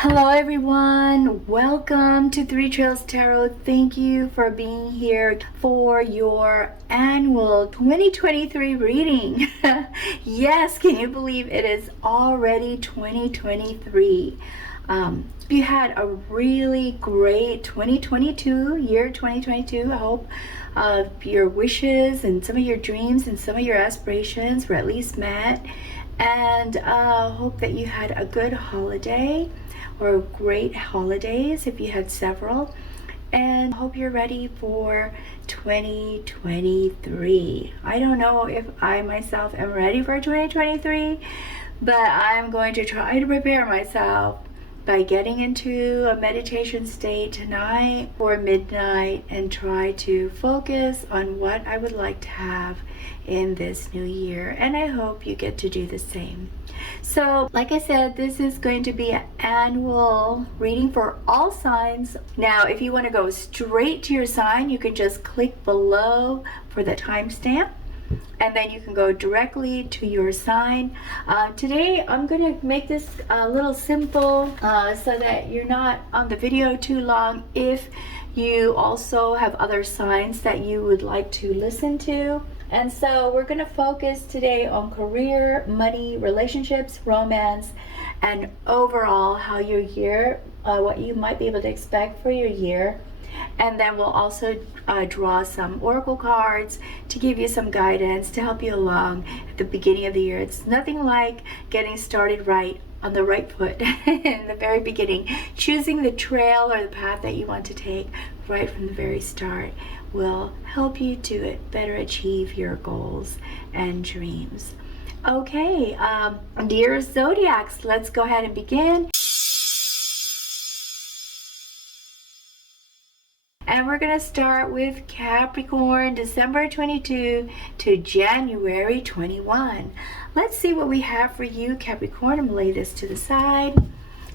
Hello everyone, welcome to Three Trails Tarot. Thank you for being here for your annual 2023 reading. Yes, can you believe it is already 2023? You had a really great 2022. I hope your wishes and some of your dreams and some of your aspirations were at least met, and hope that you had a good holiday or great holidays if you had several, and hope you're ready for 2023. I don't know if I myself am ready for 2023, but I'm going to try to prepare myself by getting into a meditation state tonight or midnight and try to focus on what I would like to have in this new year, and I hope you get to do the same. So like I said, this is going to be an annual reading for all signs. Now if you want to go straight to your sign, you can just click below for the timestamp, and then you can go directly to your sign. Today I'm going to make this a little simple so that you're not on the video too long if you also have other signs that you would like to listen to. And so we're going to focus today on career, money, relationships, romance, and overall how your year, what you might be able to expect for your year. And then we'll also draw some oracle cards to give you some guidance to help you along at the beginning of the year. It's nothing like getting started right on the right foot in the very beginning. Choosing the trail or the path that you want to take right from the very start will help you to better achieve your goals and dreams. Okay, dear Zodiacs, let's go ahead and begin. And we're going to start with Capricorn, December 22 to January 21. Let's see what we have for you, Capricorn. I'm going to lay this to the side.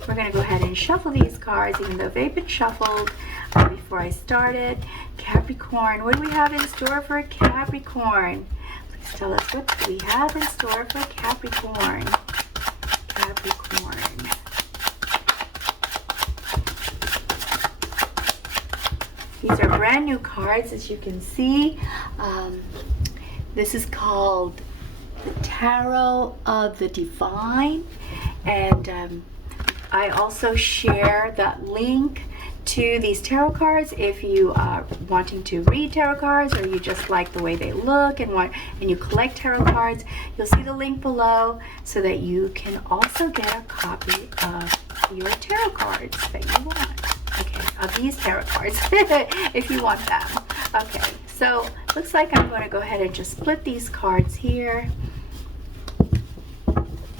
We're going to go ahead and shuffle these cards, even though they've been shuffled before I started. Capricorn, what do we have in store for Capricorn? Please tell us, what do we have in store for Capricorn? Capricorn. These are brand new cards, as you can see. This is called the Tarot of the Divine, and I also share that link to these tarot cards if you are wanting to read tarot cards, or you just like the way they look and you collect tarot cards. You'll see the link below so that you can also get a copy of your tarot cards that you want. Okay, of these tarot cards if you want them. Okay, so looks like I'm going to go ahead and just split these cards here,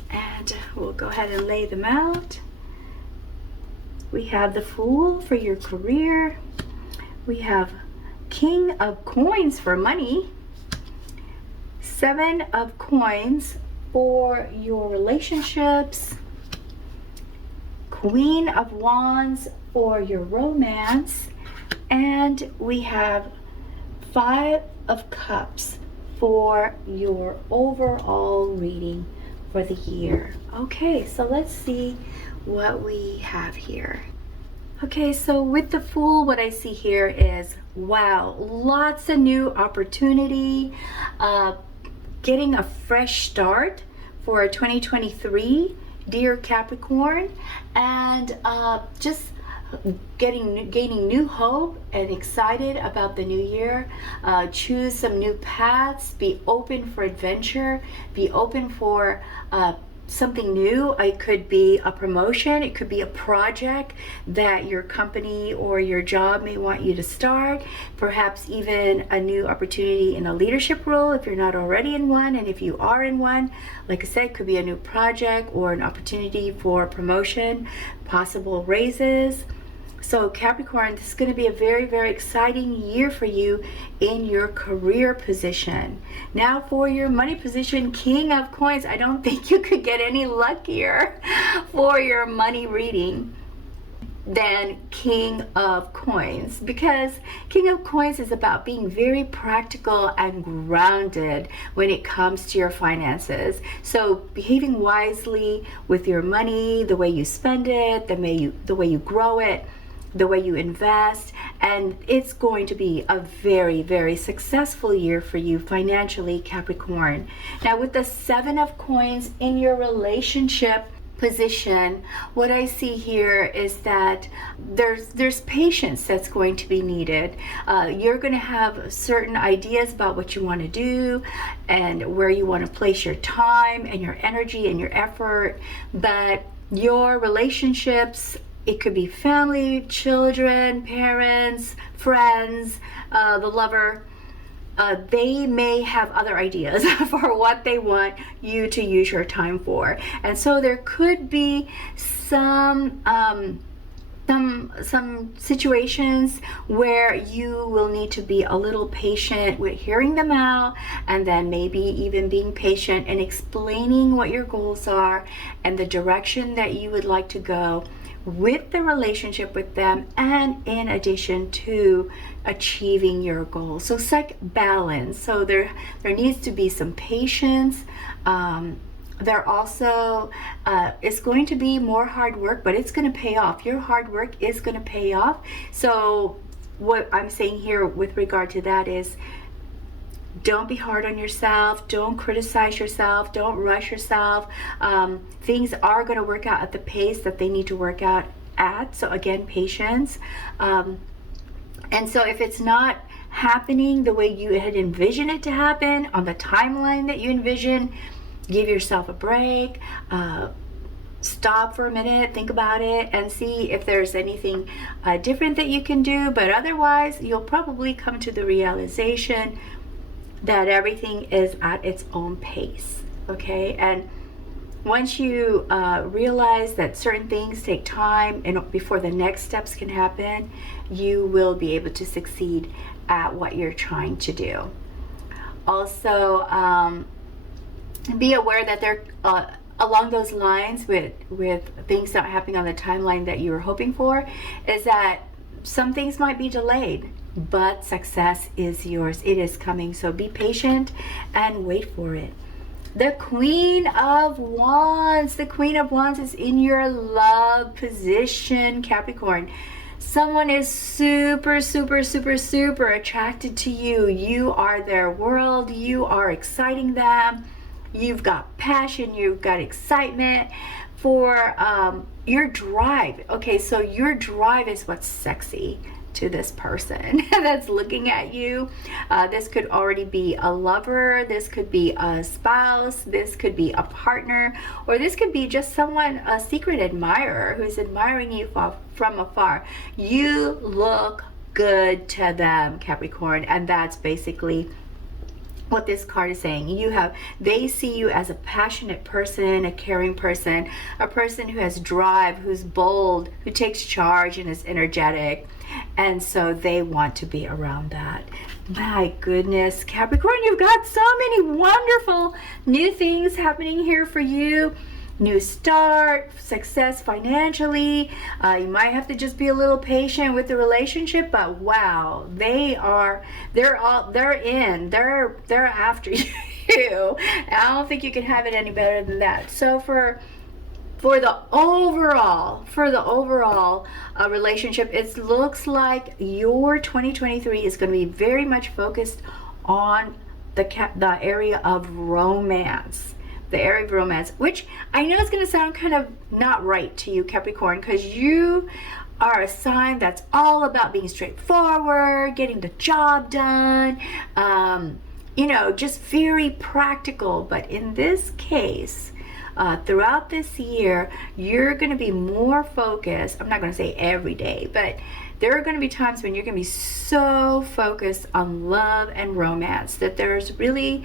and we'll go ahead and lay them out. We have the Fool for your career. We have King of Coins for money. Seven of Coins for your relationships. Queen of Wands for your romance. And we have Five of Cups for your overall reading for the year. Okay, so let's see what we have here. Okay, so with the Fool, what I see here is, wow, lots of new opportunity, getting a fresh start for 2023, dear Capricorn, and just gaining new hope and excited about the new year. Choose some new paths, be open for adventure, be open for something new. It could be a promotion, it could be a project that your company or your job may want you to start, perhaps even a new opportunity in a leadership role if you're not already in one, and if you are in one, like I said, it could be a new project or an opportunity for promotion, possible raises. So Capricorn, this is going to be a very, very exciting year for you in your career position. Now for your money position, King of Coins. I don't think you could get any luckier for your money reading. than King of Coins, because King of Coins is about being very practical and grounded when it comes to your finances. So behaving wisely with your money, the way you spend it, the way you grow it, the way you invest, and it's going to be a very, very successful year for you financially, Capricorn. Now, with the Seven of Coins in your relationship position, what I see here is that there's patience that's going to be needed. You're going to have certain ideas about what you want to do and where you want to place your time and your energy and your effort, but your relationships, it could be family, children, parents, friends, the lover, they may have other ideas for what they want you to use your time for. And so there could be some situations where you will need to be a little patient with hearing them out, and then maybe even being patient and explaining what your goals are and the direction that you would like to go with the relationship with them, and in addition to achieving your goals. So it's like balance. So there needs to be some patience. There also is going to be more hard work, but it's going to pay off. Your hard work is going to pay off. So what I'm saying here with regard to that is, don't be hard on yourself. Don't criticize yourself. Don't rush yourself. Things are going to work out at the pace that they need to work out at. So again, patience. And so if it's not happening the way you had envisioned it to happen on the timeline that you envision, give yourself a break. Stop for a minute, think about it, and see if there's anything different that you can do. But otherwise, you'll probably come to the realization that everything is at its own pace, okay? And once you realize that certain things take time and before the next steps can happen, you will be able to succeed at what you're trying to do. Also, be aware that there along those lines with things not happening on the timeline that you were hoping for, is that some things might be delayed, but success is yours. It is coming. So be patient and wait for it. The Queen of Wands. The Queen of Wands is in your love position, Capricorn. Someone is super, super, super, super attracted to you. You are their world. You are exciting them. You've got passion. You've got excitement for your drive. Okay, so your drive is what's sexy to this person that's looking at you. This could already be a lover, this could be a spouse, this could be a partner, or this could be just someone, a secret admirer who's admiring you from afar. You look good to them, Capricorn, and that's basically what this card is saying. They see you as a passionate person, a caring person, a person who has drive, who's bold, who takes charge and is energetic. And so they want to be around that. My goodness, Capricorn, you've got so many wonderful new things happening here for you. New start, success financially. You might have to just be a little patient with the relationship, but wow, they're after you. I don't think you can have it any better than that. So for the overall relationship, it looks like your 2023 is going to be very much focused on the area of romance. The area of romance, which I know is going to sound kind of not right to you, Capricorn, because you are a sign that's all about being straightforward, getting the job done, just very practical. But in this case, throughout this year, you're going to be more focused. I'm not going to say every day, but there are going to be times when you're going to be so focused on love and romance that you're going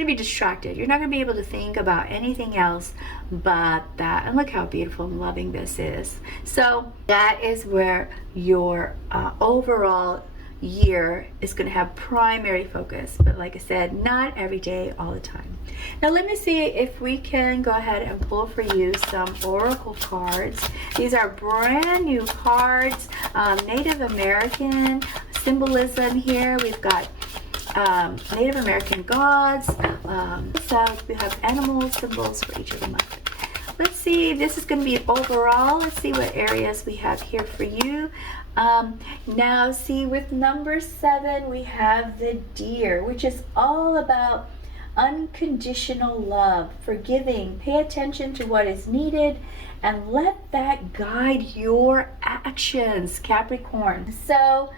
to be distracted. You're not going to be able to think about anything else but that. And look how beautiful and loving this is. So that is where your overall year is going to have primary focus, but like I said, not every day, all the time. Now let me see if we can go ahead and pull for you some oracle cards. These are brand new cards, Native American symbolism here. We've got Native American gods, so we have animal symbols for each of the months. Let's see, this is going to be overall. Let's see what areas we have here for you. Now see, with number 7 we have the Deer, which is all about unconditional love, forgiving, pay attention to what is needed, and let that guide your actions, Capricorn. So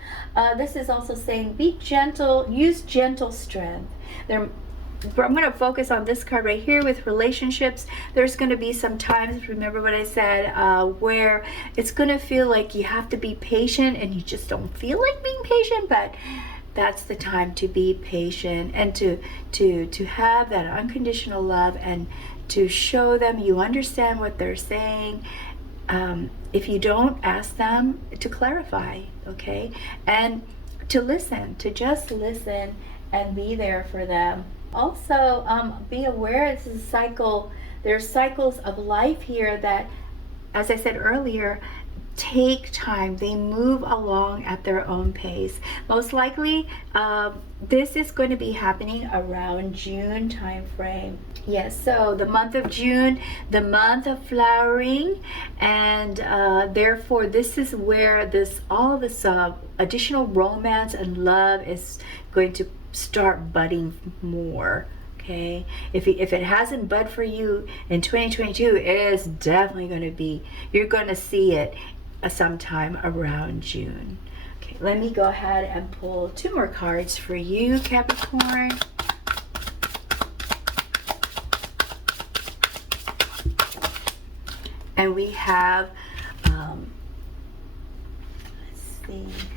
this is also saying be gentle, use gentle strength. I'm going to focus on this card right here with relationships. There's going to be some times, remember what I said, where it's going to feel like you have to be patient and you just don't feel like being patient, but that's the time to be patient and to have that unconditional love and to show them you understand what they're saying. If you don't, ask them to clarify, okay? And to listen, to just listen and be there for them. Also, be aware it's a cycle. There's cycles of life here that, as I said earlier, take time. They move along at their own pace. Most likely, this is going to be happening around June time frame. Yes, so the month of June, the month of flowering, and therefore this is where all this additional romance and love is going to start budding more. Okay, if it hasn't bud for you in 2022, it is definitely going to be, you're going to see it sometime around June. Okay, let me go ahead and pull 2 more cards for you, Capricorn. And we have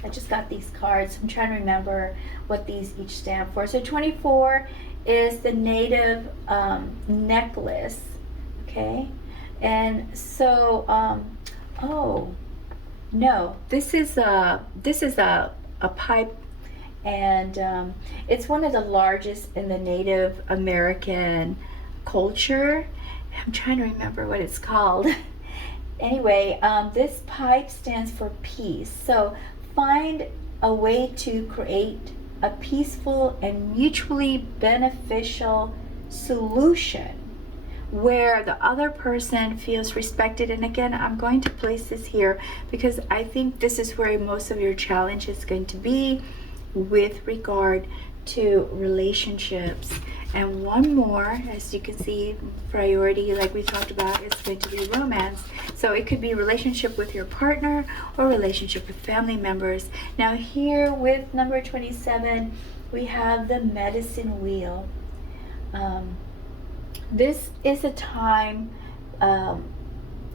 I just got these cards. I'm trying to remember what these each stand for. So 24 is the native necklace, okay? And so oh no, this is a pipe, and it's one of the largest in the Native American culture. I'm trying to remember what it's called. Anyway, this pipe stands for peace. So find a way to create a peaceful and mutually beneficial solution where the other person feels respected. And again, I'm going to place this here because I think this is where most of your challenge is going to be with regard to relationships. And one more, as you can see, priority, like we talked about, is going to be romance. So it could be relationship with your partner or relationship with family members. Now here with number 27, we have the medicine wheel. This is a time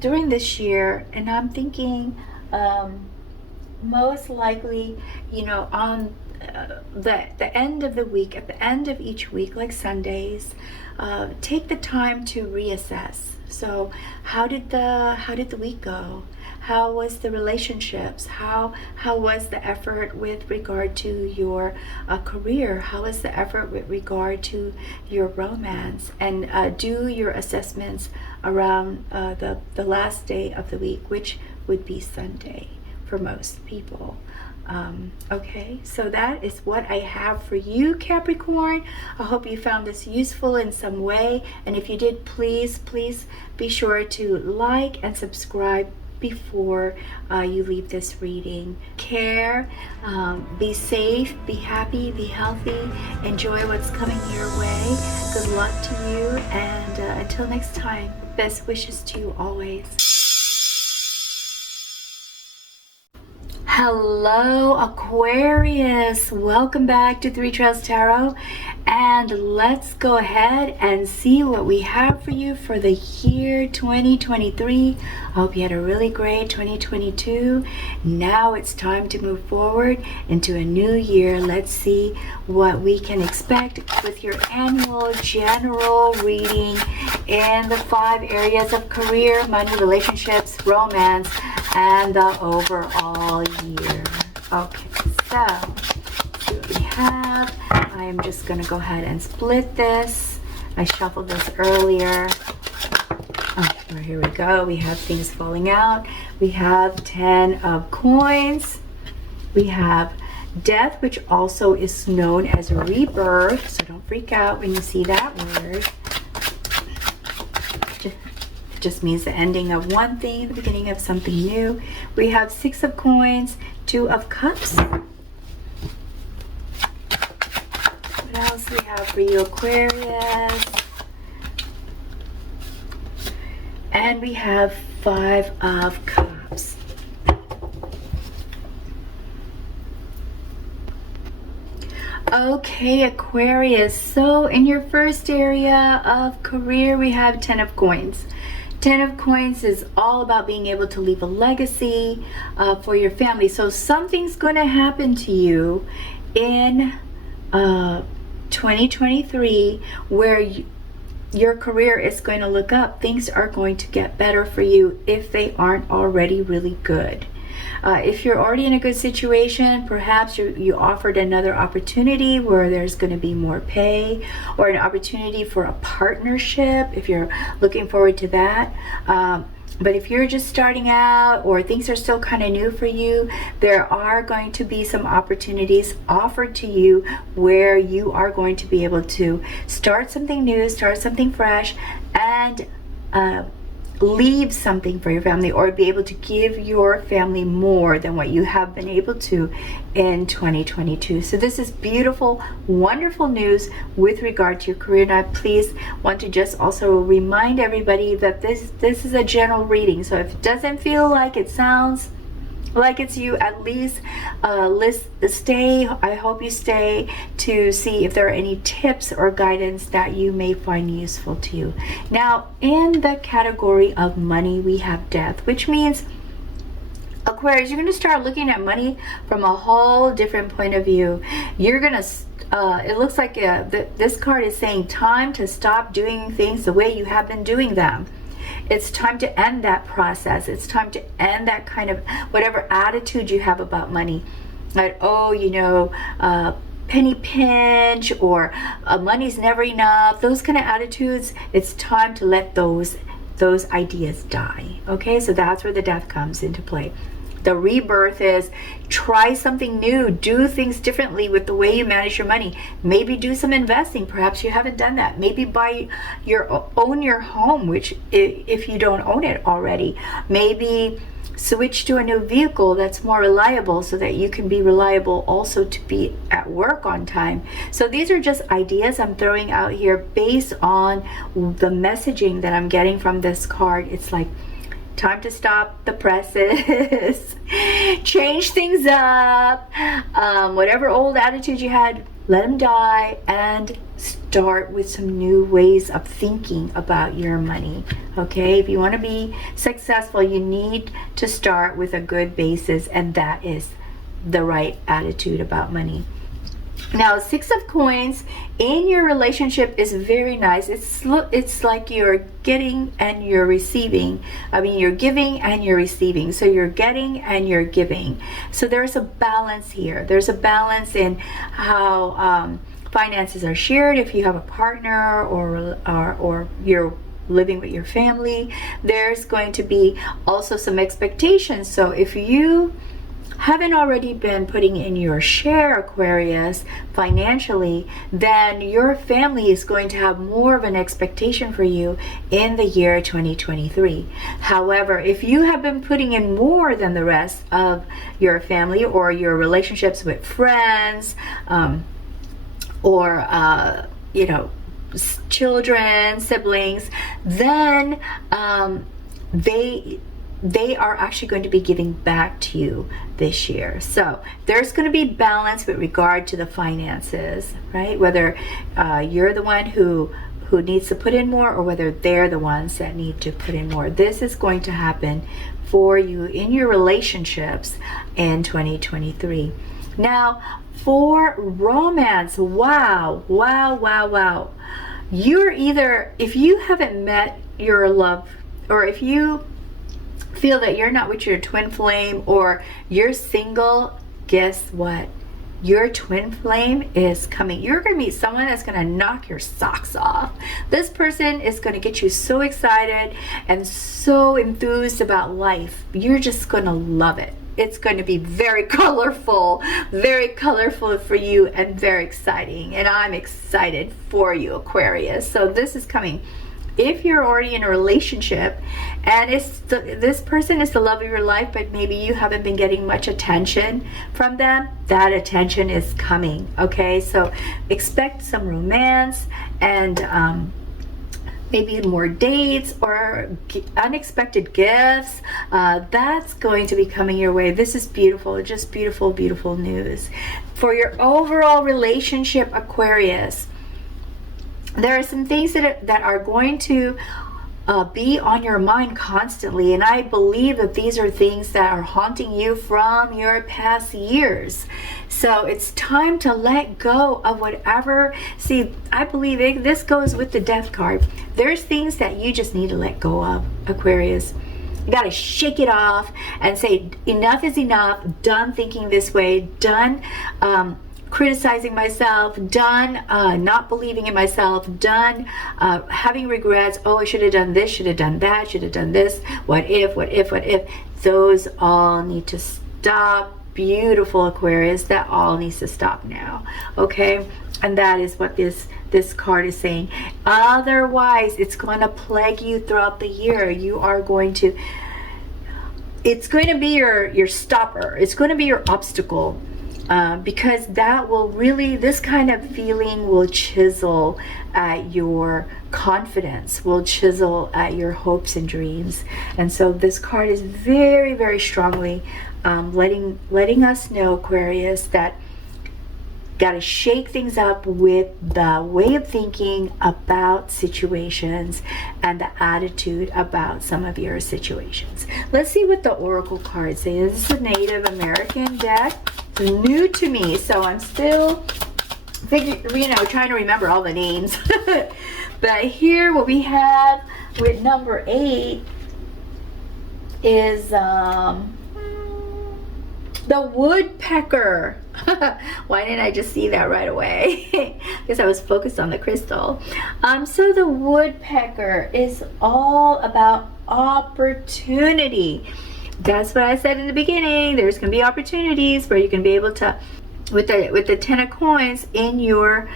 during this year, and I'm thinking most likely, you know, on the end of the week, at the end of each week, like Sundays, take the time to reassess. So how did the week go? How was the relationships? How was the effort with regard to your career? How was the effort with regard to your romance? And do your assessments around the last day of the week, which would be Sunday for most people. Okay, so that is what I have for you, Capricorn. I hope you found this useful in some way, and if you did, please be sure to like and subscribe before you leave this reading. Care, be safe, be happy, be healthy, enjoy what's coming your way. Good luck to you, and until next time, best wishes to you always. Hello Aquarius, welcome back to Three Trails Tarot, and let's go ahead and see what we have for you for the year 2023. I hope you had a really great 2022. Now it's time to move forward into a new year. Let's see what we can expect with your annual general reading in the 5 areas of career, money, relationships, romance, and the overall year. Okay, so see what we have. I am just going to go ahead and split this. I shuffled this earlier. Oh, well, here we go. We have things falling out. We have 10 of coins. We have death, which also is known as rebirth. So don't freak out when you see that word. It just means the ending of one thing, the beginning of something new. We have 6 of coins, 2 of cups. What else do we have for you, Aquarius? And we have 5 of cups. Okay, Aquarius, so in your first area of career, we have 10 of coins. 10 of coins is all about being able to leave a legacy for your family. So something's going to happen to you in 2023 where your career is going to look up. Things are going to get better for you if they aren't already really good. If you're already in a good situation, perhaps you offered another opportunity where there's going to be more pay, or an opportunity for a partnership if you're looking forward to that. But if you're just starting out or things are still kind of new for you, there are going to be some opportunities offered to you where you are going to be able to start something new, start something fresh, and leave something for your family, or be able to give your family more than what you have been able to in 2022. So this is beautiful, wonderful news with regard to your career. Now, please want to just also remind everybody that this is a general reading. So if it doesn't feel like it sounds like it's you, at least stay. I hope you stay to see if there are any tips or guidance that you may find useful to you. Now, in the category of money, we have death, which means, Aquarius, you're going to start looking at money from a whole different point of view. You're going to it looks like this card is saying time to stop doing things the way you have been doing them. It's time to end that process. It's time to end that kind of whatever attitude you have about money. Like, oh, you know, penny pinch, or money's never enough. Those kind of attitudes, it's time to let those ideas die. Okay, so that's where the death comes into play. The rebirth is try something new, do things differently with the way you manage your money. Maybe do some investing. Perhaps you haven't done that. Maybe own your home, which if you don't own it already. Maybe switch to a new vehicle that's more reliable so that you can be reliable also to be at work on time. So these are just ideas I'm throwing out here based on the messaging that I'm getting from this card. It's like, time to stop the presses, change things up, whatever old attitude you had, let them die, and start with some new ways of thinking about your money. Okay, if you want to be successful, you need to start with a good basis, and that is the right attitude about money. Now, 6 of coins in your relationship is very nice. It's like you're getting and you're receiving. I mean, you're giving and you're receiving. So you're getting and you're giving. So there's a balance here. There's a balance in how finances are shared. If you have a partner or you're living with your family, there's going to be also some expectations. So if you haven't already been putting in your share, Aquarius, financially, then your family is going to have more of an expectation for you in the year 2023. However, if you have been putting in more than the rest of your family or your relationships with friends, or children, siblings, then they are actually going to be giving back to you this year. So there's going to be balance with regard to the finances, right? Whether you're the one who needs to put in more, or whether they're the ones that need to put in more. This is going to happen for you in your relationships in 2023. Now, for romance, wow. You're either, if you haven't met your love, or if you feel that you're not with your twin flame, or you're single, guess what? Your twin flame is coming. You're going to meet someone that's going to knock your socks off. This person is going to get you so excited and so enthused about life. You're just going to love it. It's going to be very colorful for you, and very exciting. And I'm excited for you, Aquarius. So this is coming. If you're already in a relationship and this person is the love of your life, but maybe you haven't been getting much attention from them, that attention is coming. Okay, so expect some romance and maybe more dates or unexpected gifts. That's going to be coming your way. This is beautiful, just beautiful, beautiful news. For your overall relationship, Aquarius, there are some things that are going to be on your mind constantly, and I believe that these are things that are haunting you from your past years. So it's time to let go of whatever. See, I believe this goes with the Death card. There's things that you just need to let go of, Aquarius. You got to shake it off and say, enough is enough. Done thinking this way. Done criticizing myself, done not believing in myself, done having regrets. Oh, I should have done this, should have done that, should have done this. What if? Those all need to stop. Beautiful Aquarius, that all needs to stop now. Okay, and that is what this card is saying. Otherwise, it's going to plague you throughout the year. You are going to, it's going to be your stopper. It's going to be your obstacle. Because that will really, this kind of feeling will chisel at your confidence, will chisel at your hopes and dreams. And so this card is very, very strongly letting us know, Aquarius, that got to shake things up with the way of thinking about situations and the attitude about some of your situations. Let's see what the Oracle cards say. This is a Native American deck. It's new to me, so I'm still trying to remember all the names. But here what we have with number 8 is the woodpecker. Why didn't I just see that right away? Because I was focused on the crystal. So the woodpecker is all about opportunity. That's what I said in the beginning. There's going to be opportunities where you can be able to, with the 10 of coins in your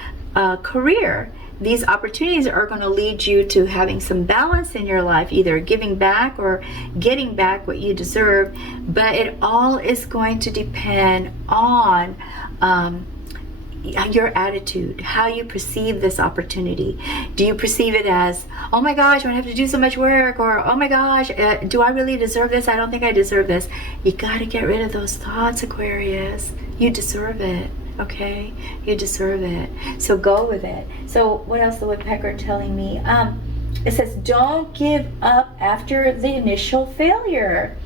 career. These opportunities are going to lead you to having some balance in your life, either giving back or getting back what you deserve. But it all is going to depend on your attitude, how you perceive this opportunity. Do you perceive it as, oh my gosh, I'm gonna have to do so much work, or oh my gosh, do I really deserve this? I don't think I deserve this. You got to get rid of those thoughts, Aquarius. You deserve it. Okay, you deserve it. So go with it. So what else the woodpecker telling me? It says, don't give up after the initial failure.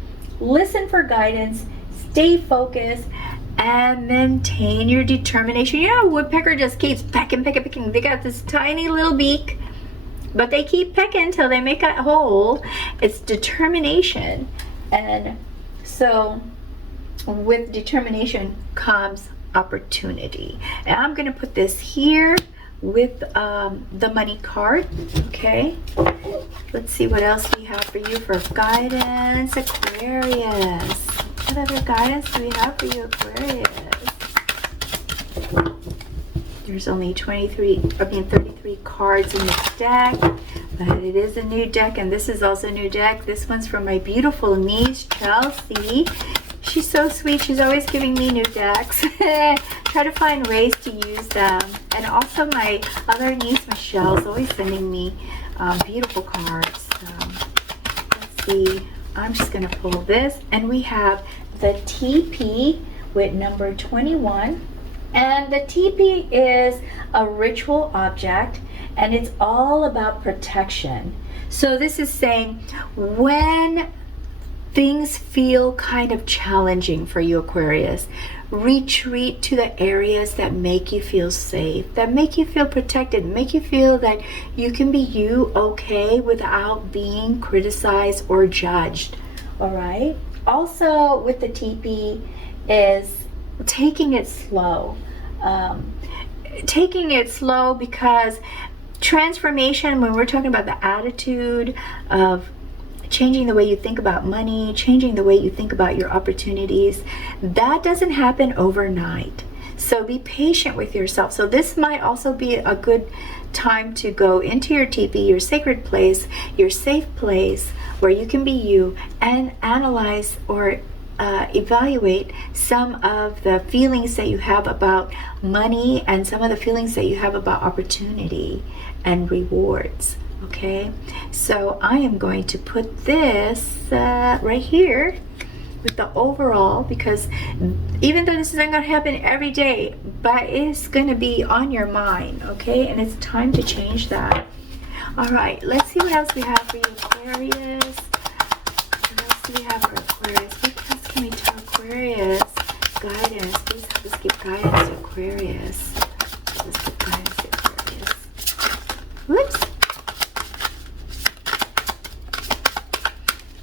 Listen for guidance, stay focused, and maintain your determination. You know, a woodpecker just keeps pecking. They got this tiny little beak, but they keep pecking until they make a hole. It's determination. And so with determination comes opportunity. And I'm going to put this here with the money card. Okay, let's see what else we have for you for guidance, Aquarius. What other guidance do we have for you, Aquarius? There's only 33 cards in this deck, but it is a new deck, and this is also a new deck. This one's from my beautiful niece, Chelsea. She's so sweet. She's always giving me new decks. Try to find ways to use them. And also my other niece, Michelle, is always sending me beautiful cards. Let's see. I'm just going to pull this. And we have the TP with number 21. And the TP is a ritual object, and it's all about protection. So this is saying when things feel kind of challenging for you, Aquarius, retreat to the areas that make you feel safe, that make you feel protected, make you feel that you can be you, okay, without being criticized or judged. All right. Also with the TP is taking it slow. Taking it slow, because transformation, when we're talking about the attitude of changing the way you think about money, changing the way you think about your opportunities, that doesn't happen overnight. So be patient with yourself. So this might also be a good time to go into your teepee, your sacred place, your safe place where you can be you, and analyze or evaluate some of the feelings that you have about money and some of the feelings that you have about opportunity and rewards. Okay, so I am going to put this right here with the overall, because even though this isn't going to happen every day, but it's going to be on your mind. Okay, and it's time to change that. All right, let's see what else we have for you, Aquarius. What else do we have for Aquarius? What else can we tell Aquarius? Guidance. Please help us give guidance to Aquarius. Let's give guidance to Aquarius. Whoops.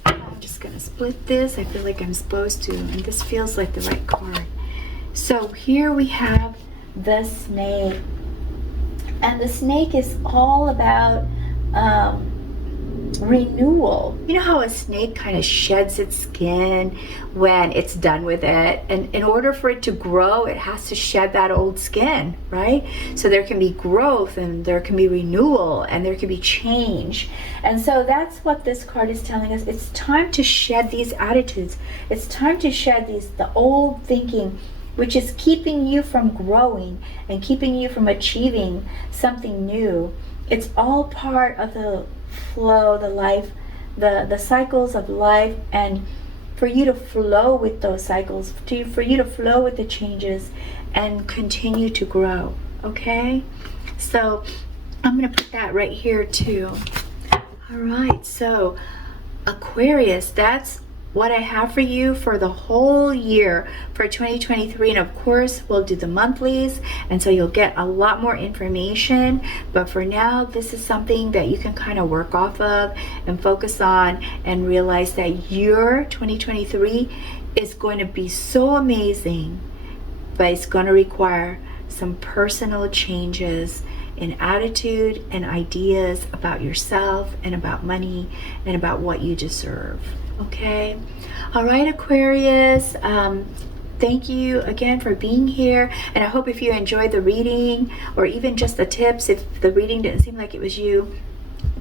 I'm just going to split this. I feel like I'm supposed to, and this feels like the right card. So here we have the snake. And the snake is all about renewal. You know how a snake kind of sheds its skin when it's done with it, and in order for it to grow, it has to shed that old skin, right? So there can be growth, and there can be renewal, and there can be change. And so that's what this card is telling us. It's time to shed these attitudes. It's time to shed the old thinking, which is keeping you from growing and keeping you from achieving something new. It's all part of the flow, the life, the cycles of life, and for you to flow with those cycles, for you to flow with the changes and continue to grow. Okay, so I'm going to put that right here too. All right, so Aquarius, that's what I have for you for the whole year for 2023. And of course, we'll do the monthlies, and so you'll get a lot more information. But for now, this is something that you can kind of work off of and focus on, and realize that your 2023 is going to be so amazing, but it's going to require some personal changes in attitude and ideas about yourself and about money and about what you deserve. Okay, all right, Aquarius, thank you again for being here, and I hope if you enjoyed the reading, or even just the tips, if the reading didn't seem like it was you,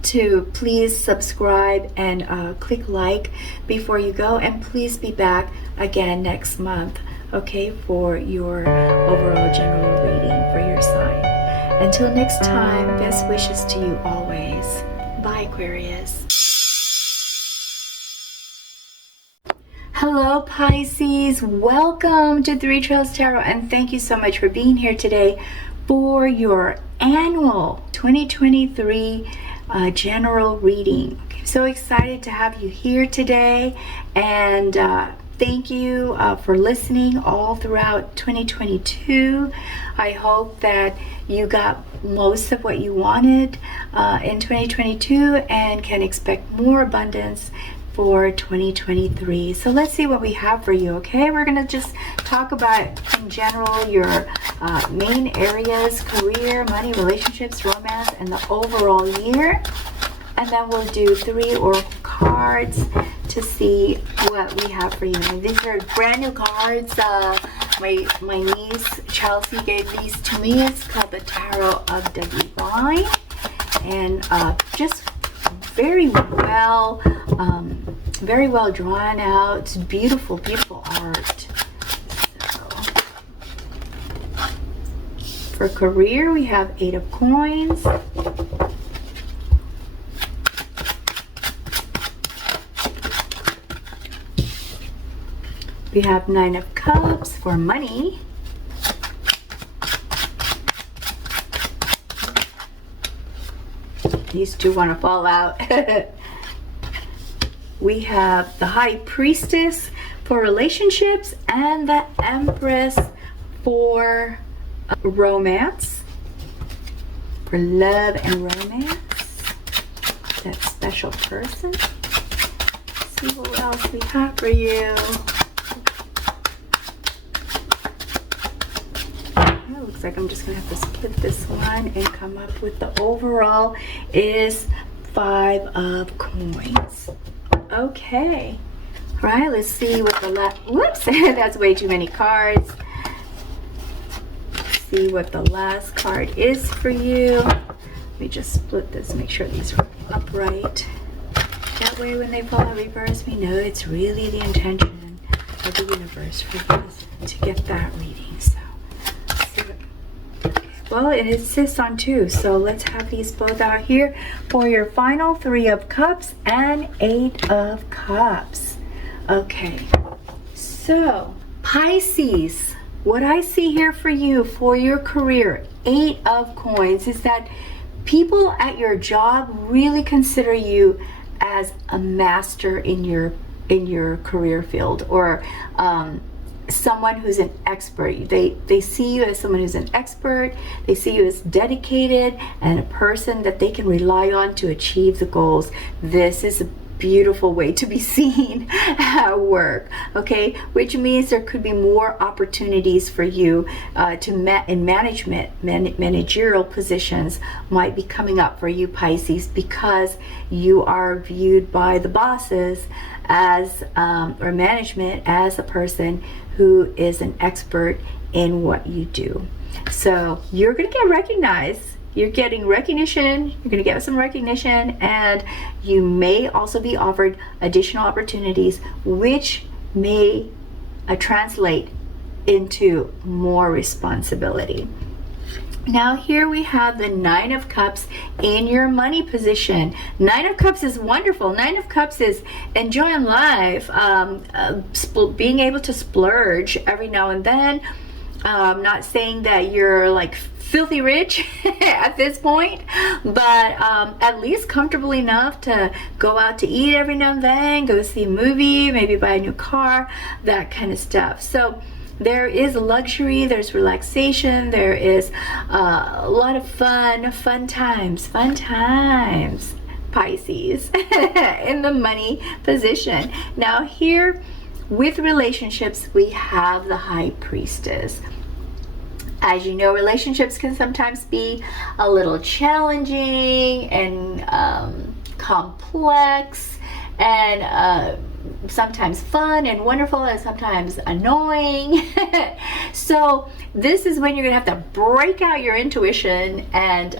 to please subscribe and click like before you go, and please be back again next month, okay, for your overall general reading for your sign. Until next time, best wishes to you always. Bye, Aquarius. Hello, Pisces. Welcome to Three Trails Tarot, and thank you so much for being here today for your annual 2023 general reading. I'm so excited to have you here today, and thank you for listening all throughout 2022. I hope that you got most of what you wanted in 2022 and can expect more abundance for 2023. So let's see what we have for you. Okay, we're gonna just talk about in general your main areas: career, money, relationships, romance, and the overall year. And then we'll do 3 oracle cards to see what we have for you. And these are brand new cards. My niece Chelsea gave these to me. It's called the Tarot of the Divine, and just very well drawn out. It's beautiful, beautiful art. So, for career, we have 8 of Coins. We have 9 of Cups for money. These two want to fall out. We have the High Priestess for relationships, and the Empress for romance, for love and romance, that special person. Let's see what else we have for you. Looks like I'm just gonna have to split this one and come up with the overall is 5 of coins. Okay. All right, let's see what the last, whoops, that's way too many cards. See what the last card is for you. Let me just split this, make sure these are upright. That way when they fall in reverse, we know it's really the intention of the universe for you to get that reading. So, let's see what, okay. Well, it insists on 2, so let's have these both out here for your final 3 of Cups and 8 of Cups. Okay, so Pisces, what I see here for you for your career, 8 of coins, is that people at your job really consider you as a master in your career field, or someone who's an expert. They see you as someone who's an expert. They see you as dedicated and a person that they can rely on to achieve the goals. This is a beautiful way to be seen at work, okay? Which means there could be more opportunities for you in managerial positions might be coming up for you, Pisces, because you are viewed by the bosses as or management as a person who is an expert in what you do. So you're going to get recognized. You're getting recognition, you're going to get some recognition, and you may also be offered additional opportunities which may translate into more responsibility. Now here we have the 9 of Cups in your money position. 9 of Cups is wonderful. 9 of Cups is enjoying life, being able to splurge every now and then. Not saying that you're like filthy rich at this point, but at least comfortable enough to go out to eat every now and then, go see a movie, maybe buy a new car, that kind of stuff. So there is luxury, there's relaxation, there is a lot of fun times, Pisces, in the money position. Now here with relationships, we have the High Priestess. As you know, relationships can sometimes be a little challenging and complex, and sometimes fun and wonderful, and sometimes annoying. So this is when you're gonna have to break out your intuition and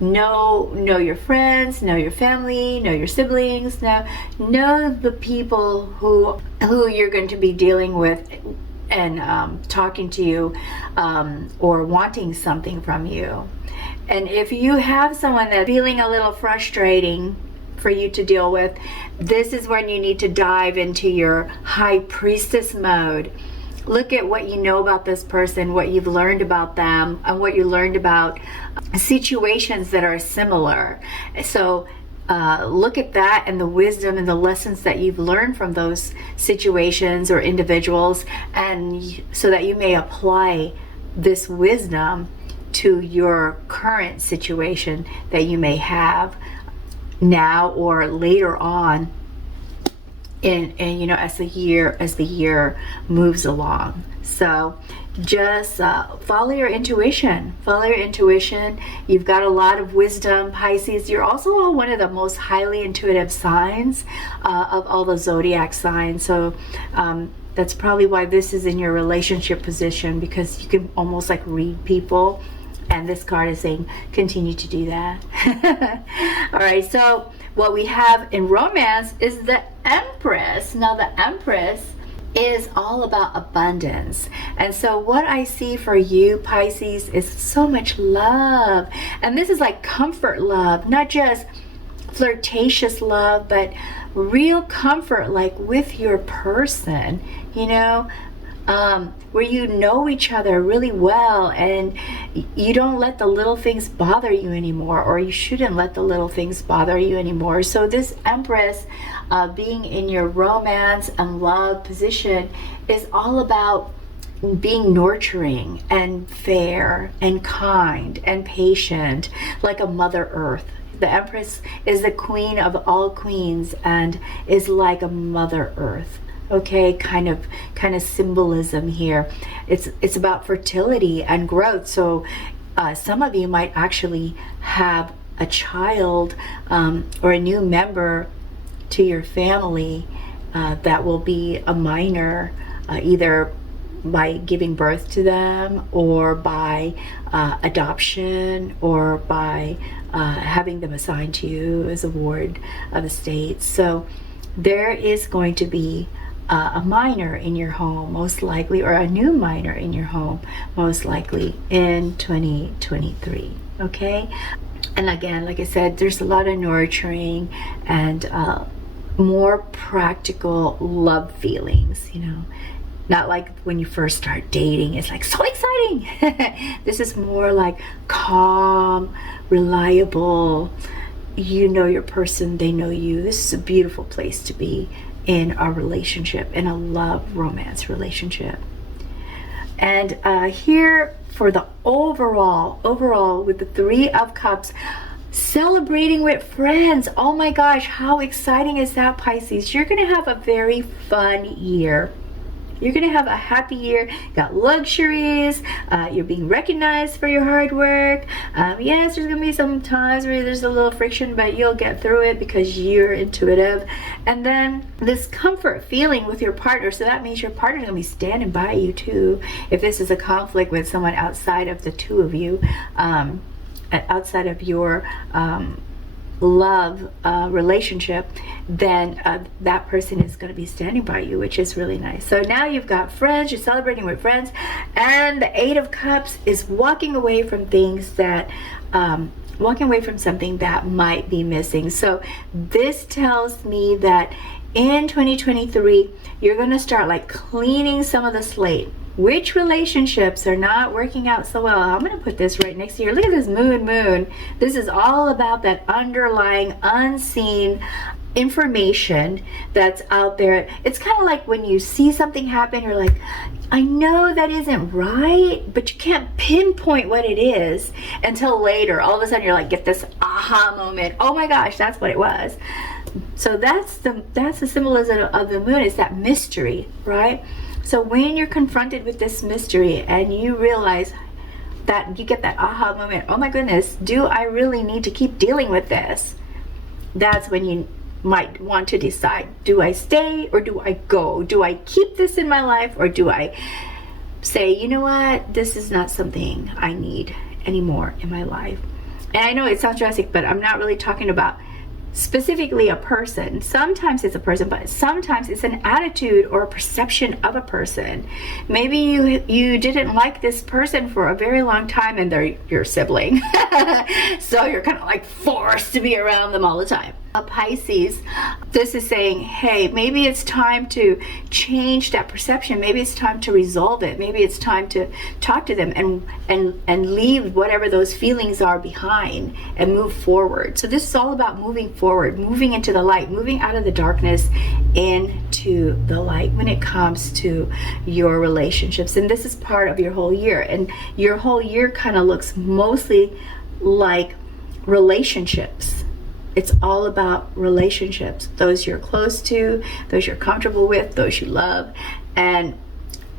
know your friends, know your family, know your siblings, know the people who you're going to be dealing with and talking to you or wanting something from you. And if you have someone that's feeling a little frustrating for you to deal with, this is when you need to dive into your High Priestess mode. Look at what you know about this person, what you've learned about them, and what you learned about situations that are similar. So look at that and the wisdom and the lessons that you've learned from those situations or individuals, and so that you may apply this wisdom to your current situation that you may have now or later on in you know, as the year moves along. So just follow your intuition. You've got a lot of wisdom, Pisces. You're also one of the most highly intuitive signs of all the zodiac signs. So that's probably why this is in your relationship position, because you can almost like read people, and this card is saying continue to do that. All right, so what we have in romance is the Empress. Now the Empress is all about abundance, and so what I see for you, Pisces, is so much love. And this is like comfort love, not just flirtatious love, but real comfort, like with your person, you know, where you know each other really well, and you don't let the little things bother you anymore, or you shouldn't let the little things bother you anymore. So this Empress, being in your romance and love position, is all about being nurturing and fair and kind and patient, like a Mother Earth. The Empress is the queen of all queens and is like a Mother Earth. okay, kind of symbolism here. It's about fertility and growth. So some of you might actually have a child or a new member to your family that will be a minor, either by giving birth to them, or by adoption, or by having them assigned to you as a ward of the state. So there is going to be a minor in your home, most likely, or a new minor in your home, most likely, in 2023. Okay? And again, like I said, there's a lot of nurturing and more practical love feelings, you know. Not like when you first start dating, it's like so exciting. This is more like calm, reliable. You know your person, they know you. This is a beautiful place to be in a relationship, in a love romance relationship. And here for the overall with the Three of Cups, celebrating with friends. Oh my gosh, how exciting is that, Pisces? You're gonna have a very fun year. You're gonna have a happy year. You got luxuries. You're being recognized for your hard work. Yes, there's gonna be some times where there's a little friction, but you'll get through it because you're intuitive. And then this comfort feeling with your partner. So that means your partner's gonna be standing by you too. If this is a conflict with someone outside of the two of you, outside of your love relationship, then that person is going to be standing by you, which is really nice. So now you've got friends, you're celebrating with friends, and the Eight of Cups is walking away from things that walking away from something that might be missing. So this tells me that in 2023 you're going to start like cleaning some of the slate. Which relationships are not working out so well? I'm going to put this right next to you. Look at this moon. This is all about that underlying unseen information that's out there. It's kind of like when you see something happen, you're like, I know that isn't right, but you can't pinpoint what it is until later. All of a sudden you're like, get this aha moment. Oh my gosh, that's what it was. So that's the symbolism of the moon, is that mystery, right? So when you're confronted with this mystery and you realize that, you get that aha moment, oh my goodness, do I really need to keep dealing with this? That's when you might want to decide, do I stay or do I go? Do I keep this in my life, or do I say, you know what, this is not something I need anymore in my life? And I know it sounds drastic, but I'm not really talking about specifically a person. Sometimes it's a person, but sometimes it's an attitude or a perception of a person. Maybe you didn't like this person for a very long time and they're your sibling. So you're kind of like forced to be around them all the time. A Pisces, this is saying, hey, maybe it's time to change that perception. Maybe it's time to resolve it. Maybe it's time to talk to them and leave whatever those feelings are behind and move forward. So this is all about moving forward, moving into the light, moving out of the darkness into the light when it comes to your relationships. And this is part of your whole year. And your whole year kind of looks mostly like relationships. It's all about relationships, those you're close to, those you're comfortable with, those you love, and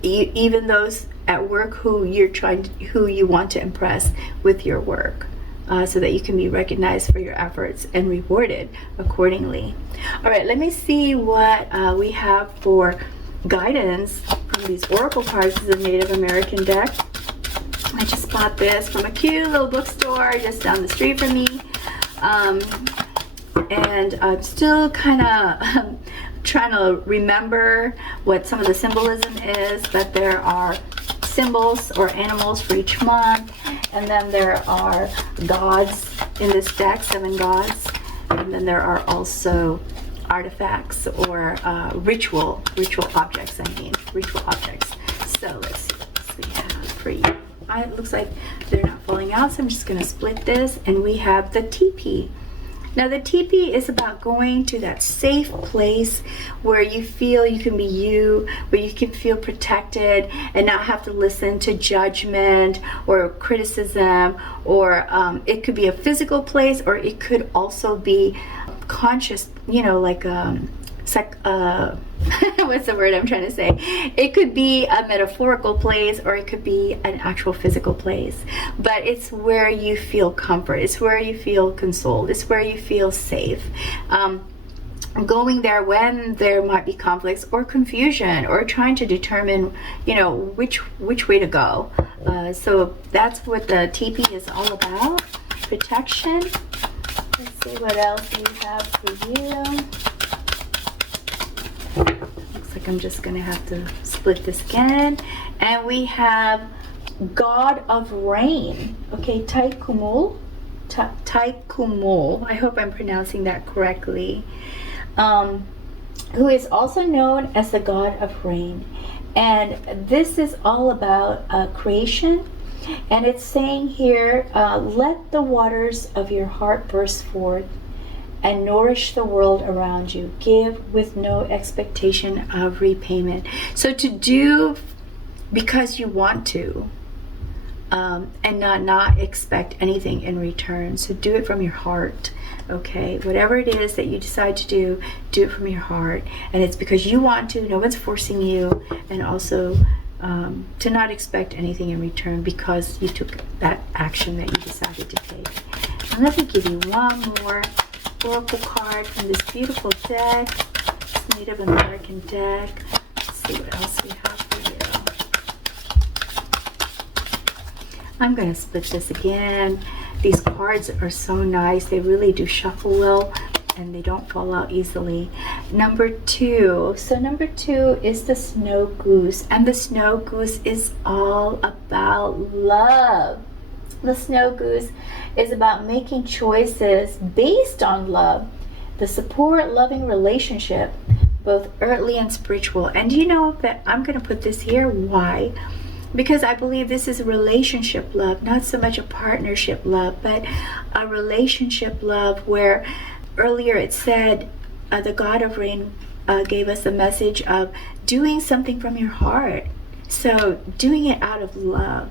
even those at work who you want to impress with your work, so that you can be recognized for your efforts and rewarded accordingly. All right, let me see what we have for guidance from these oracle cards. This is a Native American deck. I just bought this from a cute little bookstore just down the street from me. And I'm still kind of trying to remember what some of the symbolism is, but there are symbols or animals for each month, and then there are gods in this deck, 7 gods, and then there are also artifacts or ritual objects, ritual objects. So let's see what we have for you. It looks like they're not falling out, so I'm just going to split this, and we have the teepee. Now the teepee is about going to that safe place where you feel you can be you, where you can feel protected and not have to listen to judgment or criticism, or it could be a physical place, or it could also be conscious, you know, like what's the word I'm trying to say? It could be a metaphorical place, or it could be an actual physical place. But it's where you feel comfort. It's where you feel consoled. It's where you feel safe. Going there when there might be conflicts or confusion, or trying to determine, you know, which way to go. So that's what the TP is all about. Protection. Let's see what else we have for you. Looks like I'm just gonna have to split this again. And we have God of Rain. Okay, Taikumul. Taikumul. I hope I'm pronouncing that correctly. Who is also known as the God of Rain. And this is all about creation. And it's saying here, let the waters of your heart burst forth and nourish the world around you. Give with no expectation of repayment. So to do because you want to, and not expect anything in return. So do it from your heart. Okay, whatever it is that you decide to do it from your heart. And it's because you want to, no one's forcing you. And also to not expect anything in return because you took that action that you decided to take. And let me give you one more oracle card from this beautiful deck, this Native American deck. Let's see what else we have for you. I'm going to split this again. These cards are so nice. They really do shuffle well, and they don't fall out easily. Number 2. So number 2 is the Snow Goose. And the Snow Goose is all about love. The Snow Goose is about making choices based on love. The support, loving relationship, both earthly and spiritual. And you know that I'm going to put this here. Why? Because I believe this is a relationship love, not so much a partnership love, but a relationship love where earlier it said the God of Rain gave us a message of doing something from your heart. So doing it out of love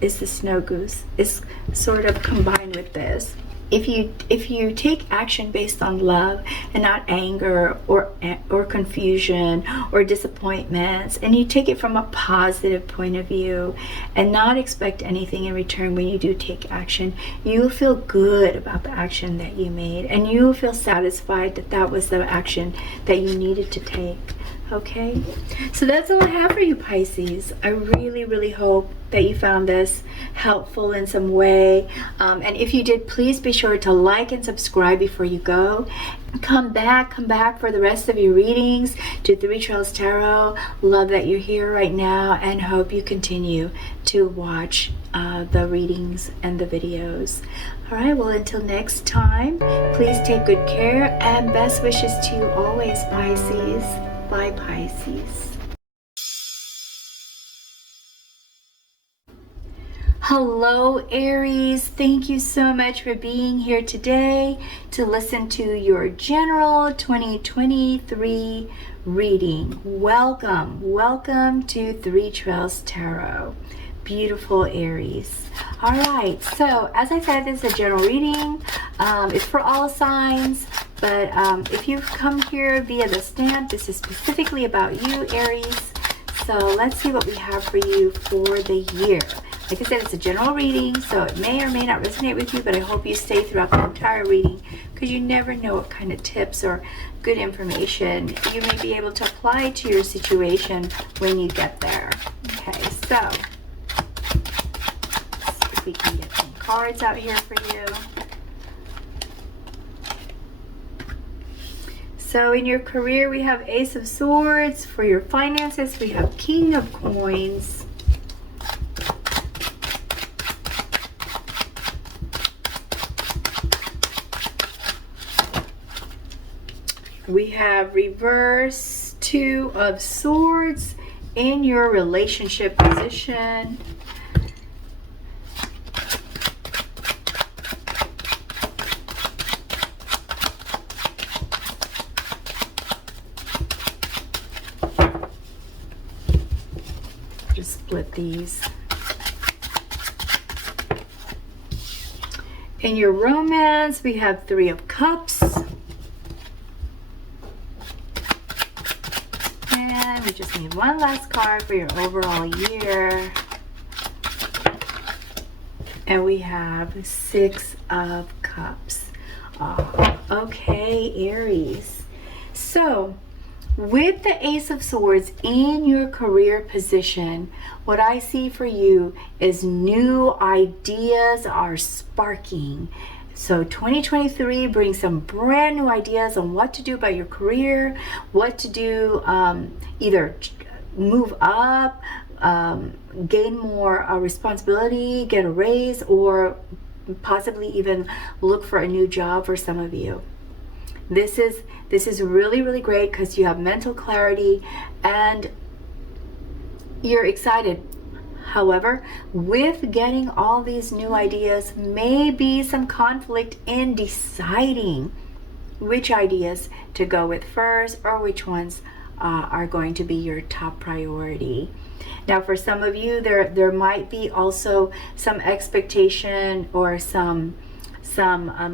is the Snow Goose, is sort of combined with this. If you take action based on love and not anger or confusion or disappointments, and you take it from a positive point of view and not expect anything in return when you do take action, you will feel good about the action that you made, and you will feel satisfied that that was the action that you needed to take. Okay, so that's all I have for you, Pisces. I really, really hope that you found this helpful in some way. And if you did, please be sure to like and subscribe before you go. Come back for the rest of your readings to Three Trails Tarot. Love that you're here right now, and hope you continue to watch the readings and the videos. All right, well, until next time, please take good care, and best wishes to you always, Pisces. Bye, Pisces. Hello, Aries. Thank you so much for being here today to listen to your general 2023 reading. Welcome to Three Trails Tarot. Beautiful Aries. All right, so as I said, this is a general reading. It's for all signs, but if you've come here via the stamp, this is specifically about you, Aries. So let's see what we have for you for the year. Like I said, it's a general reading, so it may or may not resonate with you, but I hope you stay throughout the entire reading, because you never know what kind of tips or good information you may be able to apply to your situation when you get there. Okay, so we can get some cards out here for you. So in your career, we have Ace of Swords. For your finances, we have King of Coins. We have reverse Two of Swords in your relationship position. Just split these. In your romance, we have Three of Cups. And we just need one last card for your overall year. And we have 6 of Cups. Oh, okay, Aries. So, with the Ace of Swords in your career position, what I see for you is new ideas are sparking. So 2023 brings some brand new ideas on what to do about your career, what to do, either move up, gain more responsibility, get a raise, or possibly even look for a new job for some of you. This is really, really great because you have mental clarity and you're excited. However, with getting all these new ideas, may be some conflict in deciding which ideas to go with first or which ones are going to be your top priority. Now, for some of you, there might be also some expectation or some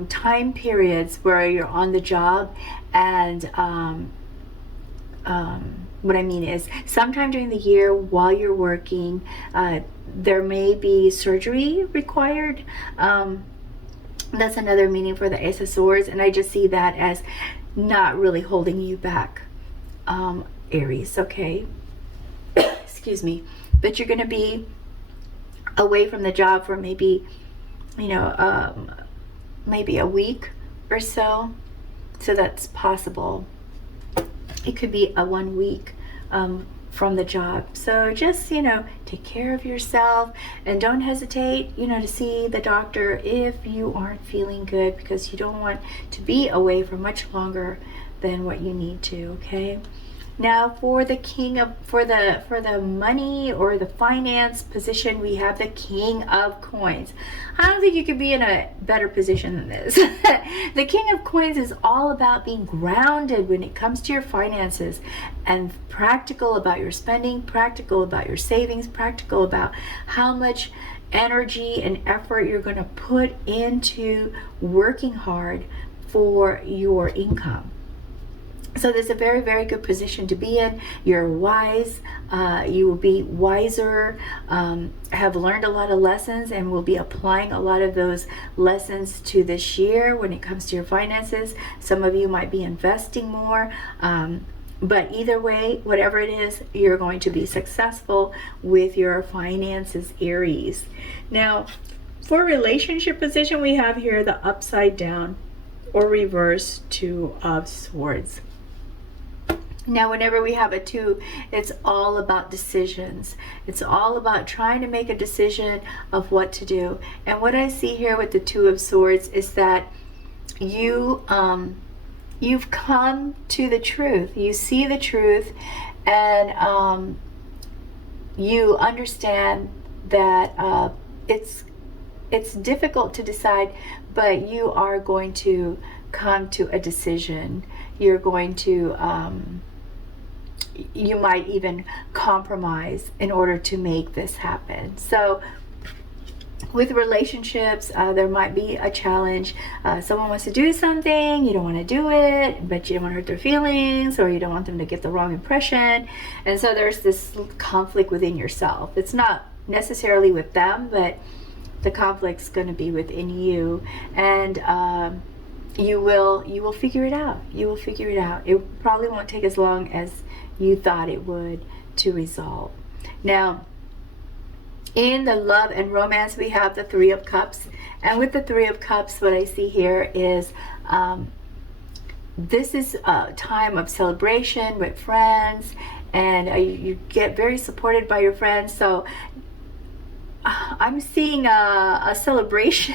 time periods where you're on the job, and what I mean is sometime during the year while you're working, there may be surgery required. That's another meaning for the Ace of Swords, and I just see that as not really holding you back, Aries, okay? Excuse me. But you're going to be away from the job for maybe, maybe a week or so. So that's possible. It could be a 1 week from the job. So just, take care of yourself and don't hesitate, to see the doctor if you aren't feeling good, because you don't want to be away for much longer than what you need to, okay? Now for the for the money or the finance position, we have the King of Coins. I don't think you could be in a better position than this. The King of Coins is all about being grounded when it comes to your finances, and practical about your spending, practical about your savings, practical about how much energy and effort you're going to put into working hard for your income. So there's a very, very good position to be in. You're wise. You will be wiser, have learned a lot of lessons, and will be applying a lot of those lessons to this year when it comes to your finances. Some of you might be investing more. But either way, whatever it is, you're going to be successful with your finances, Aries. Now, for relationship position, we have here the upside down or reverse 2 of Swords. Now, whenever we have a 2, it's all about decisions. It's all about trying to make a decision of what to do. And what I see here with the 2 of Swords is that you've come to the truth. You see the truth, and you understand that it's difficult to decide, but you are going to come to a decision. You're going to you might even compromise in order to make this happen. So with relationships, there might be a challenge. Someone wants to do something, you don't want to do it, but you don't want to hurt their feelings, or you don't want them to get the wrong impression. And so there's this conflict within yourself. It's not necessarily with them, but the conflict's going to be within you. And you will figure it out. You will figure it out. It probably won't take as long as you thought it would to resolve. Now, in the love and romance, we have the 3 of Cups. And with the 3 of Cups, what I see here is this is a time of celebration with friends, and you get very supported by your friends. So I'm seeing a celebration.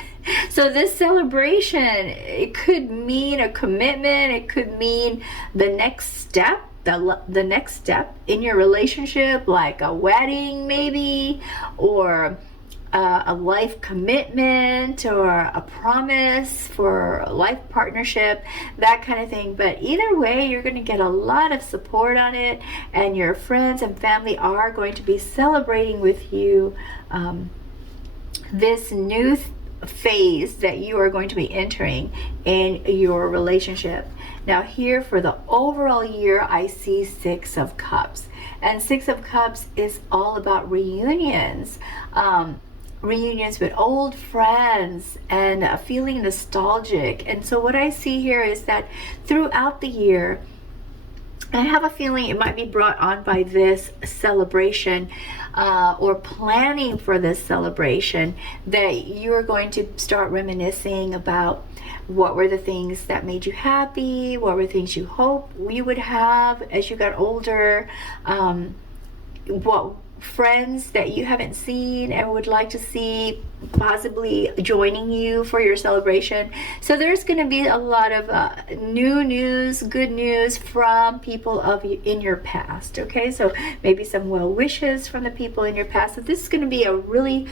So this celebration, it could mean a commitment. It could mean the next step, the next step in your relationship, like a wedding maybe, or a life commitment, or a promise for a life partnership, that kind of thing. But either way, you're going to get a lot of support on it, and your friends and family are going to be celebrating with you this new phase that you are going to be entering in your relationship. Now here for the overall year, I see 6 of Cups. And Six of Cups is all about reunions. Reunions with old friends and feeling nostalgic. And so what I see here is that throughout the year, I have a feeling it might be brought on by this celebration or planning for this celebration, that you're going to start reminiscing about what were the things that made you happy, what were things you hope you would have as you got older, what friends that you haven't seen and would like to see possibly joining you for your celebration. So there's going to be a lot of new news, good news from people in your past. Okay, so maybe some well wishes from the people in your past. So this is going to be a really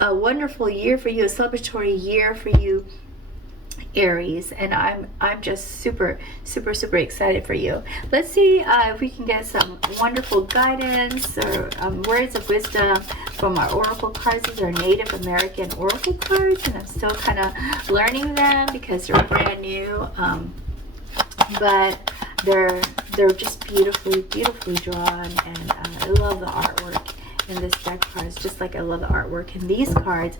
wonderful year for you, a celebratory year for you, Aries, and I'm just super excited for you. Let's see if we can get some wonderful guidance or words of wisdom from our oracle cards. These are Native American oracle cards, and I'm still kind of learning them because they're brand new, but they're just beautifully drawn, and I love the artwork in this deck of cards, just like I love the artwork in these cards.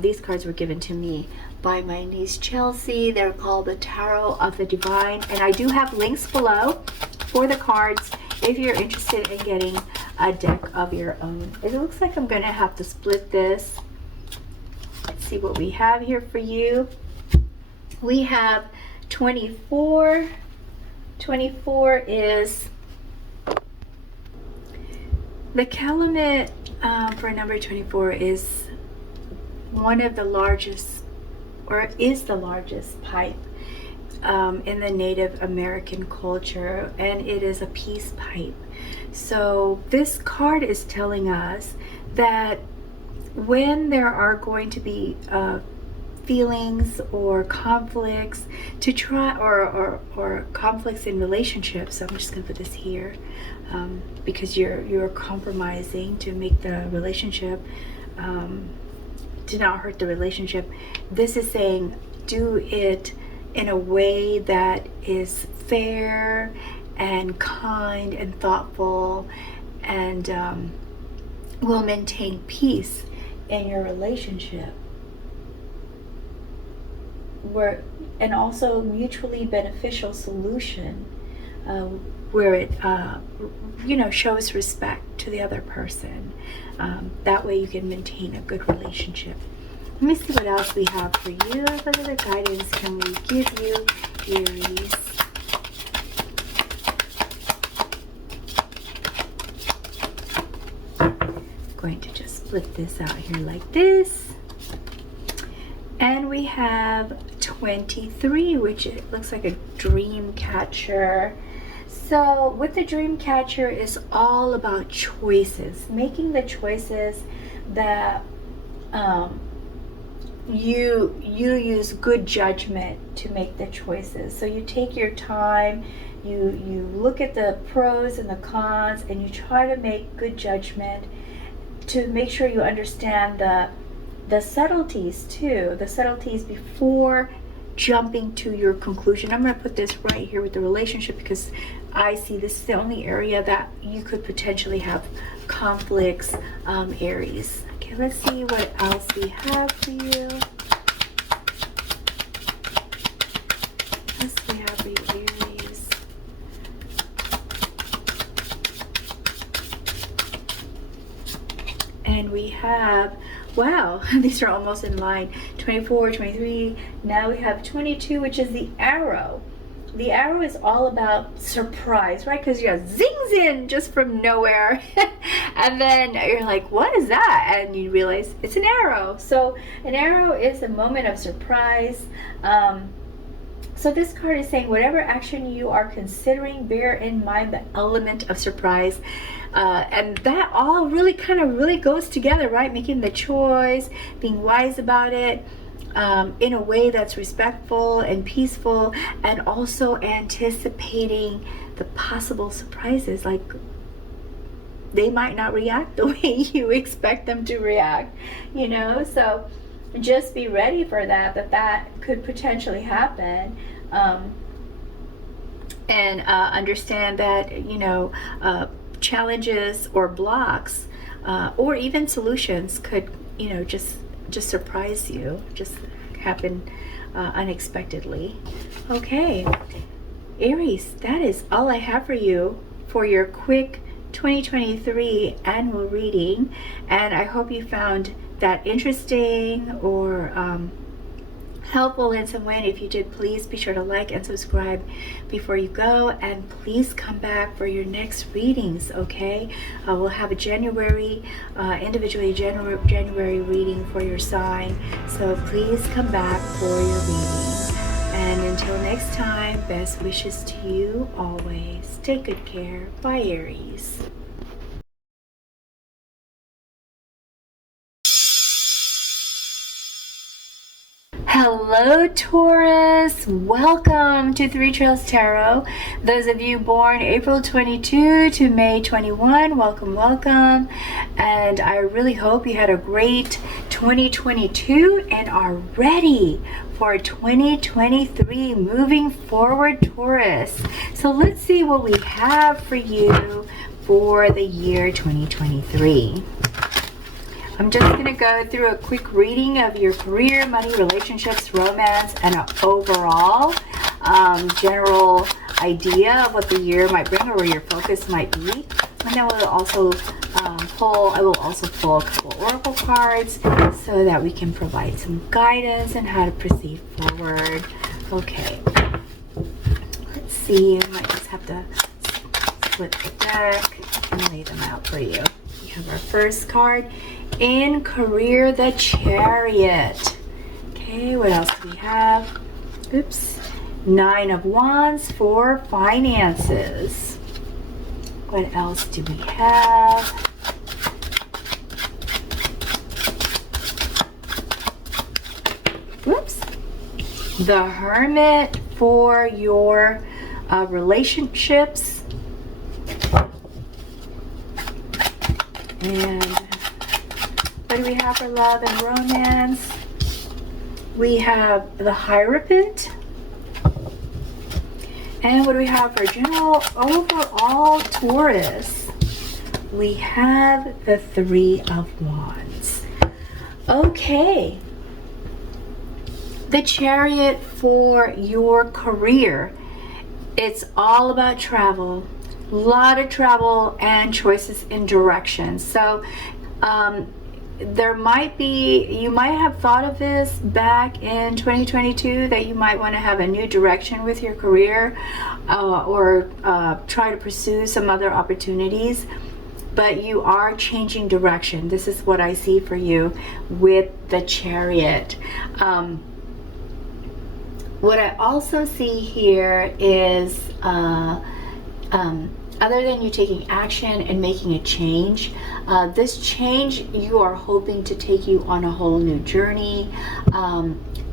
These cards were given to me by my niece Chelsea. They're called the Tarot of the Divine, and I do have links below for the cards if you're interested in getting a deck of your own. It looks like I'm going to have to split this. Let's see what we have here for you. We have 24. 24 is the calumet. For number 24 is one of the largest, or is the largest pipe in the Native American culture, and it is a peace pipe. So this card is telling us that when there are going to be feelings or conflicts to try, or conflicts in relationships, so I'm just going to put this here, because you're compromising to make the relationship to not hurt the relationship. This is saying do it in a way that is fair and kind and thoughtful, and will maintain peace in your relationship, and also mutually beneficial solution, where it shows respect to the other person. That way you can maintain a good relationship. Let me see what else we have for you. What other guidance can we give you, Aries? I'm going to just split this out here like this. And we have 23, which it looks like a dream catcher. So with the dream catcher, is all about choices, making the choices that you use good judgment to make the choices. So you take your time, you look at the pros and the cons, and you try to make good judgment to make sure you understand the subtleties too, the subtleties before jumping to your conclusion. I'm going to put this right here with the relationship, because I see this is the only area that you could potentially have conflicts, Aries. Okay, let's see what else we have for you. What else we have for you, Aries? And we have, wow, these are almost in line. 24, 23, now we have 22, which is the arrow. The arrow is all about surprise, right? Because you have zings in just from nowhere. And then you're like, what is that? And you realize it's an arrow. So an arrow is a moment of surprise. So this card is saying whatever action you are considering, bear in mind the element of surprise. And that all really goes together, right? Making the choice, being wise about it, in a way that's respectful and peaceful, and also anticipating the possible surprises. Like, they might not react the way you expect them to react, so just be ready for that could potentially happen. And understand that challenges or blocks or even solutions could, just surprise you, just happen unexpectedly. Okay, Aries, that is all I have for you for your quick 2023 annual reading, and I hope you found that interesting or helpful in some way. And if you did, please be sure to like and subscribe before you go, and please come back for your next readings. Okay, we'll have a January individually January reading for your sign, so please come back for your reading. And until next time, best wishes to you always. Take good care. Bye, Aries. Hello, Taurus. Welcome to Three Trails Tarot. Those of you born April 22 to May 21, welcome, welcome. And I really hope you had a great 2022 and are ready for 2023 moving forward, Taurus. So let's see what we have for you for the year 2023. I'm just going to go through a quick reading of your career, money, relationships, romance, and an overall general idea of what the year might bring or where your focus might be. And then we'll also I will also pull a couple oracle cards so that we can provide some guidance on how to proceed forward. Okay, let's see. I might just have to split the deck and lay them out for you. We have our first card. In career, the Chariot. Okay, what else do we have? Oops. 9 of Wands for finances. What else do we have? Whoops. The Hermit for your relationships. And what do we have for love and romance? We have the Hierophant. And what do we have for general overall Taurus? We have the Three of Wands. Okay. The Chariot for your career. It's all about travel. A lot of travel and choices in directions. So, you might have thought of this back in 2022 that you might want to have a new direction with your career or try to pursue some other opportunities, but you are changing direction. This is what I see for you with the Chariot. What I also see here is other than you taking action and making a change, this change you are hoping to take you on a whole new journey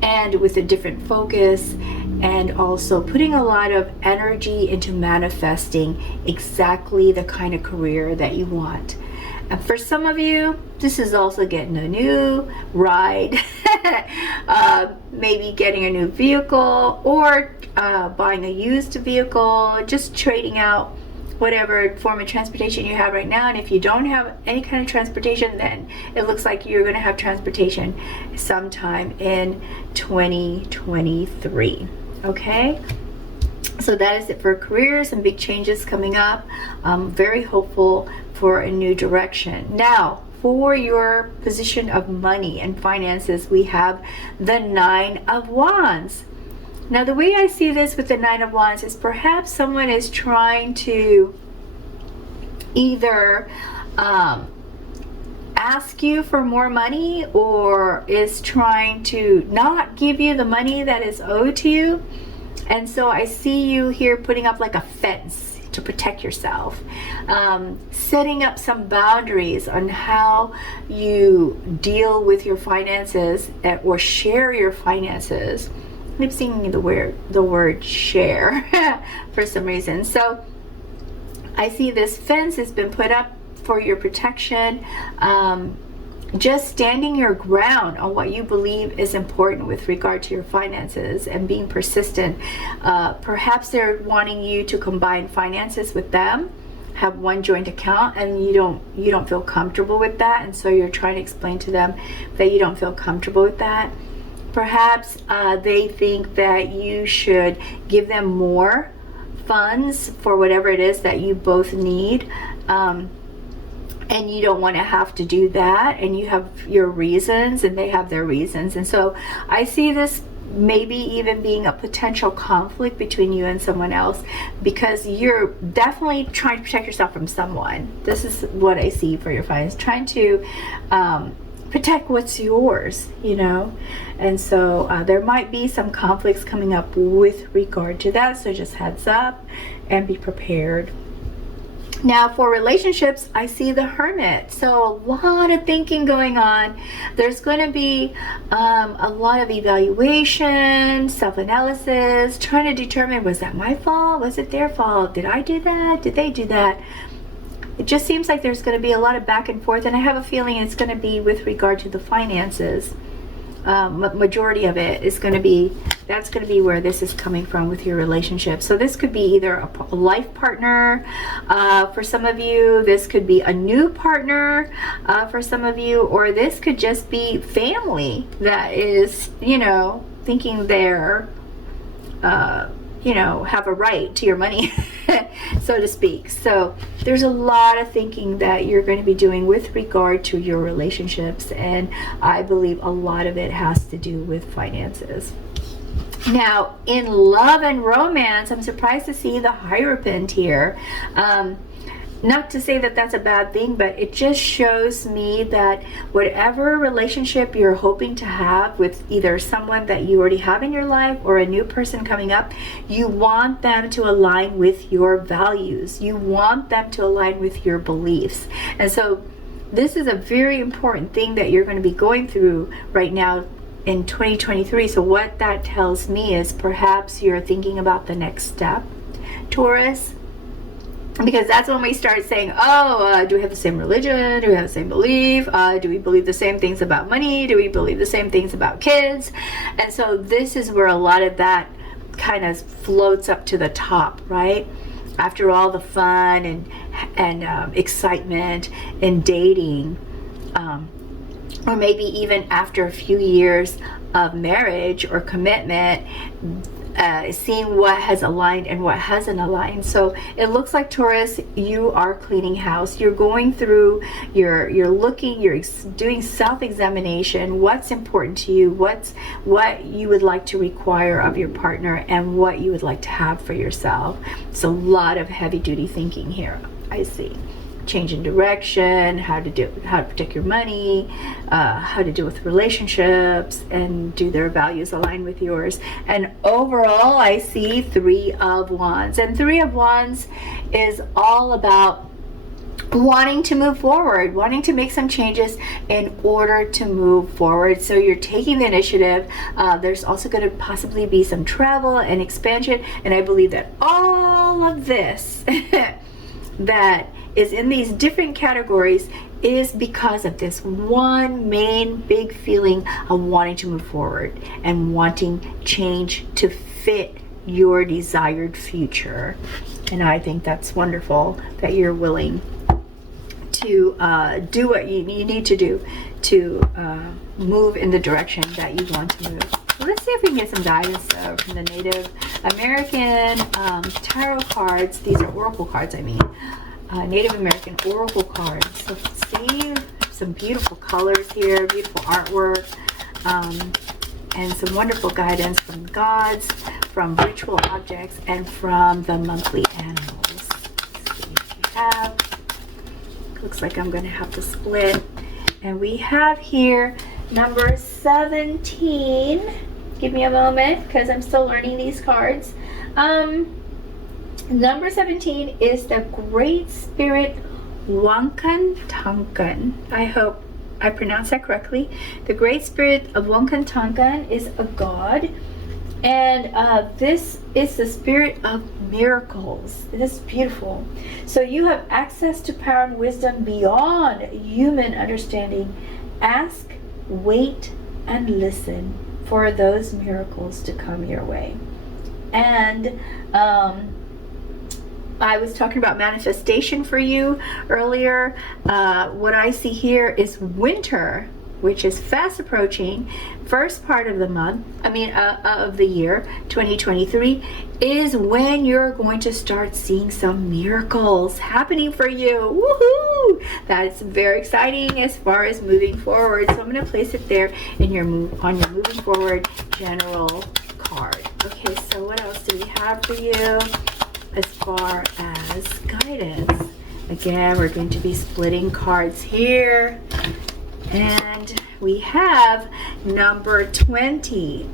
and with a different focus, and also putting a lot of energy into manifesting exactly the kind of career that you want. And for some of you, this is also getting a new ride, maybe getting a new vehicle or buying a used vehicle, just trading out whatever form of transportation you have right now. And if you don't have any kind of transportation, then it looks like you're going to have transportation sometime in 2023. Okay, so that is it for careers and big changes coming up. I'm very hopeful for a new direction. Now, for your position of money and finances, we have the 9 of Wands. Now, the way I see this with the 9 of Wands is perhaps someone is trying to either ask you for more money or is trying to not give you the money that is owed to you. And so I see you here putting up like a fence to protect yourself, setting up some boundaries on how you deal with your finances or share your finances. I'm seeing the word share for some reason. So I see this fence has been put up for your protection. Just standing your ground on what you believe is important with regard to your finances and being persistent. Perhaps they're wanting you to combine finances with them. have one joint account, and you don't feel comfortable with that, and so you're trying to explain to them that you don't feel comfortable with that. Perhaps they think that you should give them more funds for whatever it is that you both need, and you don't want to have to do that, and you have your reasons and they have their reasons. And so I see this maybe even being a potential conflict between you and someone else, because you're definitely trying to protect yourself from someone. This is what I see for your finance, trying to protect what's yours, you know. And so there might be some conflicts coming up with regard to that, so just heads up and be prepared. Now for relationships, I see the Hermit. So a lot of thinking going on. There's going to be a lot of evaluation, self-analysis, trying to determine, was that my fault? Was it their fault? Did I do that? Did they do that? It just seems like there's going to be a lot of back and forth, and I have a feeling it's going to be with regard to the finances. Majority of it is going to be, that's going to be where this is coming from with your relationship. So this could be either a life partner for some of you, this could be a new partner for some of you, or this could just be family that is, you know, thinking they're you know, have a right to your money, so to speak. So there's a lot of thinking that you're going to be doing with regard to your relationships, and I believe a lot of it has to do with finances. Now in love and romance, I'm surprised to see the Hierophant here. Not to say that that's a bad thing, but it just shows me that whatever relationship you're hoping to have with either someone that you already have in your life or a new person coming up, you want them to align with your values. You want them to align with your beliefs. And so this is a very important thing that you're going to be going through right now in 2023. So what that tells me is perhaps you're thinking about the next step, Taurus. Because that's when we start saying, oh, do we have the same religion? Do we have the same belief? Do we believe the same things about money? Do we believe the same things about kids? And so this is where a lot of that kind of floats up to the top, right? After all the fun and excitement in dating, or maybe even after a few years of marriage or commitment, seeing what has aligned and what hasn't aligned. So it looks like, Taurus, you are cleaning house. You're going through, you're looking, you're doing self-examination. What's important to you? What you would like to require of your partner, and what you would like to have for yourself. It's a lot of heavy-duty thinking here, I see. Change in direction, how to protect your money, how to deal with relationships, and do their values align with yours. And overall, I see 3 of Wands, and 3 of Wands is all about wanting to move forward, wanting to make some changes in order to move forward. So you're taking the initiative. There's also going to possibly be some travel and expansion, and I believe that all of this that is in these different categories is because of this one main big feeling of wanting to move forward and wanting change to fit your desired future. And I think that's wonderful that you're willing to do what you need to do to move in the direction that you want to move. Well, let's see if we can get some guidance from the Native American tarot cards. These are oracle cards, I mean. Native American oracle cards. So see some beautiful colors here, beautiful artwork, and some wonderful guidance from gods, from ritual objects, and from the monthly animals. Let's see what we have. Looks like I'm going to have to split. And we have here number 17. Give me a moment because I'm still learning these cards. Number 17 is the Great Spirit Wankan-Tankan. I hope I pronounced that correctly. The Great Spirit of Wankan-Tankan is a god, and this is the spirit of miracles. This is beautiful. So you have access to power and wisdom beyond human understanding. Ask, wait, and listen for those miracles to come your way. And I was talking about manifestation for you earlier. What I see here is winter, which is fast approaching. First part of the month, of the year 2023 is when you're going to start seeing some miracles happening for you. Woohoo! That's very exciting as far as moving forward. So I'm going to place it there in your on your moving forward general card. Okay, so what else do we have for you as far as guidance? Again, we're going to be splitting cards here. And we have number 20.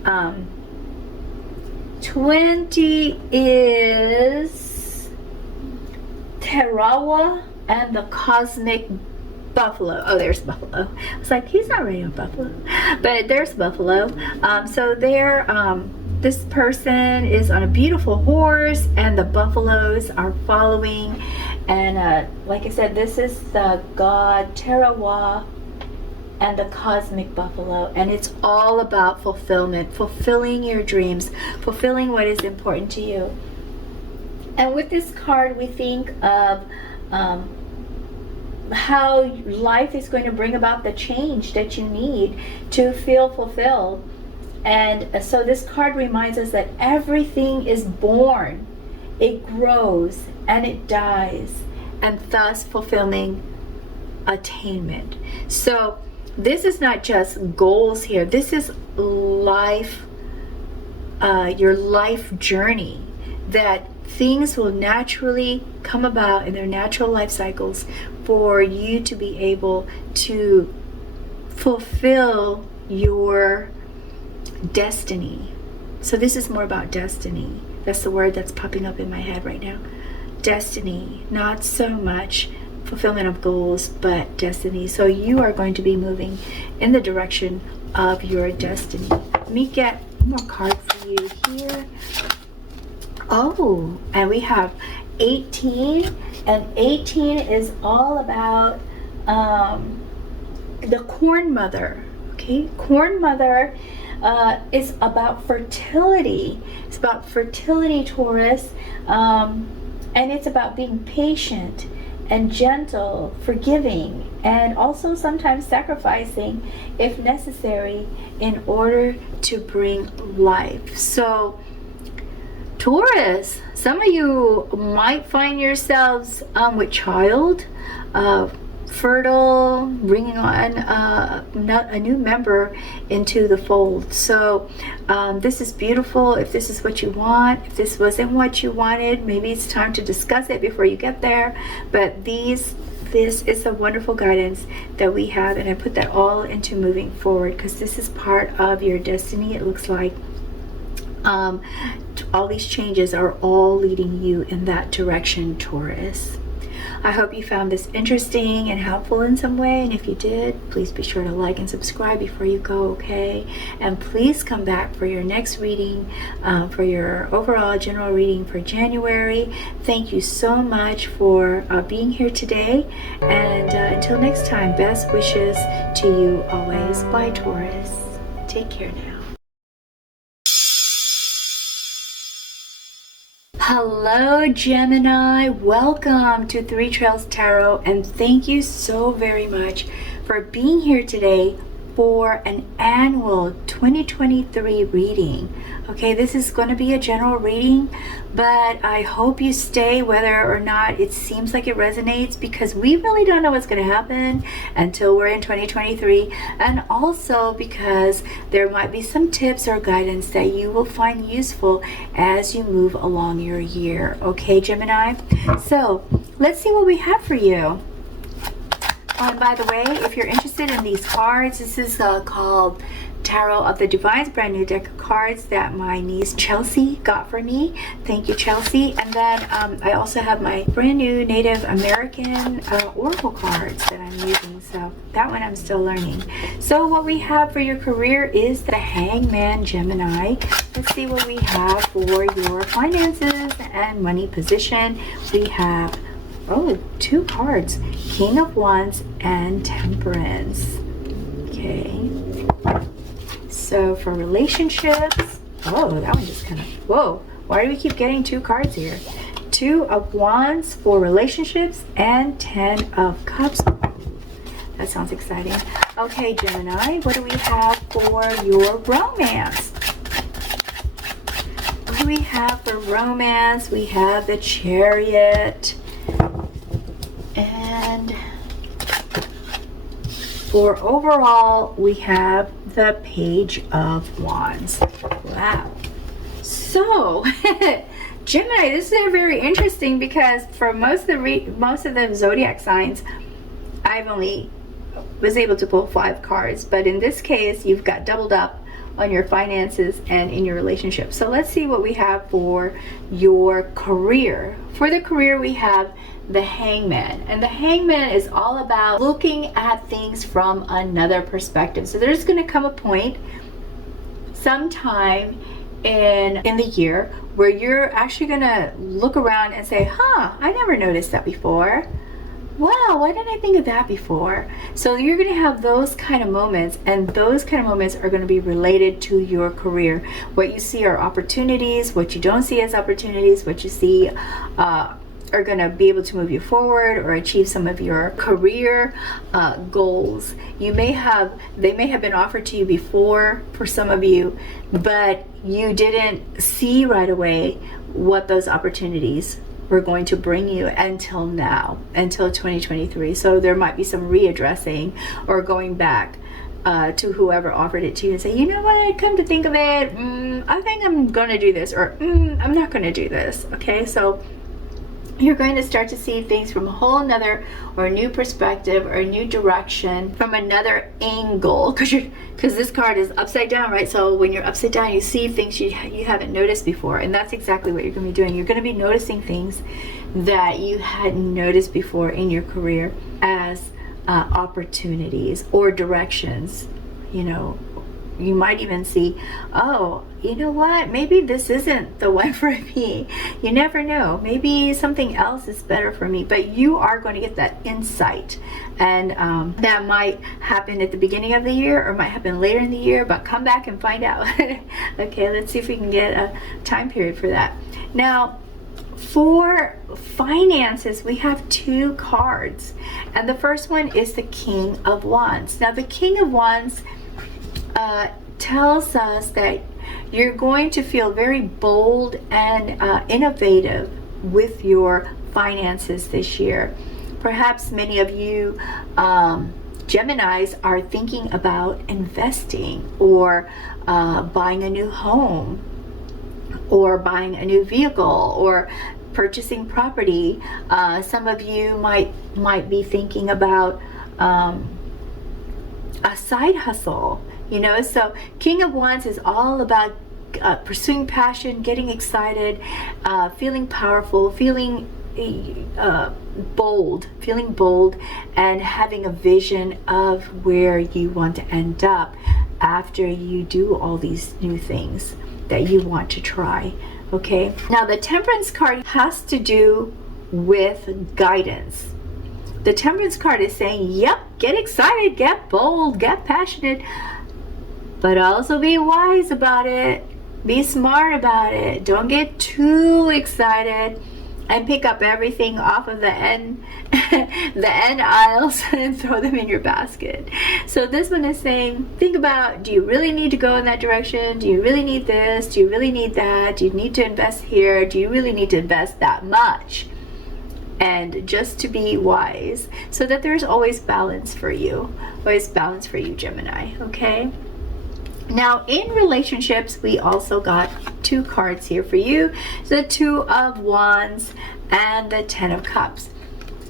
20 is Tarawa and the Cosmic Buffalo. Oh, there's Buffalo. I was like, he's not really a buffalo. But there's Buffalo. So there, this person is on a beautiful horse and the buffaloes are following. And like I said, this is the god Tarawa and the Cosmic Buffalo, and it's all about fulfillment, fulfilling your dreams, fulfilling what is important to you. And with this card, we think of how life is going to bring about the change that you need to feel fulfilled. And so this card reminds us that everything is born, it grows, and it dies, and thus fulfilling attainment. So this is not just goals here. This is life, your life journey, that things will naturally come about in their natural life cycles for you to be able to fulfill your destiny. So this is more about destiny. That's the word that's popping up in my head right now. Destiny, not so much fulfillment of goals, but destiny. So you are going to be moving in the direction of your destiny. Let me get one more card for you here. Oh, and we have 18, and 18 is all about the Corn Mother. Okay, Corn Mother is about fertility. It's about fertility, Taurus, and it's about being patient and gentle, forgiving, and also sometimes sacrificing if necessary in order to bring life. So Taurus, some of you might find yourselves with child, fertile, bringing on a new member into the fold. So this is beautiful. If this is what you want, if this wasn't what you wanted, maybe it's time to discuss it before you get there. But this is a wonderful guidance that we have, and I put that all into moving forward because this is part of your destiny. It looks like all these changes are all leading you in that direction, Taurus. I hope you found this interesting and helpful in some way, and if you did, please be sure to like and subscribe before you go, okay? And please come back for your next reading, for your overall general reading for January. Thank you so much for being here today, and until next time, best wishes to you always. Bye, Taurus. Take care now. Hello, Gemini. Welcome to Three Trails Tarot, and thank you so very much for being here today for an annual 2023 reading. Okay, this is going to be a general reading, but I hope you stay whether or not it seems like it resonates, because we really don't know what's going to happen until we're in 2023, and also because there might be some tips or guidance that you will find useful as you move along your year. Okay, Gemini? So let's see what we have for you. And by the way, if you're interested in these cards, this is called Tarot of the Divines, brand new deck of cards that my niece Chelsea got for me. Thank you, Chelsea. And then I also have my brand new Native American oracle cards that I'm using. So that one I'm still learning. So what we have for your career is the Hangman, Gemini. Let's see what we have for your finances and money position. We have two cards, King of Wands and Temperance. Okay. So for relationships, that one just kind of, whoa, why do we keep getting two cards here? Two of Wands for relationships, and 10 of Cups. That sounds exciting. Okay, Gemini, what do we have for your romance? What do we have for romance? We have the Chariot. And for overall, we have the Page of Wands. Wow. So, Gemini, this is very interesting because for most of the zodiac signs, I've only was able to pull 5 cards, but in this case, you've got doubled up on your finances and in your relationship. So let's see what we have for your career. For the career, we have the Hangman, and the Hangman is all about looking at things from another perspective. So there's going to come a point sometime in the year where you're actually going to look around and say, I never noticed that before. Wow, why didn't I think of that before? So you're going to have those kind of moments, and those kind of moments are going to be related to your career. What you see are opportunities, what you don't see as opportunities, what you see are going to be able to move you forward or achieve some of your career goals. They may have been offered to you before for some of you, but you didn't see right away what those opportunities were going to bring you until now, until 2023. So there might be some readdressing or going back to whoever offered it to you and say, you know what, come to think of it, I think I'm going to do this, or I'm not going to do this. Okay, so you're going to start to see things from a whole nother or a new perspective or a new direction, from another angle, because this card is upside down, right? So when you're upside down, you see things you haven't noticed before, and that's exactly what you're going to be doing. You're going to be noticing things that you hadn't noticed before in your career as opportunities or directions. You know, you might even see, oh, you know what, maybe this isn't the one for me. You never know, maybe something else is better for me. But you are going to get that insight, and that might happen at the beginning of the year or might happen later in the year, but come back and find out. Okay, let's see if we can get a time period for that. Now, for finances, we have 2 cards, and the first one is the King of Wands. Now, the King of Wands tells us that you're going to feel very bold and innovative with your finances this year. Perhaps many of you Geminis are thinking about investing, or buying a new home, or buying a new vehicle, or purchasing property. Some of you might be thinking about a side hustle. You know, so King of Wands is all about pursuing passion, getting excited, feeling powerful, feeling bold, and having a vision of where you want to end up after you do all these new things that you want to try. Okay, now the Temperance card has to do with guidance. The Temperance card is saying, yep, get excited, get bold, get passionate, but also be wise about it. Be smart about it. Don't get too excited and pick up everything off of the end aisles and throw them in your basket. So this one is saying, think about, do you really need to go in that direction? Do you really need this? Do you really need that? Do you need to invest here? Do you really need to invest that much? And just to be wise, so that there's always balance for you. Always balance for you, Gemini, okay? Now, in relationships, we also got 2 cards here for you. The 2 of Wands and the 10 of Cups.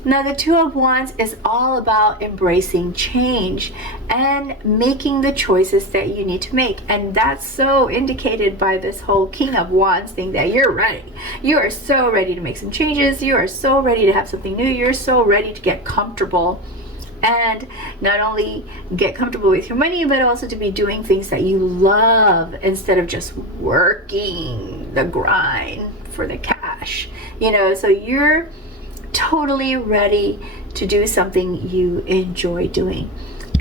Now, the 2 of Wands is all about embracing change and making the choices that you need to make. And that's so indicated by this whole King of Wands thing, that you're ready. You are so ready to make some changes. You are so ready to have something new. You're so ready to get comfortable. And not only get comfortable with your money, but also to be doing things that you love instead of just working the grind for the cash. You know, so you're totally ready to do something you enjoy doing.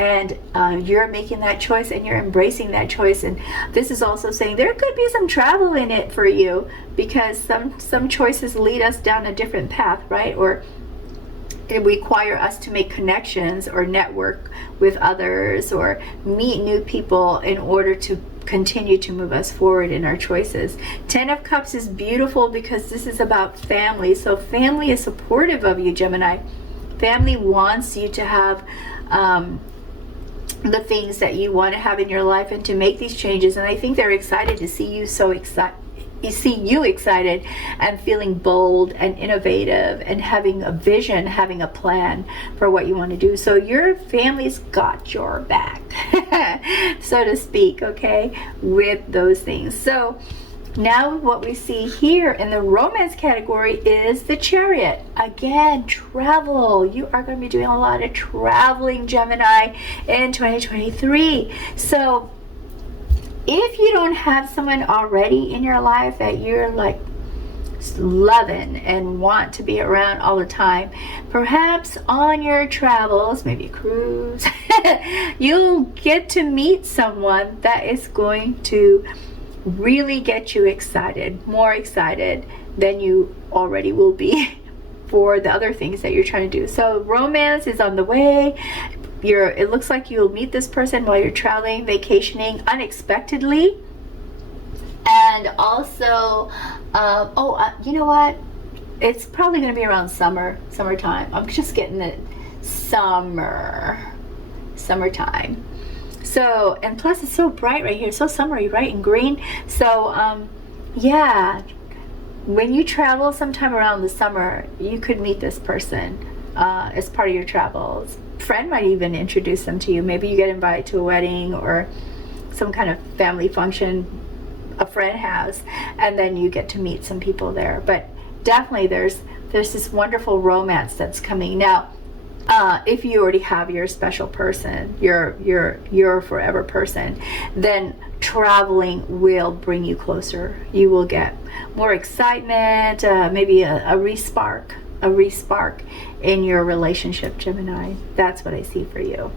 and you're making that choice and you're embracing that choice. And this is also saying there could be some travel in it for you, because some choices lead us down a different path, right? Or it require us to make connections or network with others or meet new people in order to continue to move us forward in our choices. 10 of Cups is beautiful because this is about family. So family is supportive of you, Gemini. Family wants you to have the things that you want to have in your life and to make these changes. And I think they're excited to see you excited and feeling bold and innovative and having a vision, having a plan for what you want to do. So your family's got your back, so to speak, okay, with those things. So now what we see here in the romance category is the Chariot. Again, travel. You are going to be doing a lot of traveling, Gemini, in 2023. So if you don't have someone already in your life that you're like loving and want to be around all the time, perhaps on your travels, maybe a cruise, you'll get to meet someone that is going to really get you excited, more excited than you already will be for the other things that you're trying to do. So romance is on the way. It looks like you'll meet this person while you're traveling, vacationing unexpectedly. And also, you know what? It's probably going to be around summertime. I'm just getting it summertime. So, and plus it's so bright right here, so summery, right, in green. So, yeah, when you travel sometime around the summer, you could meet this person as part of your travels. Friend might even introduce them to you. Maybe you get invited to a wedding or some kind of family function a friend has, and then you get to meet some people there. But definitely there's this wonderful romance that's coming. Now, if you already have your special person, your forever person, then traveling will bring you closer. You will get more excitement, maybe a re-spark in your relationship, Gemini. That's what I see for you.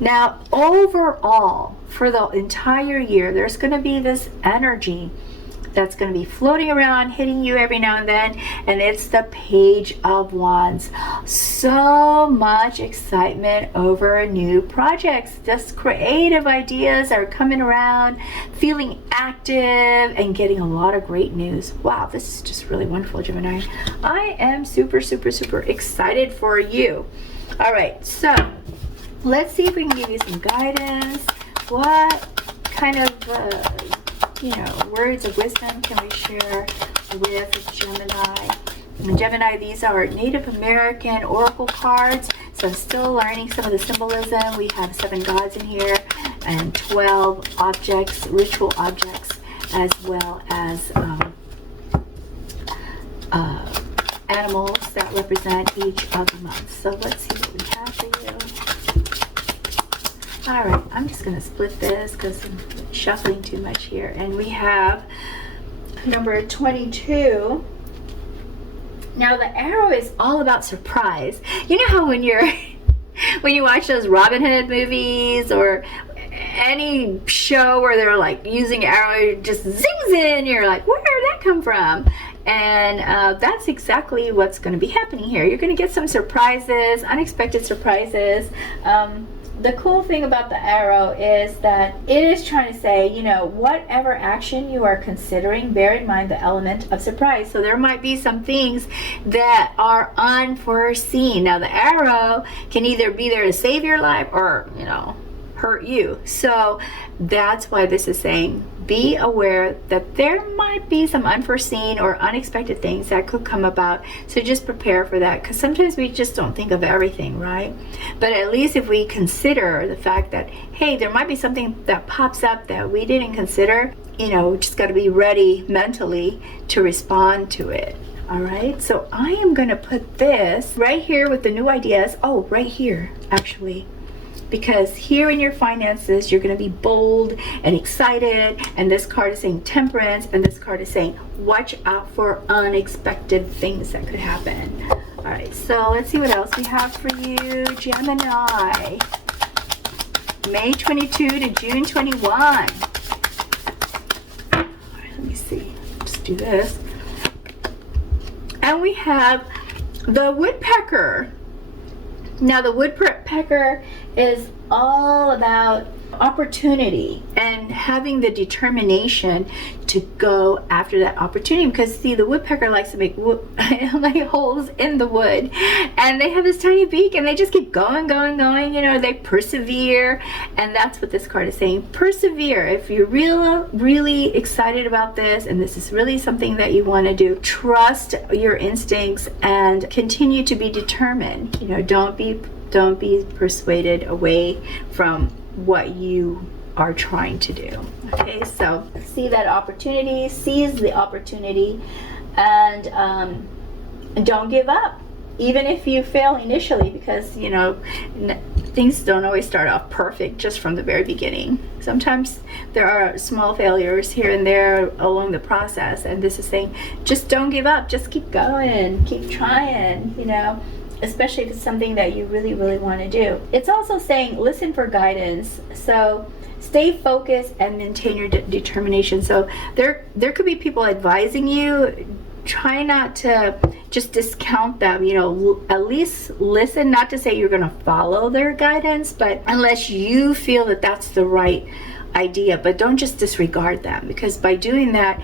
Now, overall, for the entire year, there's going to be this energy that's going to be floating around, hitting you every now and then, and it's the Page of Wands. So much excitement over new projects. Just creative ideas are coming around, feeling active, and getting a lot of great news. Wow, this is just really wonderful, Gemini. I am super, super, super excited for you. All right, so let's see if we can give you some guidance. What kind of words of wisdom can we share with Gemini? And Gemini, these are Native American oracle cards, so I'm still learning some of the symbolism. We have 7 gods in here and 12 objects, ritual objects, as well as animals that represent each of the months. So let's see what we have for you. All right, I'm just going to split this because I'm shuffling too much here. And we have number 22. Now the arrow is all about surprise. You know how when you watch those Robin Hood movies or any show where they're like using arrow, it just zings in, you're like, where did that come from? And that's exactly what's going to be happening here. You're going to get some surprises, unexpected surprises. The cool thing about the arrow is that it is trying to say, whatever action you are considering, bear in mind the element of surprise. So there might be some things that are unforeseen. Now the arrow can either be there to save your life or, hurt you. So that's why this is saying be aware that there might be some unforeseen or unexpected things that could come about. So just prepare for that, because sometimes we just don't think of everything, right? But at least if we consider the fact that, hey, there might be something that pops up that we didn't consider, just got to be ready mentally to respond to it. All right, so I am going to put this right here with the new ideas. Oh, right here, actually. Because here in your finances, you're going to be bold and excited. And this card is saying temperance. And this card is saying watch out for unexpected things that could happen. All right, so let's see what else we have for you, Gemini. May 22 to June 21. All right, let me see. Just do this. And we have the woodpecker. Now, the woodpecker is all about opportunity and having the determination to go after that opportunity, because see, the woodpecker likes to make like holes in the wood, and they have this tiny beak and they just keep going, you know, they persevere. And that's what this card is saying. Persevere. If you're really excited about this and this is really something that you want to do, trust your instincts and continue to be determined. You know, don't be persuaded away from what you are trying to do. Okay, so see that opportunity, seize the opportunity, and don't give up, even if you fail initially, because you know things don't always start off perfect just from the very beginning. Sometimes there are small failures here and there along the process, and this is saying just don't give up, just keep going, keep trying, you know, especially if it's something that you really want to do. It's also saying listen for guidance, so stay focused and maintain your determination. So there could be people advising you. Try not to just discount them, you know, at least listen, not to say you're going to follow their guidance, but unless you feel that that's the right idea, but don't just disregard them, because by doing that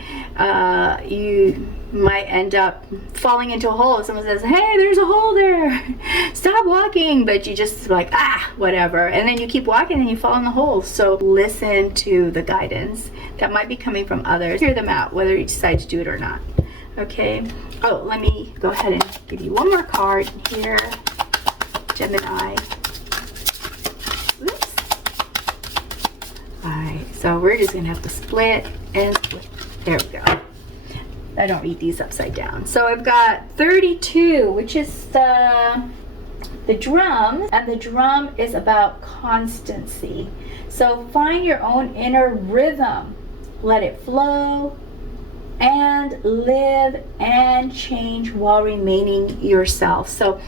you might end up falling into a hole. If someone says, hey, there's a hole there, stop walking, but you just like, whatever, and then you keep walking and you fall in the hole. So listen to the guidance that might be coming from others, hear them out, whether you decide to do it or not. Okay, oh, let me go ahead and give you one more card here, Gemini. Oops. Alright, so we're just gonna have to split and split. There we go. I don't read these upside down. So I've got 32, which is the drum, and the drum is about constancy. So find your own inner rhythm, let it flow, and live and change while remaining yourself. So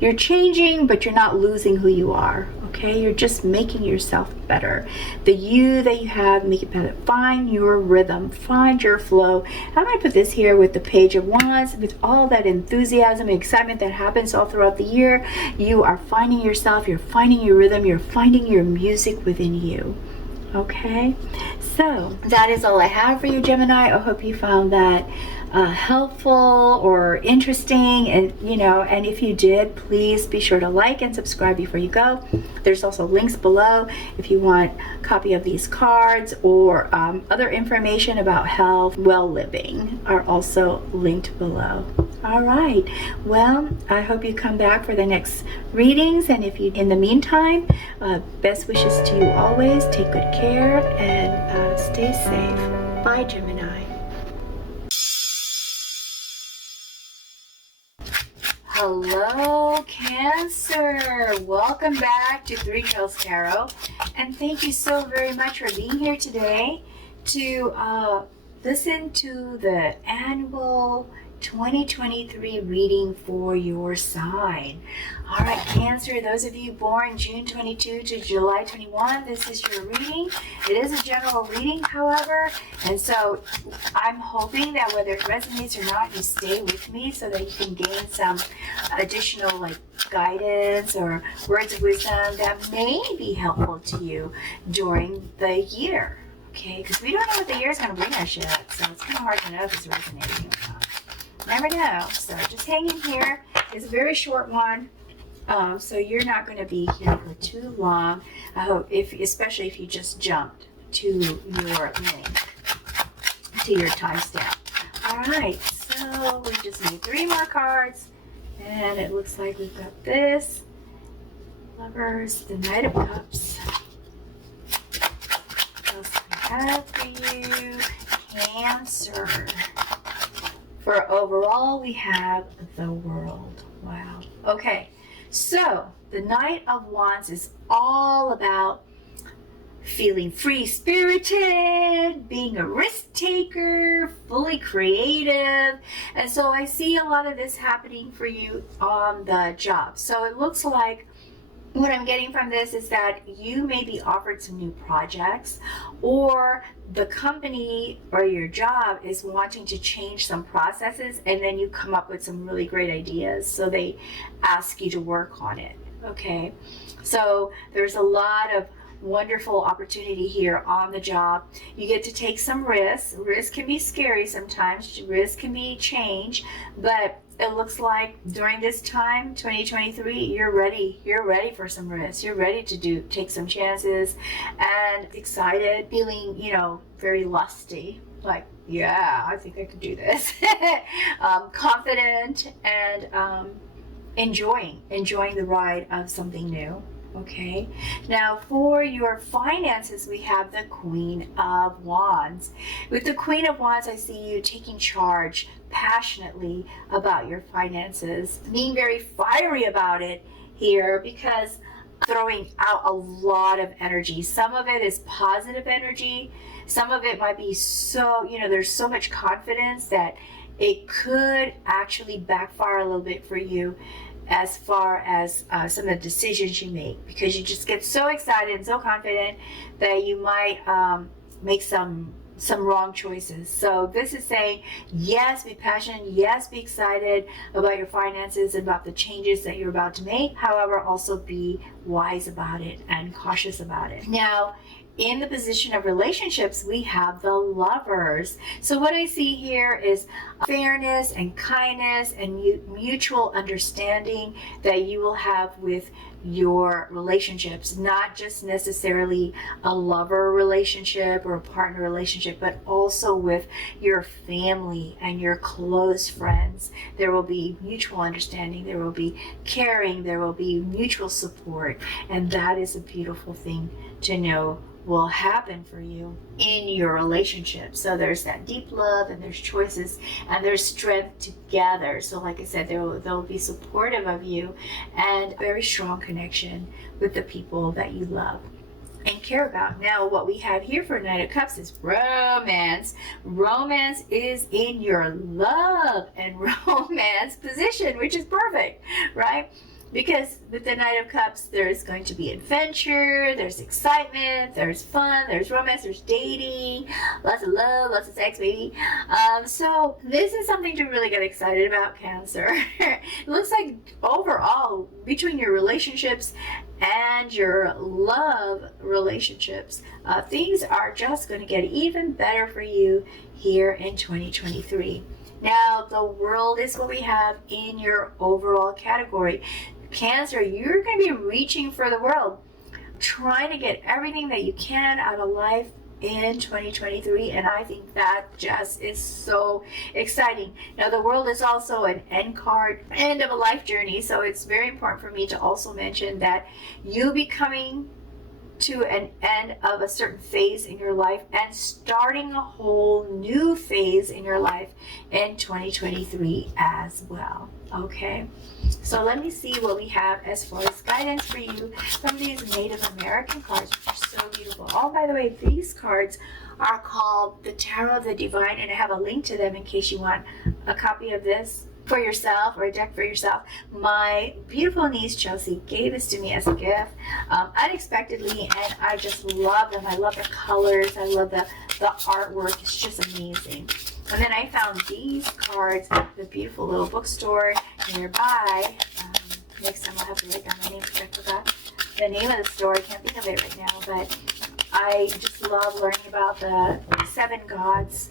you're changing, but you're not losing who you are. Okay, you're just making yourself better. The you that you have, make it better. Find your rhythm, find your flow. I'm going to put this here with the Page of Wands, with all that enthusiasm and excitement that happens all throughout the year. You are finding yourself, you're finding your rhythm, you're finding your music within you. Okay, so that is all I have for you, Gemini. I hope you found that helpful or interesting, and you know, and if you did, please be sure to like and subscribe before you go. There's also links below if you want a copy of these cards, or other information about health, well living are also linked below. All right, well, I hope you come back for the next readings, and if you, in the meantime, best wishes to you always. Take good care and stay safe. Bye, Gemini. Hello, Cancer. Welcome back to Three Trails Tarot, and thank you so very much for being here today to listen to the annual 2023 reading for your sign. All right, Cancer, those of you born June 22 to July 21, this is your reading. It is a general reading, however, and so I'm hoping that whether it resonates or not, you stay with me so that you can gain some additional like guidance or words of wisdom that may be helpful to you during the year. Okay, because we don't know what the year is going to bring us yet, so it's kind of hard to know if it's resonating or not. Never know. So just hang in here. It's a very short one, so you're not going to be here for too long. I hope, especially if you just jumped to your link, to your timestamp. All right, so we just need 3 more cards, and it looks like we've got this, Lovers, the Knight of Cups. What else do we have for you, Cancer? For overall, we have the World. Wow. Okay, so the Knight of Wands is all about feeling free-spirited, being a risk taker, fully creative. And so I see a lot of this happening for you on the job. So it looks like what I'm getting from this is that you may be offered some new projects, or the company or your job is wanting to change some processes, and then you come up with some really great ideas. So they ask you to work on it. Okay. So there's a lot of wonderful opportunity here on the job. You get to take some risks. Risk can be scary sometimes. Risk can be change, but it looks like during this time, 2023, you're ready. You're ready for some risks. You're ready to take some chances, and excited, feeling, very lusty. Like, yeah, I think I could do this. Confident, and enjoying the ride of something new. Okay, now for your finances, we have the Queen of Wands. With the Queen of Wands, I see you taking charge passionately about your finances, being very fiery about it here, because throwing out a lot of energy. Some of it is positive energy. Some of it might be so, there's so much confidence that it could actually backfire a little bit for you, as far as some of the decisions you make, because you just get so excited and so confident that you might make some wrong choices. So this is saying, yes, be passionate, yes, be excited about your finances, about the changes that you're about to make. However, also be wise about it and cautious about it. Now, in the position of relationships, we have the Lovers. So what I see here is fairness and kindness and mutual understanding that you will have with your relationships, not just necessarily a lover relationship or a partner relationship, but also with your family and your close friends. There will be mutual understanding, there will be caring, there will be mutual support, and that is a beautiful thing to know will happen for you in your relationship. So there's that deep love, and there's choices, and there's strength together. So like I said, they'll be supportive of you, and very strong connection with the people that you love and care about. Now, what we have here for Knight of Cups is romance. Romance is in your love and romance position, which is perfect, right? Because with the Knight of Cups, there's going to be adventure, there's excitement, there's fun, there's romance, there's dating, lots of love, lots of sex, baby. So this is something to really get excited about, Cancer. It looks like overall, between your relationships and your love relationships, things are just going to get even better for you here in 2023. Now, the World is what we have in your overall category. Cancer, you're going to be reaching for the world, trying to get everything that you can out of life in 2023, and I think that just is so exciting. Now, the World is also an end card, end of a life journey, so it's very important for me to also mention that you'll be coming to an end of a certain phase in your life and starting a whole new phase in your life in 2023 as well. Okay, so let me see what we have as far as guidance for you from these Native American cards, which are so beautiful. Oh, by the way, these cards are called the Tarot of the Divine, and I have a link to them in case you want a copy of this for yourself, or a deck for yourself. My beautiful niece Chelsea gave this to me as a gift unexpectedly, and I just love them. I love the colors, I love the artwork. It's just amazing. And then I found these cards at the beautiful little bookstore nearby. Next time I'll have to write down my name because I forgot the name of the store. I can't think of it right now, but I just love learning about the 7 gods,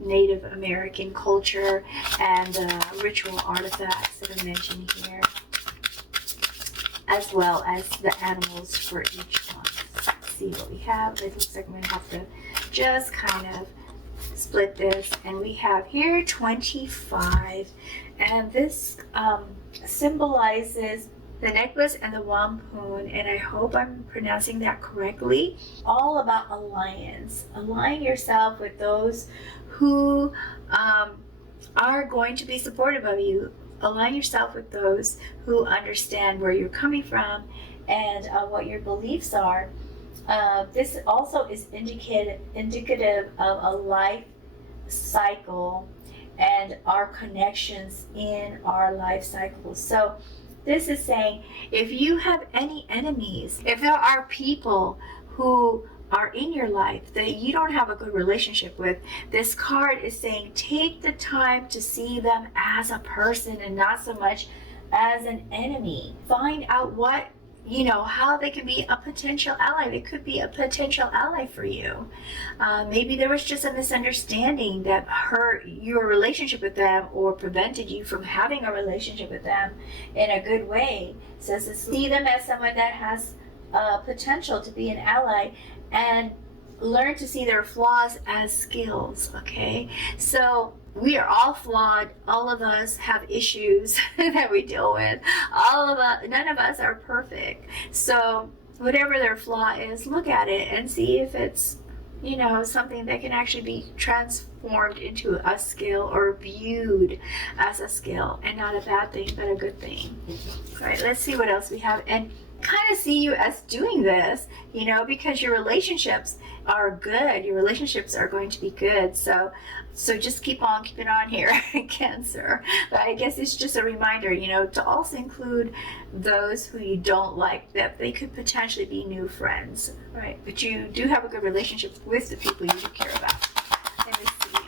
Native American culture, and the ritual artifacts that are mentioned here, as well as the animals for each one. Let's see what we have. It looks like I'm going to have to just kind of split this, and we have here 25, and this symbolizes the necklace and the wampum, and I hope I'm pronouncing that correctly. All about alliance. Align yourself with those who are going to be supportive of you. Align yourself with those who understand where you're coming from and what your beliefs are. This also is indicative of a life cycle and our connections in our life cycles. So This is saying if you have any enemies, if there are people who are in your life that you don't have a good relationship with, this card is saying take the time to see them as a person and not so much as an enemy. Find out what, you know, how they can be a potential ally. They could be a potential ally for you. Maybe there was just a misunderstanding that hurt your relationship with them or prevented you from having a relationship with them in a good way. It says to see them as someone that has potential to be an ally, and learn to see their flaws as skills. Okay, so we are all flawed. All of us have issues that we deal with. All of us, none of us are perfect. So whatever their flaw is, look at it and see if it's, you know, something that can actually be transformed into a skill or viewed as a skill, and not a bad thing but a good thing. All right, let's see what else we have. And kind of see you as doing this, you know, because your relationships are good. Your relationships are going to be good. So just keep on keeping on here, Cancer. But I guess it's just a reminder, you know, to also include those who you don't like, that they could potentially be new friends, right? But you do have a good relationship with the people you do care about. Let me see.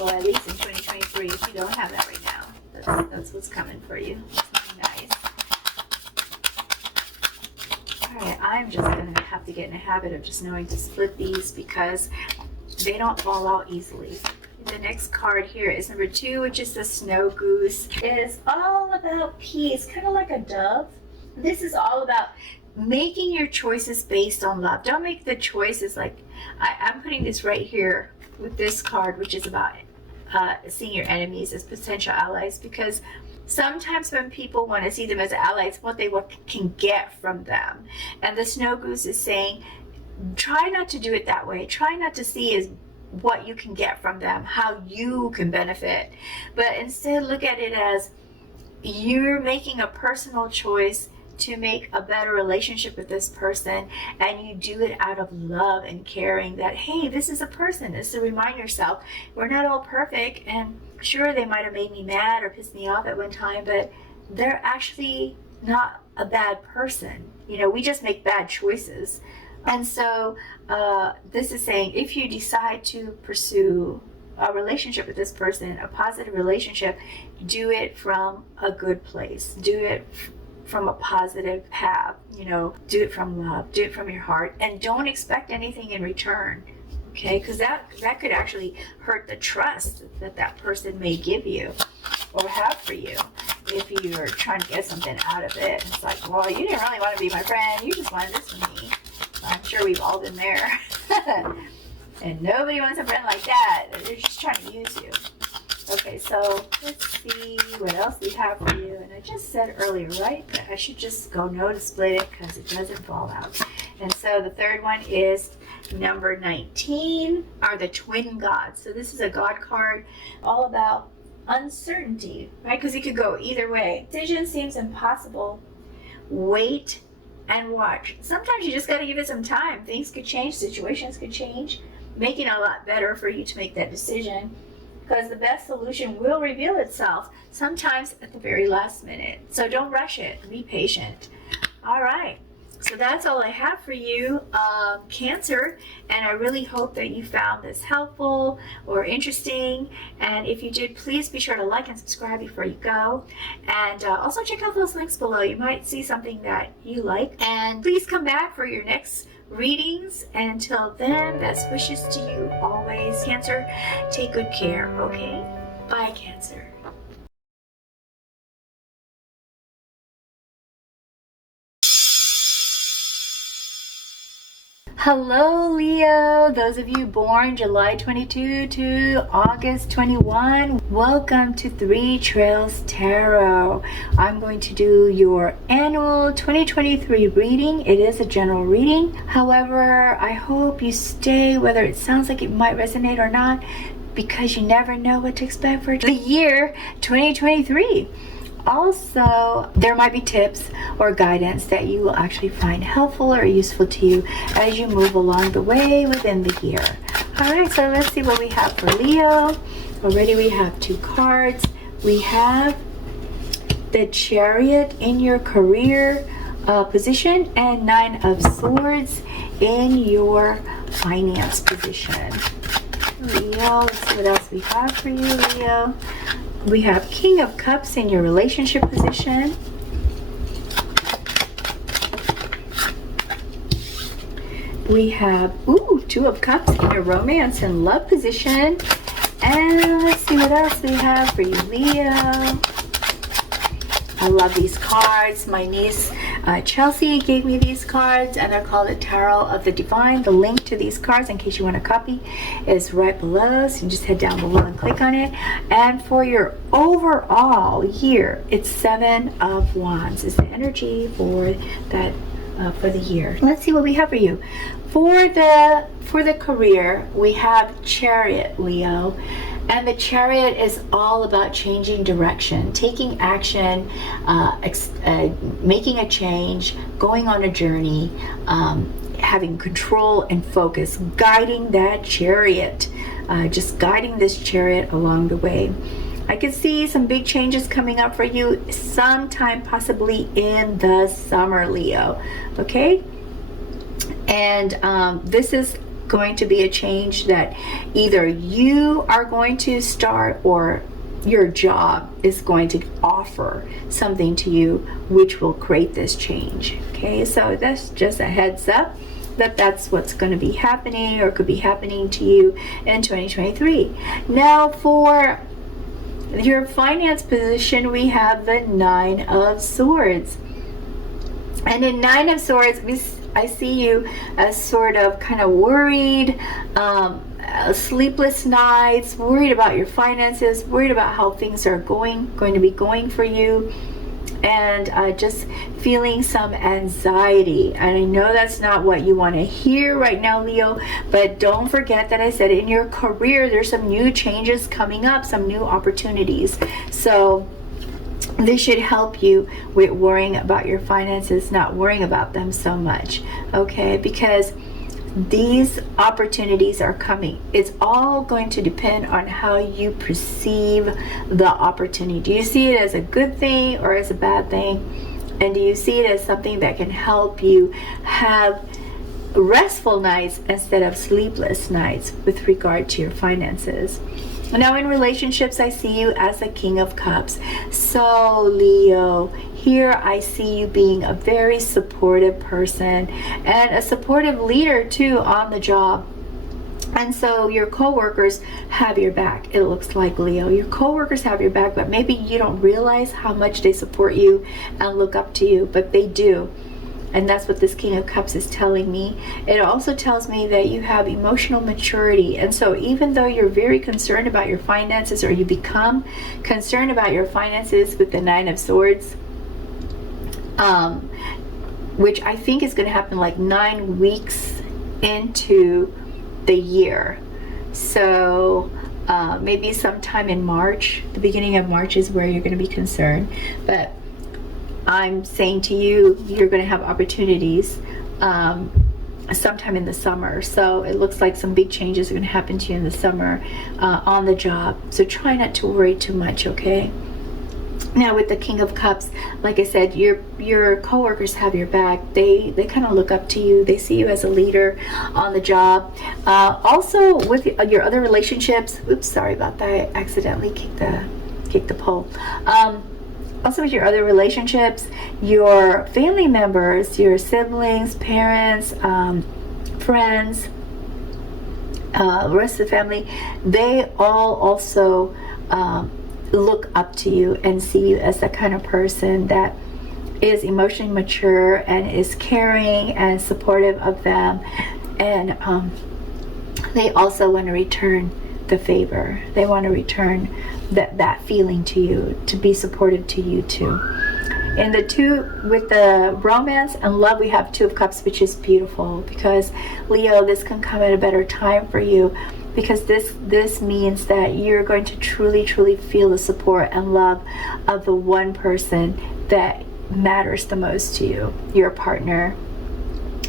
Well, at least in 2023, if you don't have that right now, that's what's coming for you. Nice. Alright, I'm just going to have to get in a habit of just knowing to split these because they don't fall out easily. The next card here is number 2, which is the snow goose. It is all about peace, kind of like a dove. This is all about making your choices based on love. Don't make the choices like, I'm putting this right here with this card, which is about seeing your enemies as potential allies, because sometimes when people want to see them as allies, what they can get from them. And the snow goose is saying, try not to do it that way. Try not to see as what you can get from them, how you can benefit. But instead look at it as you're making a personal choice to make a better relationship with this person, and you do it out of love and caring that, hey, this is a person. This is to remind yourself we're not all perfect, and sure, they might have made me mad or pissed me off at one time, but they're actually not a bad person. You know, we just make bad choices. And so this is saying if you decide to pursue a relationship with this person, a positive relationship, do it from a good place. Do it from a positive path, you know, do it from love, do it from your heart, and don't expect anything in return, okay? Because that could actually hurt the trust that that person may give you or have for you if you're trying to get something out of it. It's like, well, you didn't really want to be my friend, you just wanted this from me. I'm sure we've all been there. And nobody wants a friend like that. They're just trying to use you. Okay, so let's see what else we have for you. And I just said earlier, right, that I should just go no to split it because it doesn't fall out. And so the third one is number 19, are the twin gods. So this is a god card all about uncertainty, right? Because it could go either way. Decision seems impossible. Wait and watch. Sometimes you just got to give it some time. Things could change, situations could change, making it a lot better for you to make that decision, because the best solution will reveal itself sometimes at the very last minute. So don't rush it. Be patient. All right. So that's all I have for you, Cancer, and I really hope that you found this helpful or interesting. And if you did, please be sure to like and subscribe before you go. And also check out those links below. You might see something that you like. And please come back for your next readings. And until then, best wishes to you always, Cancer. Take good care, okay? Bye, Cancer. Hello, Leo. Those of you born July 22 to August 21, welcome to 3 Trails Tarot. I'm going to do your annual 2023 reading. It is a general reading. However, I hope you stay, whether it sounds like it might resonate or not, because you never know what to expect for the year 2023. Also, there might be tips or guidance that you will actually find helpful or useful to you as you move along the way within the year. All right, so let's see what we have for Leo. Already we have 2 cards. we have the Chariot in your career position, and 9 of Swords in your finance position. Leo, let's see what else we have for you, Leo. We have King of Cups in your relationship position. We have, Two of Cups in your romance and love position. And let's see what else we have for you, Leo. I love these cards. My niece Chelsea gave me these cards, and they're called the Tarot of the Divine. The link to these cards, in case you want a copy, is right below, so you just head down below and click on it. And for your overall year, it's 7 of Wands is the energy for that for the year. Let's see what we have for you. For the career, we have Chariot, Leo. And the Chariot is all about changing direction, taking action, making a change, going on a journey, having control and focus, guiding that Chariot, just guiding this Chariot along the way. I can see some big changes coming up for you sometime possibly in the summer, Leo. Okay? And this is going to be a change that either you are going to start or your job is going to offer something to you which will create this change. Okay, so that's just a heads up that that's what's going to be happening or could be happening to you in 2023. Now for your finance position, we have the 9 of Swords. And in 9 of Swords, I see you as sort of kind of worried, sleepless nights, worried about your finances, worried about how things are going to be going for you, and just feeling some anxiety. And I know that's not what you want to hear right now, Leo, but don't forget that I said in your career there's some new changes coming up, some new opportunities. So this should help you with worrying about your finances, not worrying about them so much, okay? Because these opportunities are coming. It's all going to depend on how you perceive the opportunity. Do you see it as a good thing or as a bad thing? And do you see it as something that can help you have restful nights instead of sleepless nights with regard to your finances? Now in relationships, I see you as a King of Cups. So Leo, here I see you being a very supportive person and a supportive leader too on the job. And so your co-workers have your back, it looks like, Leo. Your co-workers have your back, but maybe you don't realize how much they support you and look up to you, but they do. And that's what this King of Cups is telling me. It also tells me that you have emotional maturity. And so even though you're very concerned about your finances, or you become concerned about your finances with the 9 of Swords, which I think is going to happen like 9 weeks into the year. So maybe sometime in March, the beginning of March is where you're going to be concerned. But I'm saying to you, you're going to have opportunities sometime in the summer. So it looks like some big changes are going to happen to you in the summer on the job. So try not to worry too much, okay? Now with the King of Cups, like I said, your co-workers have your back. They kind of look up to you. They see you as a leader on the job. Also with your other relationships, oops, sorry about that. I accidentally kicked the pole. Also with your other relationships, your family members, your siblings, parents, friends, the rest of the family, they all also look up to you and see you as the kind of person that is emotionally mature and is caring and supportive of them. And they also want to return the favor. They want to return that feeling to you, to be supportive to you too. And with the romance and love, we have 2 of Cups, which is beautiful, because Leo, this can come at a better time for you, because this means that you're going to truly feel the support and love of the one person that matters the most to you, your partner.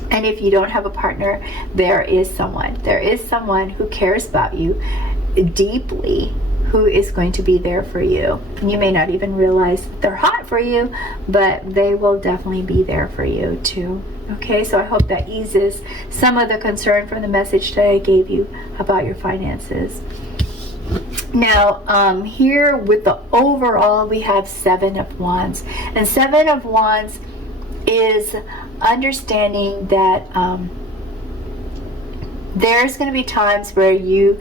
And if you don't have a partner, there is someone who cares about you deeply, who is going to be there for you. You may not even realize they're hot for you, but they will definitely be there for you too. Okay, so I hope that eases some of the concern from the message that I gave you about your finances. Now, here with the overall, we have 7 of Wands. And 7 of Wands is understanding that there's going to be times where you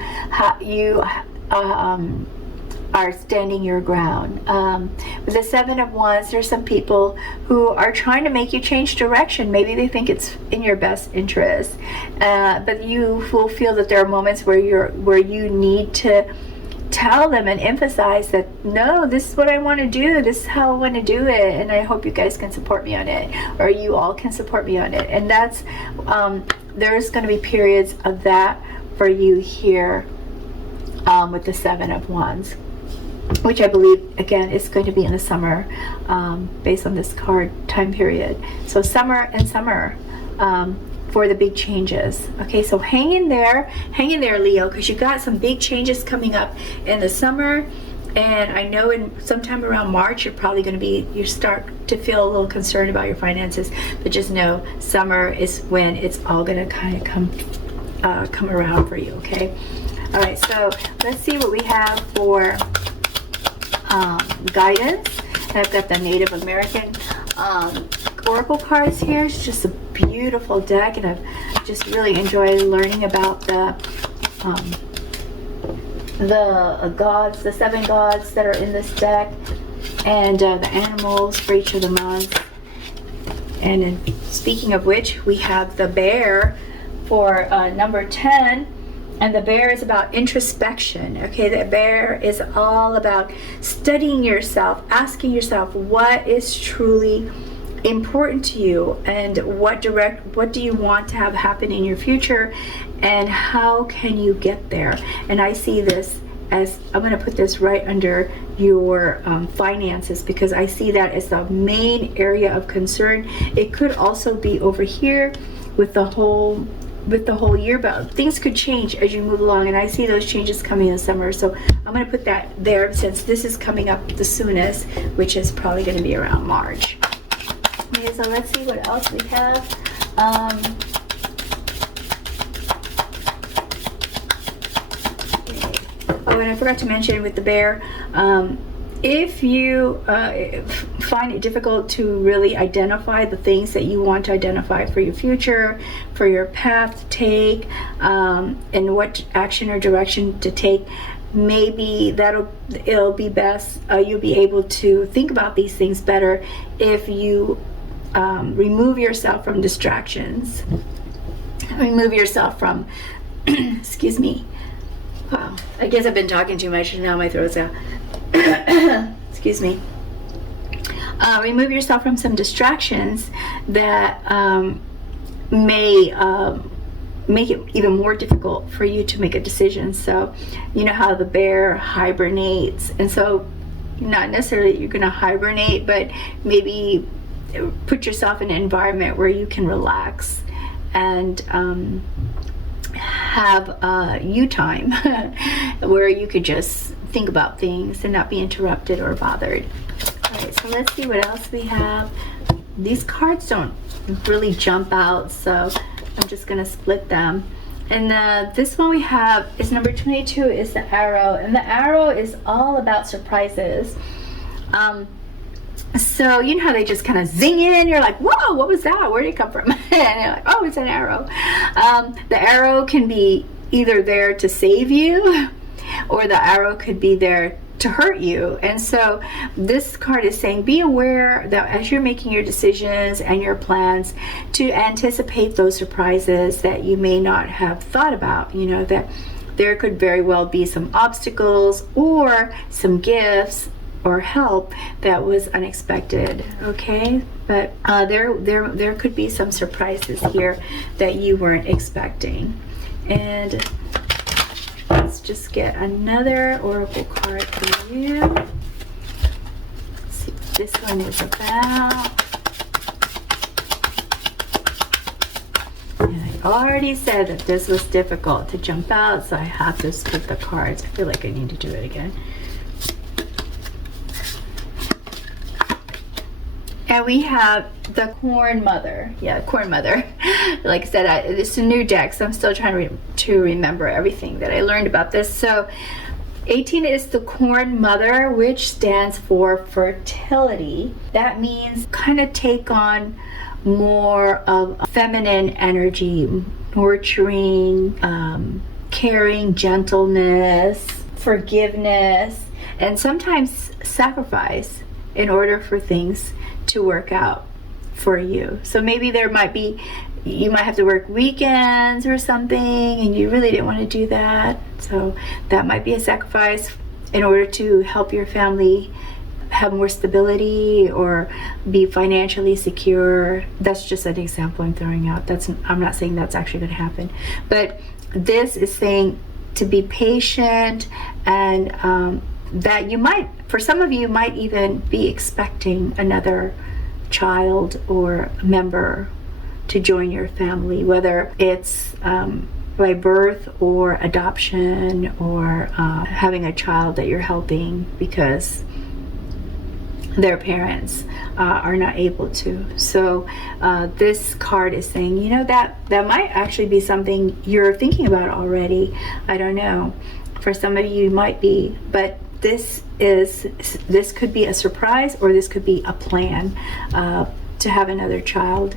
are standing your ground. With the 7 of Wands, there's some people who are trying to make you change direction. Maybe they think it's in your best interest, but you will feel that there are moments where you need to tell them and emphasize that, no, this is what I want to do, this is how I want to do it, and I hope you guys can support me on it, or you all can support me on it. And that's there's going to be periods of that for you here with the 7 of Wands, which I believe again is going to be in the summer, based on this card time period. So summer and summer for the big changes. Okay, so hang in there, Leo, because you got some big changes coming up in the summer. And I know in sometime around March, you're probably going to be, you start to feel a little concerned about your finances, but just know summer is when it's all going to kind of come around for you. Okay, all right, so let's see what we have for guidance. I've got the Native American Oracle cards here. It's just a beautiful deck, and I've just really enjoyed learning about the gods, the 7 gods that are in this deck, and the animals for each of the months. And speaking of which, we have the bear for number 10. And the bear is about introspection. Okay, the bear is all about studying yourself, asking yourself what is truly important to you, and what do you want to have happen in your future, and how can you get there. And I see this as, I'm going to put this right under your finances, because I see that as the main area of concern. It could also be over here with the whole year, but things could change as you move along, and I see those changes coming in the summer. So I'm going to put that there, since this is coming up the soonest, which is probably going to be around March. Okay, so let's see what else we have. Oh, and I forgot to mention with the bear, if you find it difficult to really identify the things that you want to identify for your future, for your path to take, and what action or direction to take, maybe it'll be best, you'll be able to think about these things better if you remove yourself from distractions. Remove yourself from, excuse me. Wow, I guess I've been talking too much and now my throat's out. Excuse me. Remove yourself from some distractions that may make it even more difficult for you to make a decision. So you know how the bear hibernates, and so not necessarily you're going to hibernate, but maybe put yourself in an environment where you can relax and have you time where you could just think about things and not be interrupted or bothered. All right, so let's see what else we have. These cards don't really jump out, so I'm just gonna split them. And this one we have is number 22, is the arrow, and the arrow is all about surprises. So you know how they just kind of zing in, you're like, whoa, what was that, where did it come from? And you're like, oh, it's an arrow. The arrow can be either there to save you, or the arrow could be there to hurt you. And so this card is saying, be aware that as you're making your decisions and your plans, to anticipate those surprises that you may not have thought about. You know, that there could very well be some obstacles or some gifts or help that was unexpected. Okay, but there could be some surprises here that you weren't expecting. And let's just get another oracle card for you. Let's see what this one is about. And I already said that this was difficult to jump out, so I have to split the cards. I feel like I need to do it again. And we have the Corn Mother. Yeah, Corn Mother. Like I said, it's a new deck, so I'm still trying to remember everything that I learned about this. So 18 is the Corn Mother, which stands for fertility. That means kind of take on more of feminine energy, nurturing, caring, gentleness, forgiveness, and sometimes sacrifice in order for things to work out for you. So maybe you might have to work weekends or something, and you really didn't want to do that. So that might be a sacrifice in order to help your family have more stability or be financially secure. That's just an example I'm throwing out. I'm not saying that's actually going to happen, but this is saying to be patient, and that you might, for some of you, might even be expecting another child or member to join your family, whether it's by birth or adoption, or having a child that you're helping because their parents are not able to. So this card is saying, you know, that might actually be something you're thinking about already. I don't know. For some of you, might be, but this could be a surprise, or this could be a plan to have another child.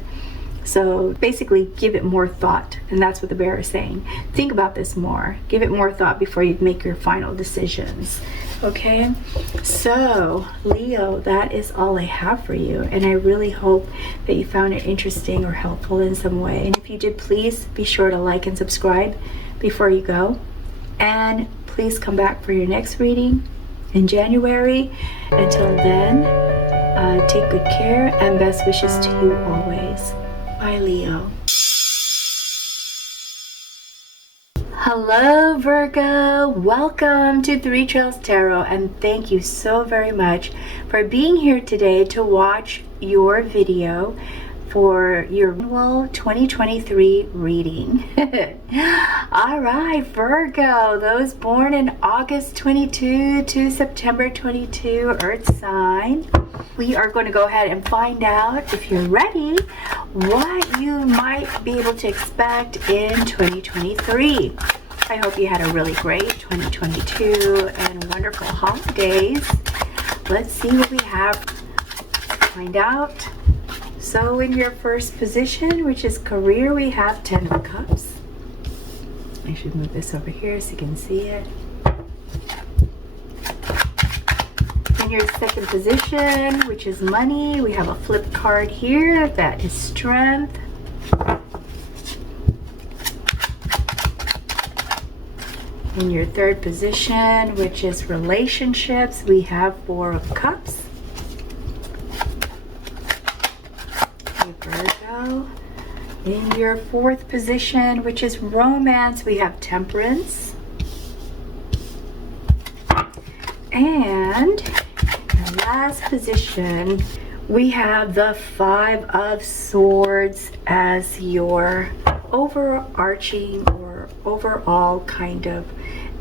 So basically, give it more thought, and that's what the bear is saying. Think about this more. Give it more thought before you make your final decisions. Okay, so Leo, that is all I have for you, and I really hope that you found it interesting or helpful in some way. And if you did, please be sure to like and subscribe before you go, and please come back for your next reading in January. Until then, take good care, and best wishes to you always. Bye, Leo. Hello, Virgo. Welcome to Three Trails Tarot, and thank you so very much for being here today to watch your video for your annual 2023 reading. All right, Virgo, those born in August 22 to September 22, Earth sign. We are going to go ahead and find out, if you're ready, what you might be able to expect in 2023. I hope you had a really great 2022 and wonderful holidays. Let's see what we have. Find out. So in your first position, which is career, we have 10 of Cups. I should move this over here so you can see it. In your second position, which is money, we have a flip card here. That is strength. In your third position, which is relationships, we have 4 of Cups. Virgo. In your fourth position, which is romance, we have Temperance. And your last position, we have the 5 of Swords as your overarching or overall kind of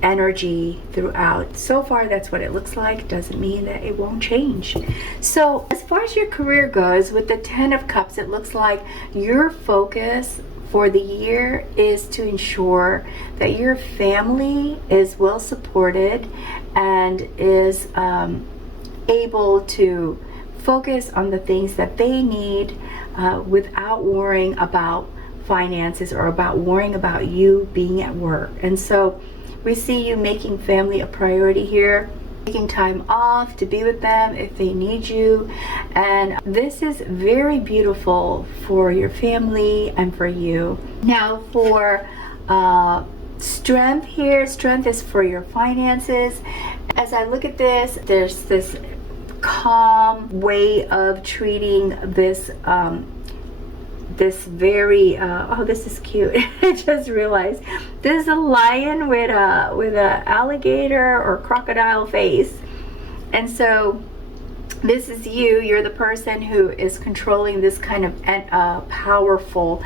energy throughout. So far, that's what it looks like. Doesn't mean that it won't change. So as far as your career goes, with the 10 of Cups, it looks like your focus for the year is to ensure that your family is well supported and is able to focus on the things that they need without worrying about finances or about worrying about you being at work. And so we see you making family a priority here, taking time off to be with them if they need you. And this is very beautiful for your family and for you. Now for strength here, strength is for your finances. As I look at this, there's this calm way of treating this this very oh, this is cute. I just realized this is a lion with a alligator or crocodile face. And so this is you. You're the person who is controlling this kind of powerful,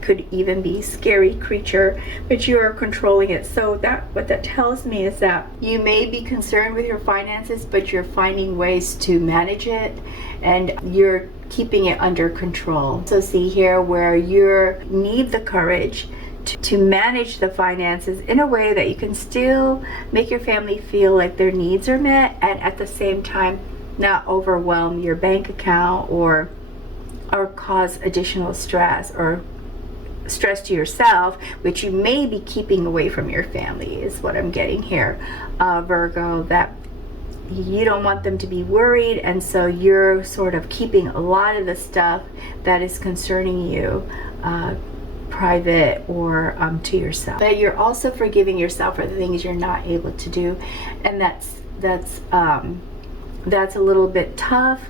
could even be scary creature, but you are controlling it. So what that tells me is that you may be concerned with your finances, but you're finding ways to manage it, and you're keeping it under control. So see here where you need the courage to manage the finances in a way that you can still make your family feel like their needs are met, and at the same time not overwhelm your bank account or cause additional stress to yourself, which you may be keeping away from your family, is what I'm getting here, Virgo. That you don't want them to be worried, and so you're sort of keeping a lot of the stuff that is concerning you private or to yourself. But you're also forgiving yourself for the things you're not able to do, and that's a little bit tough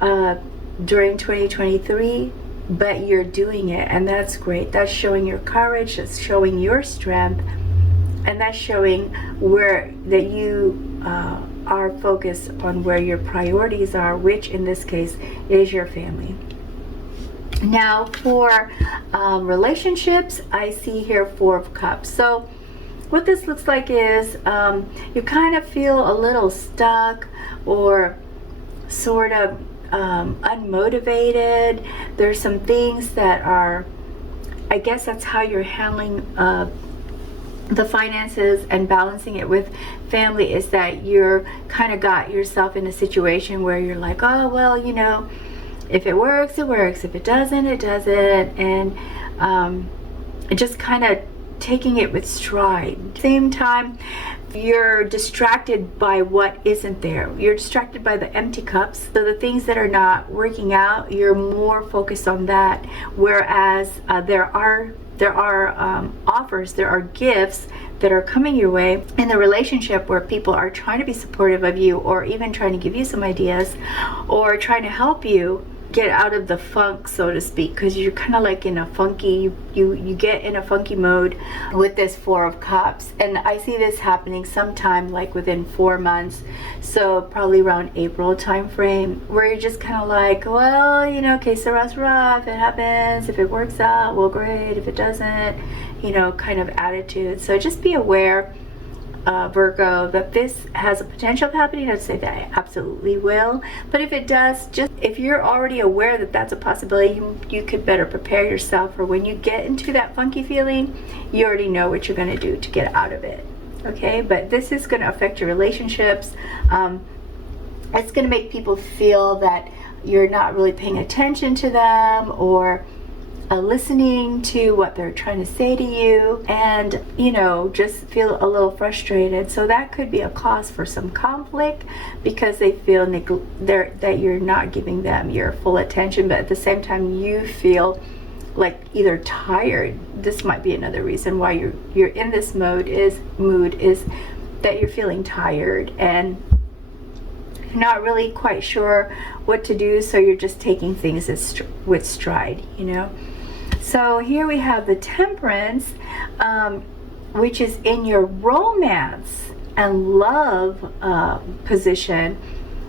during 2023, but you're doing it, and that's great. That's showing your courage, that's showing your strength, and that's showing that you are focused on where your priorities are, which in this case is your family. Now for relationships, I see here 4 of Cups. So what this looks like is you kind of feel a little stuck or sort of unmotivated. There's some things that are, I guess that's how you're handling the finances and balancing it with family, is that you're kind of got yourself in a situation where you're like, oh well, you know, if it works, it works. If it doesn't, it doesn't. And just kind of taking it with stride. At the same time, you're distracted by what isn't there. You're distracted by the empty cups. So the things that are not working out, you're more focused on that. Whereas there are offers, there are gifts that are coming your way in the relationship where people are trying to be supportive of you, or even trying to give you some ideas, or trying to help you get out of the funk, so to speak, because you're kind of like in a funky, you get in a funky mode with this 4 of Cups. And I see this happening sometime like within 4 months, so probably around April time frame, where you're just kind of like, well, you know, okay, so rough, it happens. If it works out, well, great. If it doesn't, you know, kind of attitude. So just be aware, Virgo, that this has a potential of happening. I'd say that it absolutely will, but if it does, just if you're already aware that that's a possibility, you could better prepare yourself for when you get into that funky feeling, you already know what you're going to do to get out of it. Okay, but this is going to affect your relationships. It's going to make people feel that you're not really paying attention to them, or listening to what they're trying to say to you, and you know, just feel a little frustrated. So that could be a cause for some conflict, because they feel that you're not giving them your full attention, but at the same time you feel like either tired. This might be another reason why you're in this mood is that you're feeling tired and not really quite sure what to do, so you're just taking things with stride, you know. So here we have the Temperance, which is in your romance and love position.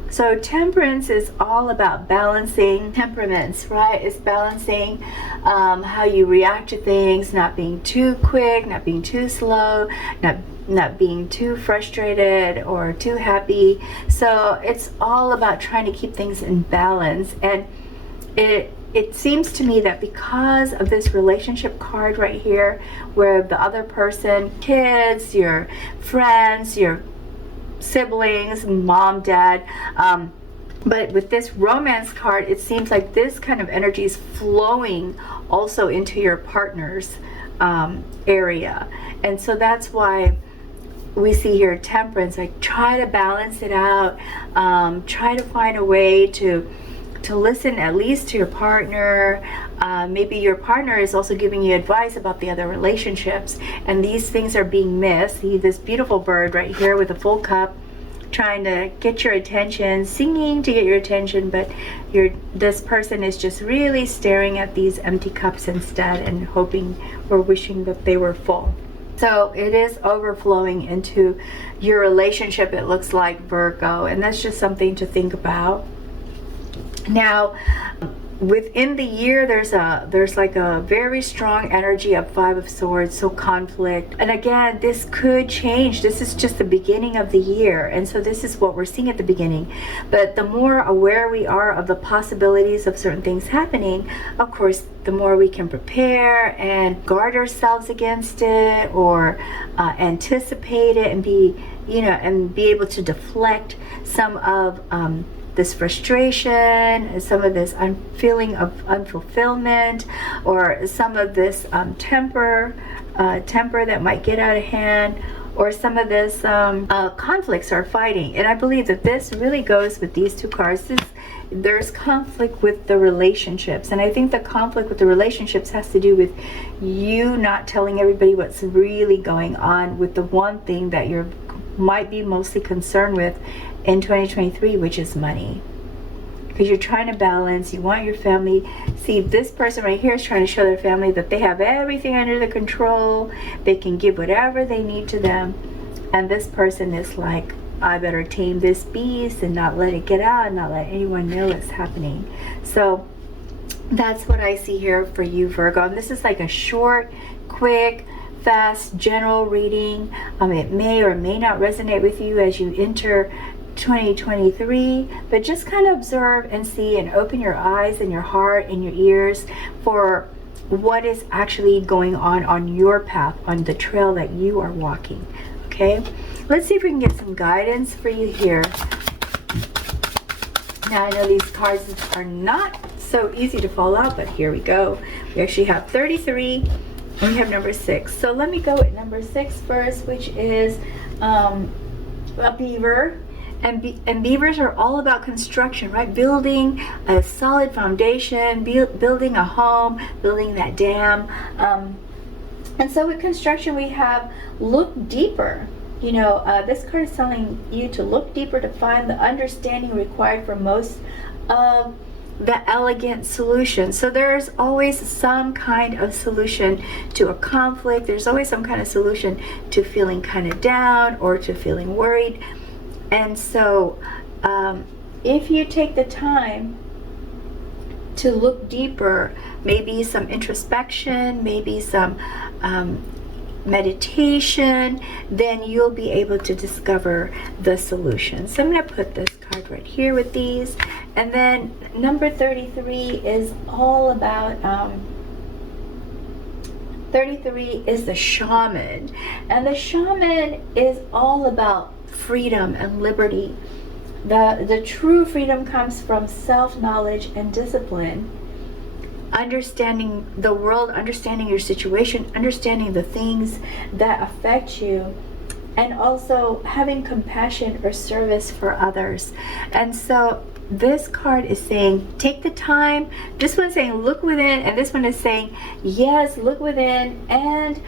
So Temperance is all about balancing temperaments, right? It's balancing how you react to things, not being too quick, not being too slow, not being too frustrated or too happy. So it's all about trying to keep things in balance. And it seems to me that because of this relationship card right here, where the other person, kids, your friends, your siblings, mom, dad, but with this romance card, it seems like this kind of energy is flowing also into your partner's area. And so that's why we see here Temperance, like try to balance it out, try to find a way to listen at least to your partner. Maybe your partner is also giving you advice about the other relationships, and these things are being missed. See this beautiful bird right here with a full cup trying to get your attention, singing to get your attention, but this person is just really staring at these empty cups instead and hoping or wishing that they were full. So it is overflowing into your relationship, it looks like, Virgo, and that's just something to think about. Now, within the year, there's like a very strong energy of Five of Swords, so conflict. And again, this could change. This is just the beginning of the year, and so this is what we're seeing at the beginning. But the more aware we are of the possibilities of certain things happening, of course, the more we can prepare and guard ourselves against it, or anticipate it, and be able to deflect some of this frustration, some of this feeling of unfulfillment, or some of this temper that might get out of hand, or some of this conflicts or fighting. And I believe that this really goes with these two cards. There's conflict with the relationships, and I think the conflict with the relationships has to do with you not telling everybody what's really going on with the one thing that you might be mostly concerned with in 2023, which is money. Because you're trying to balance, you want your family. See, this person right here is trying to show their family that they have everything under the control, they can give whatever they need to them, and this person is like, I better tame this beast and not let it get out and not let anyone know what's happening. So that's what I see here for you, Virgo. And this is like a short, quick, fast, general reading. It may or may not resonate with you as you enter 2023, but just kind of observe and see, and open your eyes and your heart and your ears for what is actually going on your path, on the trail that you are walking. Okay, let's see if we can get some guidance for you here. Now, I know these cards are not so easy to fall out, but here we go. We actually have 33 and we have number 6. So let me go with number 6 first, which is a beaver. And beavers are all about construction, right? Building a solid foundation, building a home, building that dam. And so with construction, we have look deeper. This card is telling you to look deeper to find the understanding required for most of the elegant solution. So there's always some kind of solution to a conflict. There's always some kind of solution to feeling kind of down or to feeling worried. And so if you take the time to look deeper, maybe some introspection, maybe some meditation, then you'll be able to discover the solution. So I'm going to put this card right here with these. And then number 33 is all about 33 is the shaman, and the shaman is all about freedom and liberty. The true freedom comes from self-knowledge and discipline, understanding the world, understanding your situation, understanding the things that affect you, and also having compassion or service for others. And so this card is saying, take the time. This one's saying, look within, and this one is saying, yes, look within and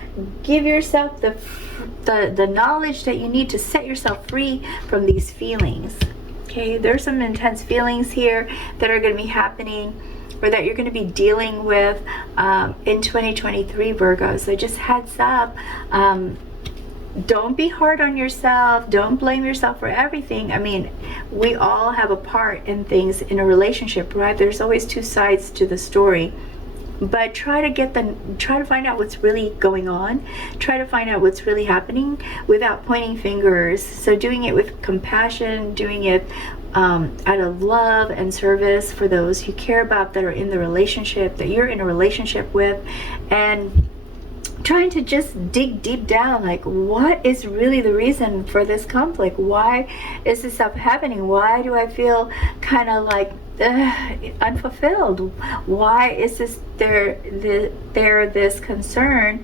give yourself the knowledge that you need to set yourself free from these feelings. Okay, there's some intense feelings here that are going to be happening, or that you're going to be dealing with in 2023, Virgo. So just heads up, don't be hard on yourself. Don't blame yourself for everything. I mean, we all have a part in things in a relationship, right? There's always two sides to the story. But try to find out what's really going on. Try to find out what's really happening without pointing fingers. So doing it with compassion, doing it out of love and service for those you care about that are in the relationship, that you're in a relationship with, and trying to just dig deep down, like, what is really the reason for this conflict? Why is this stuff happening? Why do I feel kind of like unfulfilled? Why is there this concern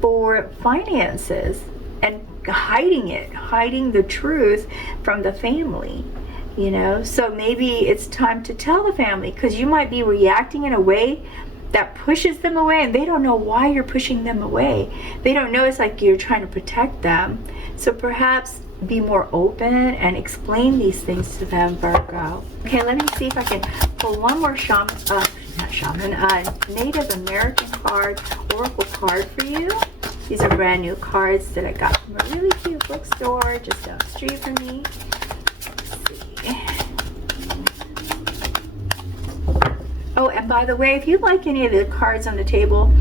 for finances and hiding the truth from the family? So maybe it's time to tell the family, because you might be reacting in a way that pushes them away, and they don't know why you're pushing them away. They don't know it's like you're trying to protect them. So perhaps be more open and explain these things to them, Virgo. Okay, let me see if I can pull one more Native American card, oracle card for you. These are brand new cards that I got from a really cute bookstore just down the street from me. Let's see. Oh, and by the way, if you like any of the cards on the table,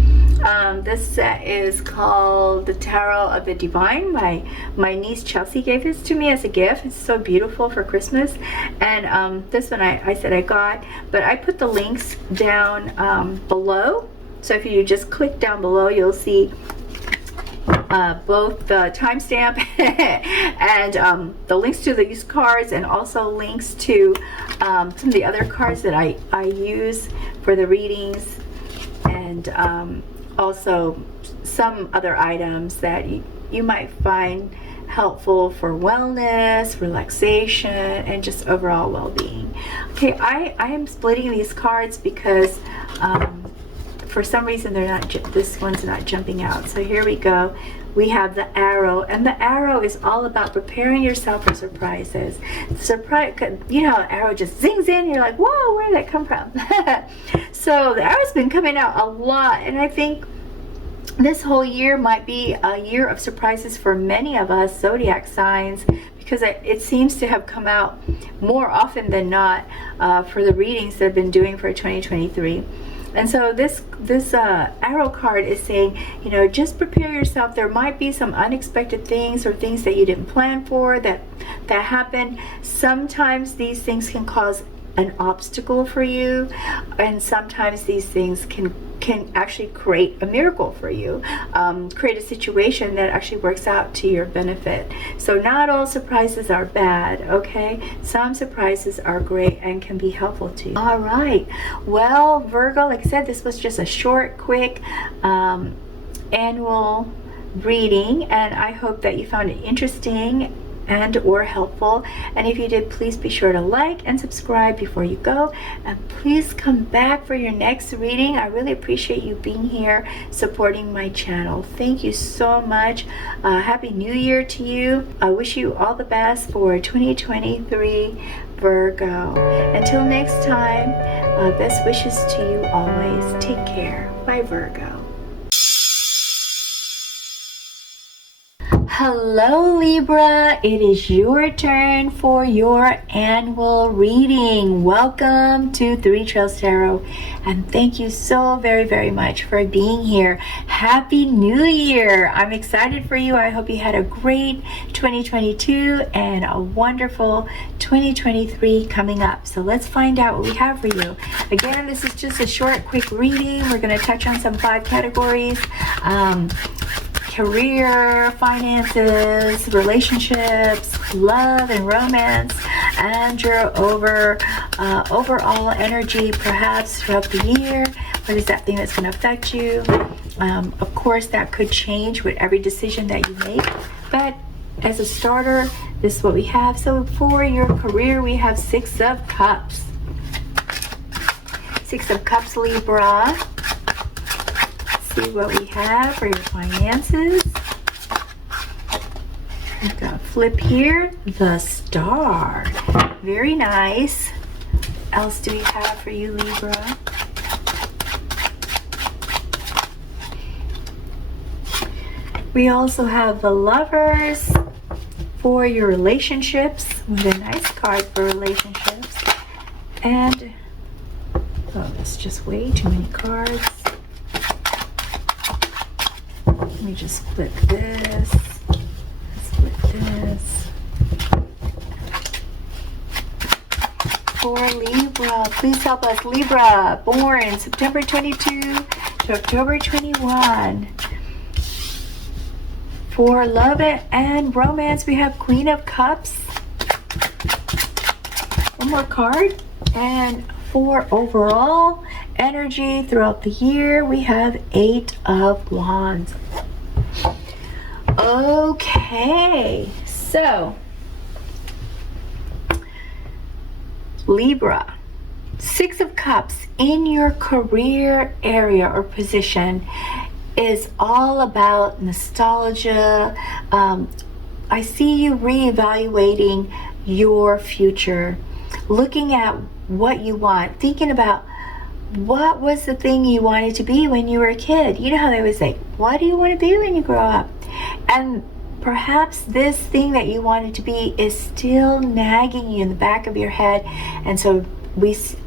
this set is called the Tarot of the Divine. My niece Chelsea gave this to me as a gift. It's so beautiful for Christmas. And this one I said I got, but I put the links down below. So if you just click down below, you'll see both the timestamp and the links to these cards, and also links to some of the other cards that I use for the readings, and also some other items that you might find helpful for wellness, relaxation, and just overall well-being. Okay, I am splitting these cards because for some reason this one's not jumping out. So here we go. We have the arrow, and the arrow is all about preparing yourself for surprises. Surprise, you know, the arrow just zings in. You're like, whoa, where did that come from? So the arrow's been coming out a lot, and I think this whole year might be a year of surprises for many of us zodiac signs, because it seems to have come out more often than not for the readings that I've been doing for 2023. And so this arrow card is saying, you know, just prepare yourself. There might be some unexpected things or things that you didn't plan for that happen. Sometimes these things can cause an obstacle for you, and sometimes these things can actually create a miracle for you, create a situation that actually works out to your benefit. So not all surprises are bad, okay? Some surprises are great and can be helpful to you. All right, well, Virgo, like I said, this was just a short, quick annual reading, and I hope that you found it interesting and or helpful. And if you did, please be sure to like and subscribe before you go, and please come back for your next reading. I really appreciate you being here supporting my channel. Thank you so much. Happy New Year to you. I wish you all the best for 2023, Virgo. Until next time, best wishes to you always. Take care. Bye, Virgo. Hello, Libra. It is your turn for your annual reading. Welcome to Three Trails Tarot, and thank you so very, very much for being here. Happy New Year. I'm excited for you. I hope you had a great 2022 and a wonderful 2023 coming up. So let's find out what we have for you. Again, this is just a short, quick reading. We're going to touch on some 5 categories. Career, finances, relationships, love and romance, and your overall energy perhaps throughout the year. What is that thing that's going to affect you? Of course, that could change with every decision that you make, but as a starter, this is what we have. So for your career, we have 6 of Cups. 6 of Cups, Libra. See what we have for your finances. We've got a flip here, the Star. Very nice. What else do we have for you, Libra? We also have the Lovers for your relationships. With a nice card for relationships. And oh, that's just way too many cards. Let me just flip this. Let's flip this. For Libra, please help us. Libra, born September 22 to October 21. For love and romance, we have Queen of Cups. One more card. And for overall energy throughout the year, we have 8 of Wands. Okay, so Libra, 6 of Cups in your career area or position is all about nostalgia. I see you reevaluating your future, looking at what you want, thinking about what was the thing you wanted to be when you were a kid? You know how they always say, what do you want to be when you grow up? And perhaps this thing that you wanted to be is still nagging you in the back of your head. And so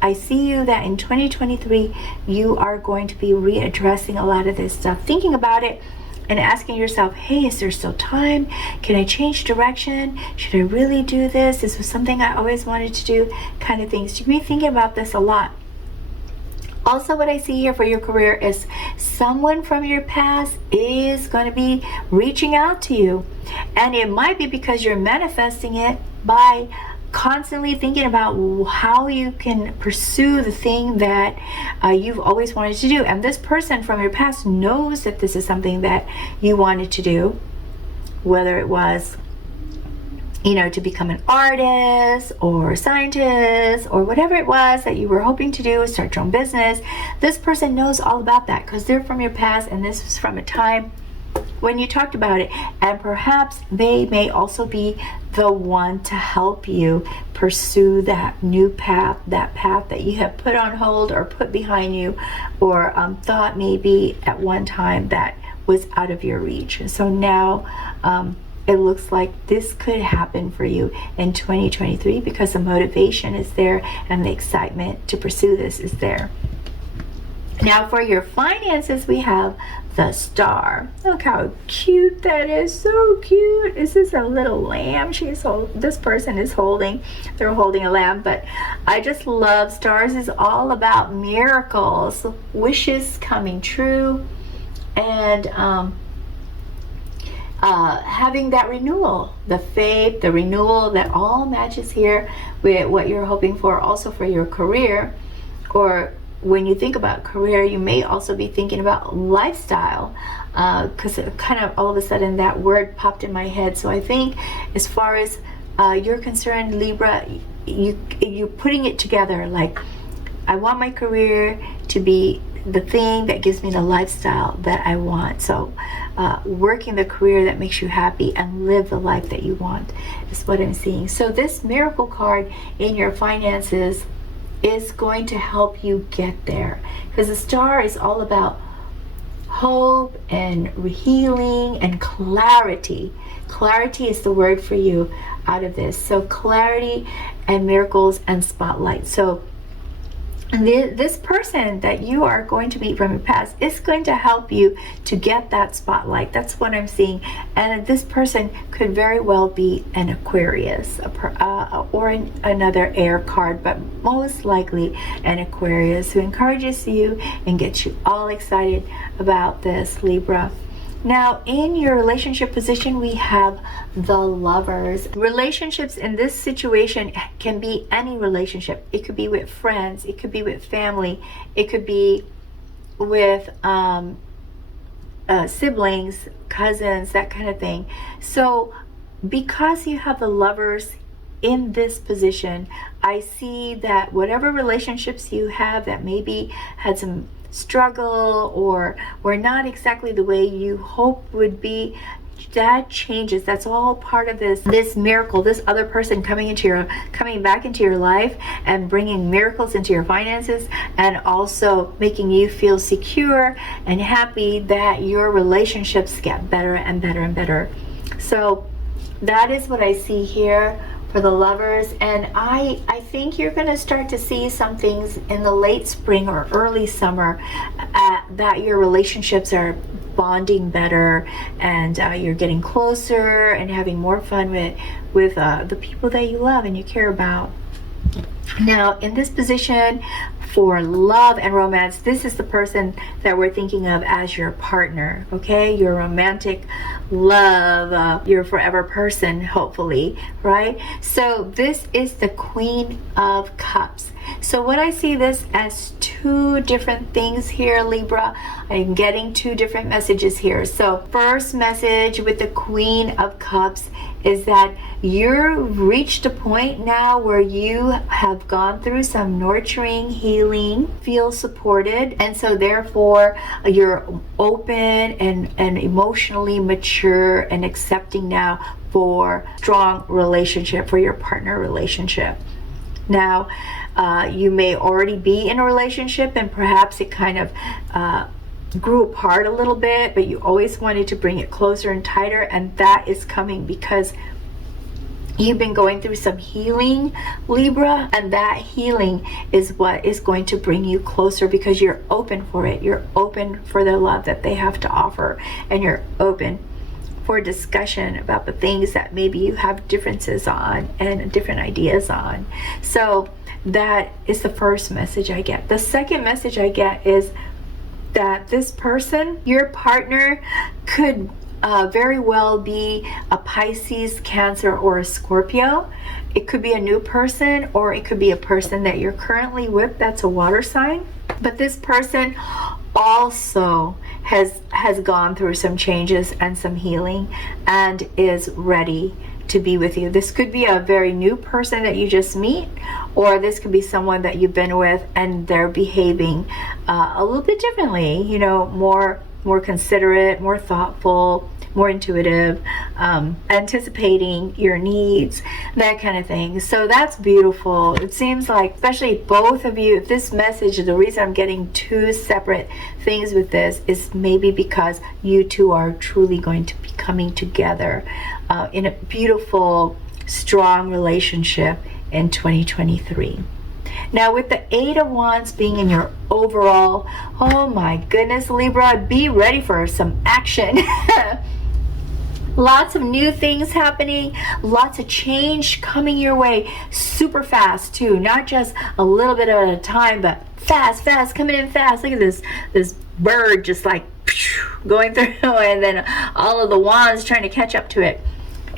I see you that in 2023, you are going to be readdressing a lot of this stuff, thinking about it and asking yourself, hey, is there still time? Can I change direction? Should I really do this? This was something I always wanted to do, kind of things. You're going to be thinking about this a lot. Also, what I see here for your career is someone from your past is going to be reaching out to you. And it might be because you're manifesting it by constantly thinking about how you can pursue the thing that you've always wanted to do. And this person from your past knows that this is something that you wanted to do, whether it was, you know, to become an artist or a scientist or whatever it was that you were hoping to do, start your own business. This person knows all about that because they're from your past, and this was from a time when you talked about it. And perhaps they may also be the one to help you pursue that new path, that path that you have put on hold or put behind you, or thought maybe at one time that was out of your reach. So now it looks like this could happen for you in 2023 because the motivation is there and the excitement to pursue this is there. Now for your finances, we have the Star. Look how cute that is. So cute. This is a little lamb this person is holding. They're holding a lamb, but I just love stars. Is all about miracles, wishes coming true, and having that renewal, the faith, the renewal, that all matches here with what you're hoping for. Also for your career, or when you think about career, you may also be thinking about lifestyle, because kind of all of a sudden that word popped in my head. So I think as far as you're concerned, Libra, you're putting it together, like, I want my career to be the thing that gives me the lifestyle that I want. So working the career that makes you happy and live the life that you want is what I'm seeing. So this miracle card in your finances is going to help you get there, because the Star is all about hope and healing and clarity. Clarity is the word for you out of this. So clarity and miracles and spotlight. So this person that you are going to meet from your past is going to help you to get that spotlight. That's what I'm seeing. And this person could very well be an Aquarius or another air card, but most likely an Aquarius, who encourages you and gets you all excited about this, Libra. Now, in your relationship position, we have the Lovers. Relationships in this situation can be any relationship. It could be with friends, it could be with family, it could be with siblings, cousins, that kind of thing. So because you have the Lovers in this position, I see that whatever relationships you have that maybe had some struggle or were not exactly the way you hope would be, that changes. That's all part of this miracle, this other person coming back into your life and bringing miracles into your finances, and also making you feel secure and happy that your relationships get better and better and better. So that is what I see here for the Lovers. And I think you're going to start to see some things in the late spring or early summer that your relationships are bonding better, and you're getting closer and having more fun with the people that you love and you care about. Now, in this position for love and romance, this is the person that we're thinking of as your partner, okay? Your romantic love, your forever person, hopefully, right? So this is the Queen of Cups. So what I see this as two different things here, Libra. I'm getting two different messages here. So first message with the Queen of Cups is that you've reached a point now where you have gone through some nurturing, healing, feel supported, and so therefore you're open and emotionally mature and accepting now for strong relationship, for your partner relationship. Now, you may already be in a relationship, and perhaps it kind of grew apart a little bit, but you always wanted to bring it closer and tighter, and that is coming because you've been going through some healing, Libra, and that healing is what is going to bring you closer because you're open for it. You're open for the love that they have to offer, and you're open for discussion about the things that maybe you have differences on and different ideas on. So that is the first message I get. The second message I get is that this person, your partner, could very well be a Pisces, Cancer, or a Scorpio. It could be a new person, or it could be a person that you're currently with that's a water sign. But this person also has gone through some changes and some healing and is ready to be with you. This could be a very new person that you just meet, or this could be someone that you've been with and they're behaving a little bit differently, you know, more considerate, more thoughtful, more intuitive, anticipating your needs, that kind of thing. So that's beautiful. It seems like, especially both of you, if this message, the reason I'm getting two separate things with this is maybe because you two are truly going to be coming together in a beautiful, strong relationship in 2023. Now, with the Eight of Wands being in your overall, oh my goodness, Libra, be ready for some action. Lots of new things happening, lots of change coming your way super fast too. Not just a little bit at a time, but fast, coming in fast. Look at this bird just like going through, and then all of the wands trying to catch up to it.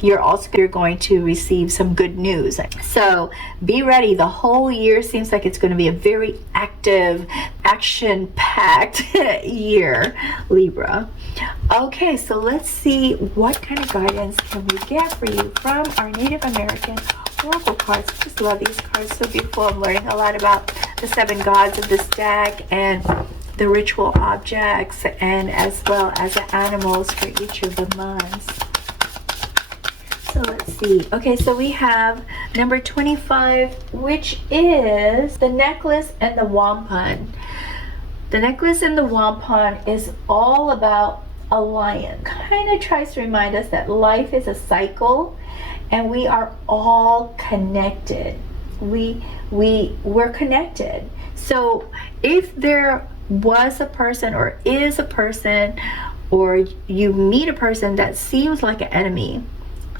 You're going to receive some good news. So be ready. The whole year seems like it's going to be a very active, action-packed year, Libra. Okay, so let's see what kind of guidance can we get for you from our Native American Oracle cards. I just love these cards, so beautiful. I'm learning a lot about the 7 gods of this deck and the ritual objects, and as well as the animals for each of the months. So let's see. Okay, so we have number 25, which is the necklace and the wampum. The necklace and the wampum is all about a lion. Kind of tries to remind us that life is a cycle and we are all connected. We're connected. So if there was a person or is a person, or you meet a person that seems like an enemy,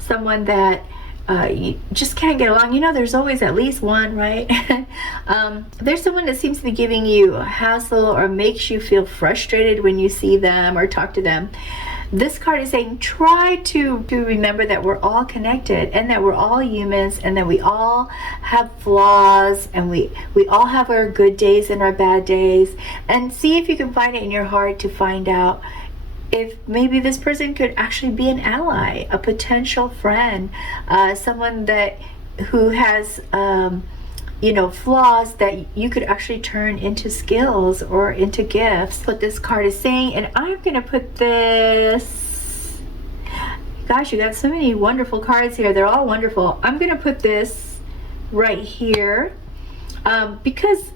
someone that you just can't get along, you know, there's always at least one, right? There's someone that seems to be giving you a hassle or makes you feel frustrated when you see them or talk to them. This card is saying try to remember that we're all connected and that we're all humans and that we all have flaws and we all have our good days and our bad days, and see if you can find it in your heart to find out if maybe this person could actually be an ally, a potential friend, someone who has you know, flaws that you could actually turn into skills or into gifts. What this card is saying, and I'm gonna put this, gosh, you got so many wonderful cards here, they're all wonderful. I'm gonna put this right here because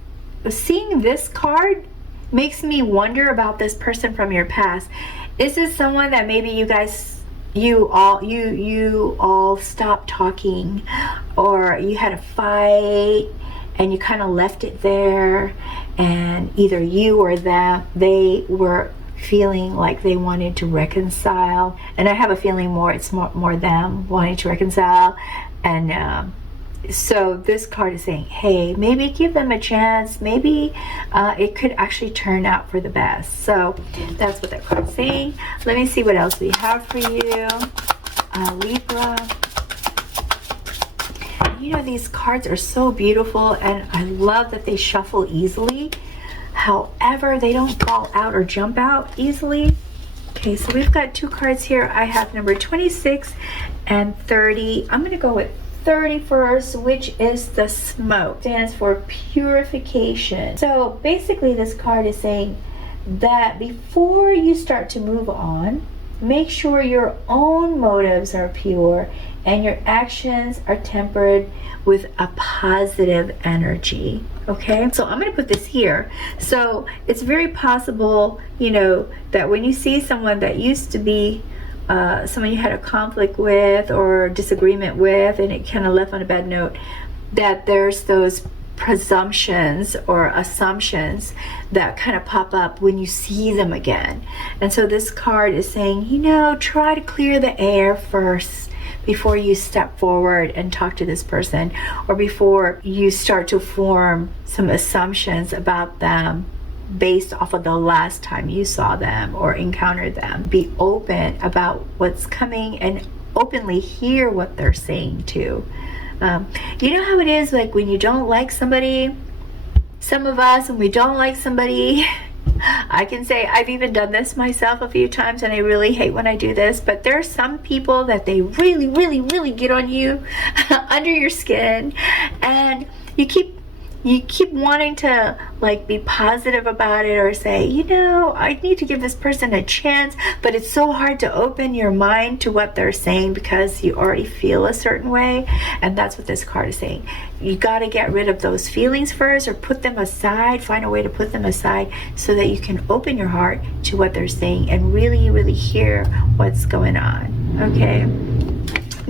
seeing this card makes me wonder about this person from your past. Is this someone that maybe you all stopped talking, or you had a fight and you kind of left it there, and either you or they were feeling like they wanted to reconcile? And I have a feeling it's more them wanting to reconcile. And so this card is saying, hey, maybe give them a chance. Maybe it could actually turn out for the best. So that's what that card's saying. Let me see what else we have for you, Libra. You know, these cards are so beautiful, and I love that they shuffle easily. However, they don't fall out or jump out easily. Okay, so we've got 2 cards here. I have number 26 and 30. I'm going to go with 31st, which is the smoke. Stands for purification. So basically this card is saying that before you start to move on, make sure your own motives are pure and your actions are tempered with a positive energy. Okay, so I'm going to put this here. So it's very possible, you know, that when you see someone that used to be someone you had a conflict with or disagreement with, and it kind of left on a bad note, that there's those presumptions or assumptions that kind of pop up when you see them again. And so this card is saying, you know, try to clear the air first before you step forward and talk to this person, or before you start to form some assumptions about them based off of the last time you saw them or encountered them. Be open about what's coming and openly hear what they're saying too. You know how it is, like when you don't like somebody, some of us, when we don't like somebody, I can say I've even done this myself a few times, and I really hate when I do this, but there are some people that they really, really, really get on you under your skin, and you keep wanting to like be positive about it, or say, you know, I need to give this person a chance, but it's so hard to open your mind to what they're saying because you already feel a certain way. And that's what this card is saying. You got to get rid of those feelings first, or put them aside, find a way to put them aside so that you can open your heart to what they're saying and really, really hear what's going on. Okay,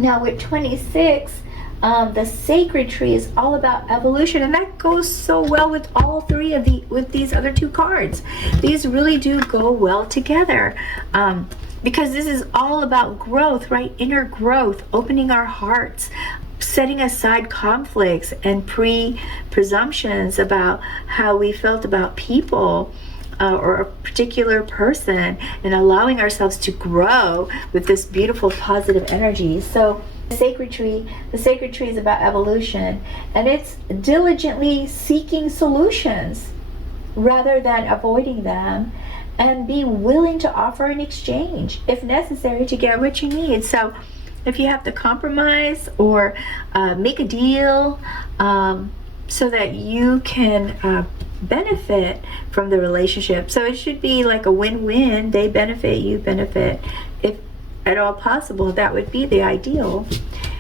now with 26, the sacred tree is all about evolution, and that goes so well with all three of these other two cards. These really do go well together, because this is all about growth, right? Inner growth, opening our hearts, setting aside conflicts and presumptions about how we felt about people or a particular person, and allowing ourselves to grow with this beautiful positive energy. So the sacred tree is about evolution, and it's diligently seeking solutions rather than avoiding them, and be willing to offer an exchange if necessary to get what you need. So if you have to compromise or make a deal so that you can benefit from the relationship, so it should be like a win-win. They benefit, you benefit. If at all possible, that would be the ideal,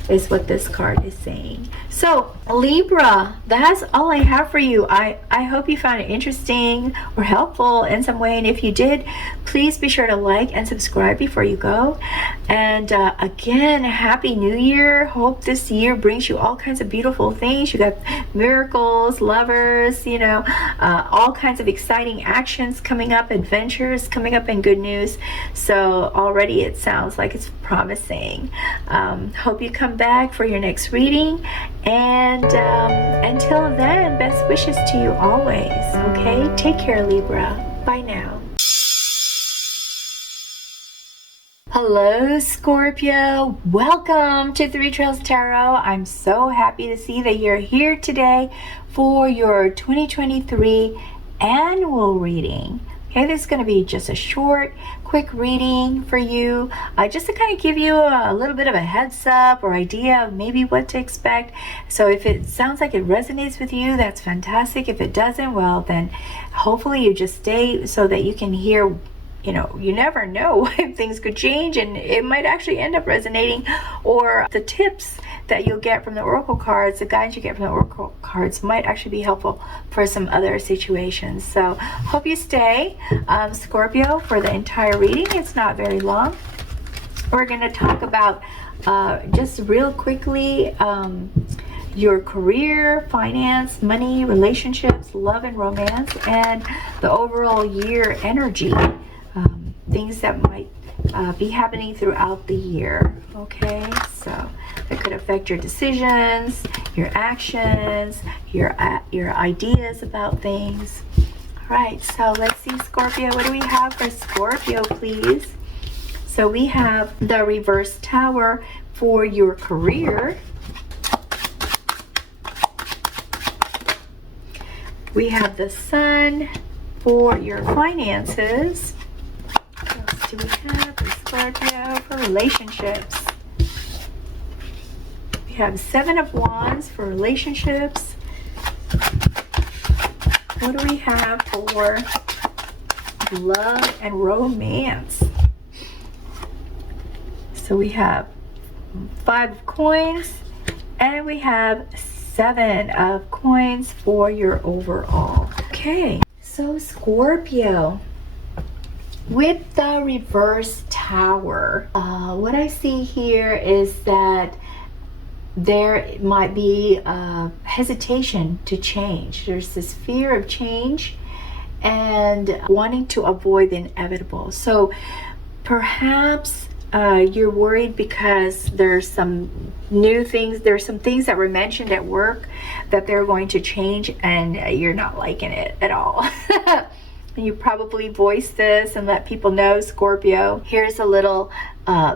is what this card is saying. So Libra, that's all I have for you. I hope you found it interesting or helpful in some way, and if you did, please be sure to like and subscribe before you go. And again, Happy New Year. Hope this year brings you all kinds of beautiful things. You got miracles, lovers, you know, all kinds of exciting actions coming up, adventures coming up, and good news. So already it sounds like it's promising. Hope you come back for your next reading, and until then, best wishes to you always. Okay, take care, Libra. Bye now. Hello, Scorpio. Welcome to Three Trails Tarot. I'm so happy to see that you're here today for your 2023 annual reading. Okay, this is going to be just a short, quick reading for you, just to kind of give you a little bit of a heads up or idea of maybe what to expect. So if it sounds like it resonates with you, that's fantastic. If it doesn't, well, then hopefully you just stay so that you can hear. You know, you never know if things could change, and it might actually end up resonating, or the tips that you'll get from the oracle cards, the guidance you get from the oracle cards, might actually be helpful for some other situations. So hope you stay, Scorpio, for the entire reading. It's not very long. We're going to talk about just real quickly your career, finance, money, relationships, love and romance, and the overall year energy. Things that might be happening throughout the year. Okay, so that could affect your decisions, your actions, your ideas about things. All right, so let's see, Scorpio. What do we have for Scorpio, please? So we have the reverse tower for your career. We have the sun for your finances. What else do we have for Scorpio for relationships? We have 7 of Wands for relationships. What do we have for love and romance? So we have 5 of coins, and we have 7 of coins for your overall. Okay, so Scorpio, with the reverse tower, what I see here is that there might be hesitation to change. There's this fear of change and wanting to avoid the inevitable. So perhaps you're worried because there's some new things, there's some things that were mentioned at work that they're going to change, and you're not liking it at all. You probably voice this and let people know, Scorpio. Here's a little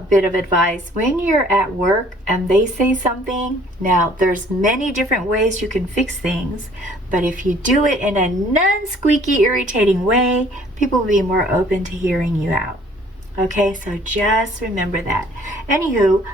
bit of advice. When you're at work and they say something, now there's many different ways you can fix things, but if you do it in a non-squeaky, irritating way, people will be more open to hearing you out. Okay, so just remember that. Anywho,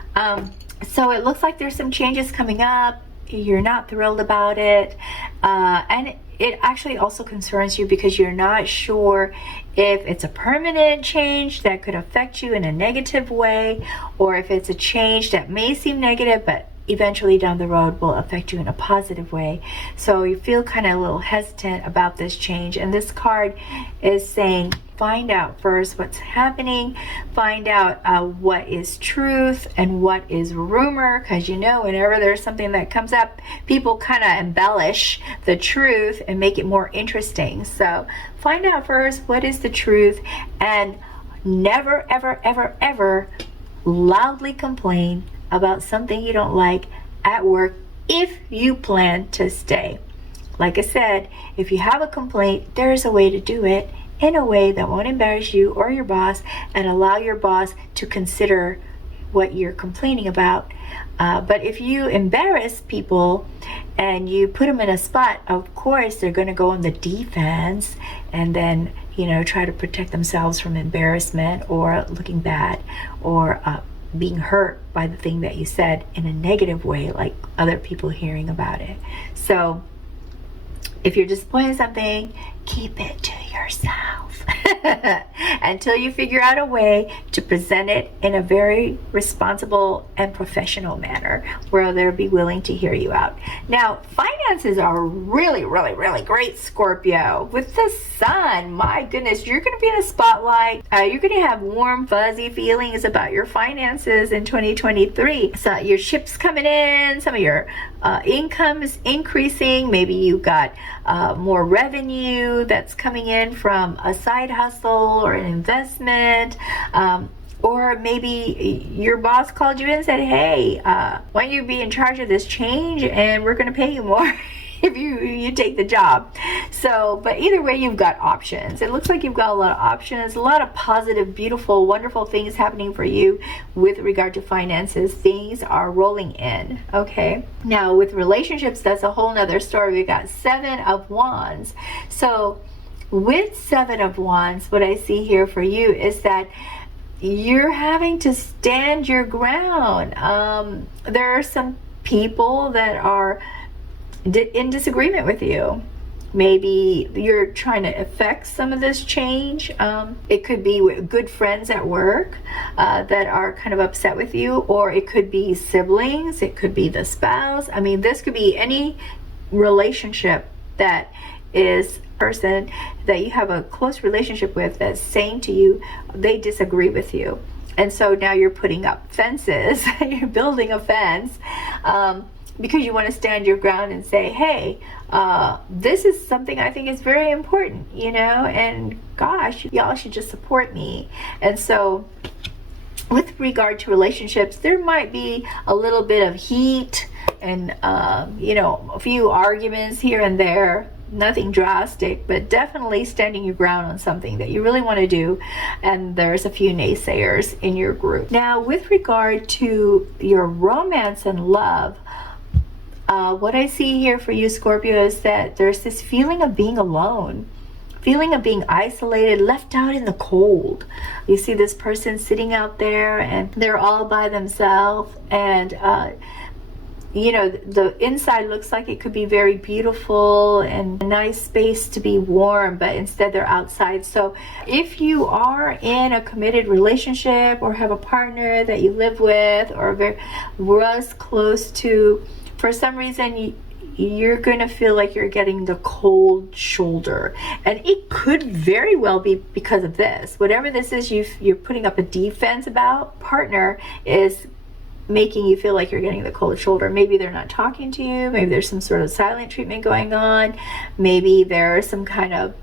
so it looks like there's some changes coming up. You're not thrilled about it, and it actually also concerns you because you're not sure if it's a permanent change that could affect you in a negative way, or if it's a change that may seem negative but eventually down the road will affect you in a positive way. So you feel kind of a little hesitant about this change, and this card is saying find out first what's happening, find out what is truth and what is rumor, because you know whenever there's something that comes up, people kind of embellish the truth and make it more interesting. So find out first what is the truth, and never ever ever ever loudly complain about something you don't like at work if you plan to stay. Like I said, if you have a complaint, there's a way to do it in a way that won't embarrass you or your boss, and allow your boss to consider what you're complaining about. But if you embarrass people and you put them in a spot, of course they're going to go on the defense and then, you know, try to protect themselves from embarrassment or looking bad, or being hurt by the thing that you said in a negative way, like other people hearing about it. So if you're disappointed in something, keep it to yourself until you figure out a way to present it in a very responsible and professional manner where they'll be willing to hear you out. Now, finances are really, really, really great, Scorpio. With the sun, my goodness, you're going to be in a spotlight. You're going to have warm, fuzzy feelings about your finances in 2023. So your ship's coming in, some of your income is increasing. Maybe you got more revenue that's coming in from a side hustle or an investment, or maybe your boss called you in and said, hey, why don't you be in charge of this change and we're going to pay you more if you take the job. So, but either way, you've got options. It looks like you've got a lot of options, a lot of positive, beautiful, wonderful things happening for you with regard to finances. Things are rolling in. Okay, now with relationships, that's a whole nother story. We got 7 of Wands. So with 7 of Wands, what I see here for you is that you're having to stand your ground. There are some people that are in disagreement with you. Maybe you're trying to affect some of this change. It could be with good friends at work that are kind of upset with you, or it could be siblings, it could be the spouse. I mean, this could be any relationship that is person that you have a close relationship with that's saying to you they disagree with you, and so now you're putting up fences. You're building a fence because you want to stand your ground and say, hey, this is something I think is very important, you know, and gosh, y'all should just support me. And so with regard to relationships, there might be a little bit of heat and you know, a few arguments here and there. Nothing drastic, but definitely standing your ground on something that you really want to do, and there's a few naysayers in your group. Now with regard to your romance and love, what I see here for you, Scorpio, is that there's this feeling of being alone, feeling of being isolated, left out in the cold. You see this person sitting out there and they're all by themselves, and you know, the inside looks like it could be very beautiful and a nice space to be warm, but instead they're outside. So if you are in a committed relationship or have a partner that you live with or was close to, for some reason you're going to feel like you're getting the cold shoulder, and it could very well be because of this. Whatever this is, you're putting up a defense about, partner is making you feel like you're getting the cold shoulder. Maybe they're not talking to you, maybe there's some sort of silent treatment going on, maybe there's some kind of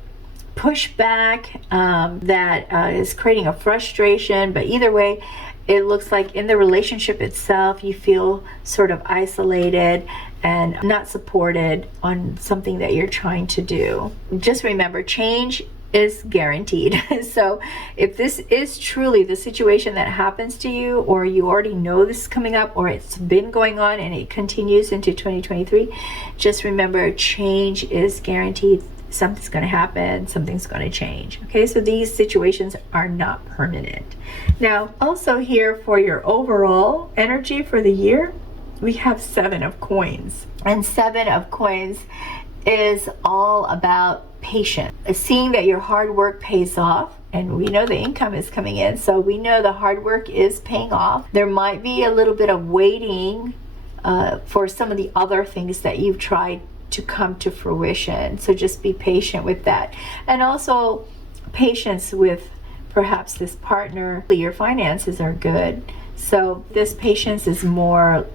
pushback that is creating a frustration. But either way, it looks like in the relationship itself you feel sort of isolated and not supported on something that you're trying to do. Just remember, change is guaranteed. So if this is truly the situation that happens to you, or you already know this is coming up, or it's been going on and it continues into 2023, just remember, change is guaranteed. Something's going to happen, something's going to change. Okay, so these situations are not permanent. Now, also here for your overall energy for the year, we have 7 of coins. And 7 of coins is all about patience, seeing that your hard work pays off. And we know the income is coming in, so we know the hard work is paying off. There might be a little bit of waiting for some of the other things that you've tried to come to fruition. So just be patient with that. And also patience with perhaps this partner. Your finances are good. So this patience is more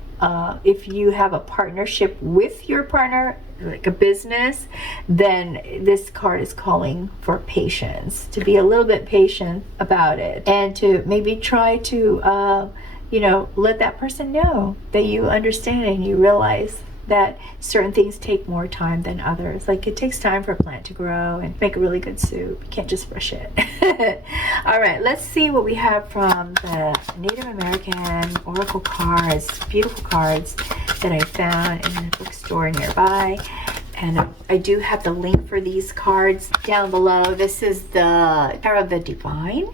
if you have a partnership with your partner, like a business, then this card is calling for patience, to be a little bit patient about it, and to maybe try to you know, let that person know that you understand and you realize that certain things take more time than others. Like it takes time for a plant to grow and make a really good soup. You can't just rush it. All right, let's see what we have from the Native American Oracle cards. Beautiful cards that I found in a bookstore nearby. And I do have the link for these cards down below. This is the Tarot of the Divine,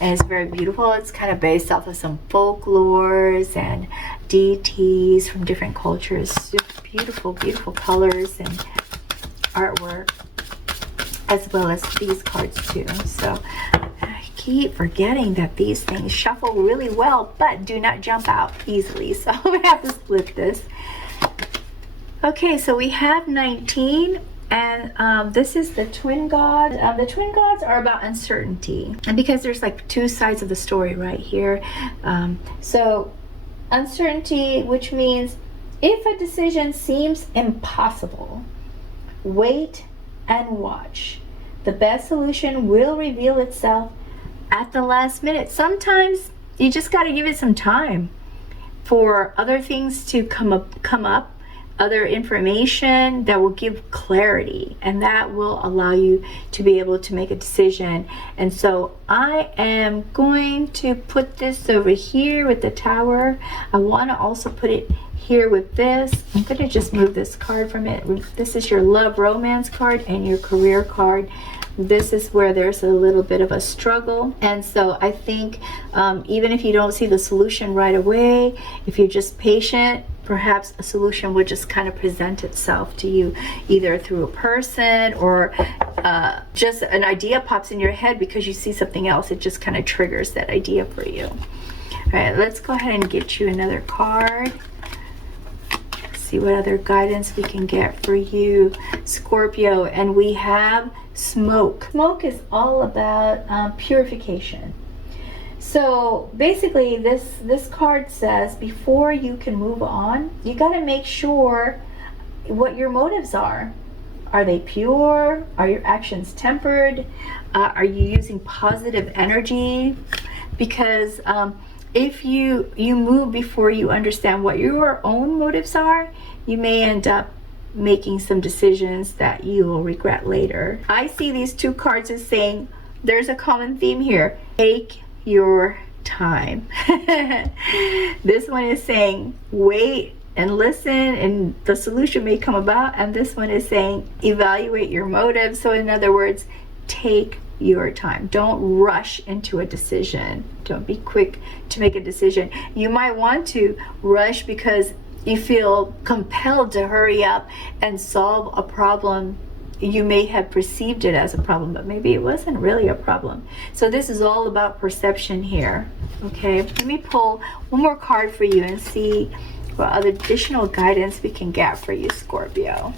and it's very beautiful. It's kind of based off of some folklores and deities from different cultures. Super beautiful, beautiful colors and artwork, as well as these cards too. So I keep forgetting that these things shuffle really well, but do not jump out easily. So we have to split this. Okay, so we have 19, and this is the twin gods. The twin gods are about uncertainty, and because there's like 2 sides of the story right here. So uncertainty, which means if a decision seems impossible, wait and watch. The best solution will reveal itself at the last minute. Sometimes you just got to give it some time for other things to come up, other information that will give clarity, and that will allow you to be able to make a decision. And so I am going to put this over here with the Tower. I want to also put it here with this. I'm going to just move this card from it. This is your love romance card and your career card. This is where there's a little bit of a struggle, and so I think even if you don't see the solution right away, if you're just patient, perhaps a solution would just kind of present itself to you, either through a person or just an idea pops in your head because you see something else. It just kind of triggers that idea for you. All right, let's go ahead and get you another card. See what other guidance we can get for you, Scorpio. And we have smoke. Smoke is all about purification. So basically this card says before you can move on, you got to make sure what your motives are. Are they pure? Are your actions tempered? Are you using positive energy? Because if you move before you understand what your own motives are, you may end up making some decisions that you will regret later. I see these 2 cards as saying there's a common theme here. Take your time. This one is saying wait and listen, and the solution may come about. And this one is saying evaluate your motives. So in other words, take your time. Don't rush into a decision. Don't be quick to make a decision. You might want to rush because you feel compelled to hurry up and solve a problem. You may have perceived it as a problem, but maybe it wasn't really a problem. So this is all about perception here. Okay, let me pull one more card for you and see what other additional guidance we can get for you, Scorpio.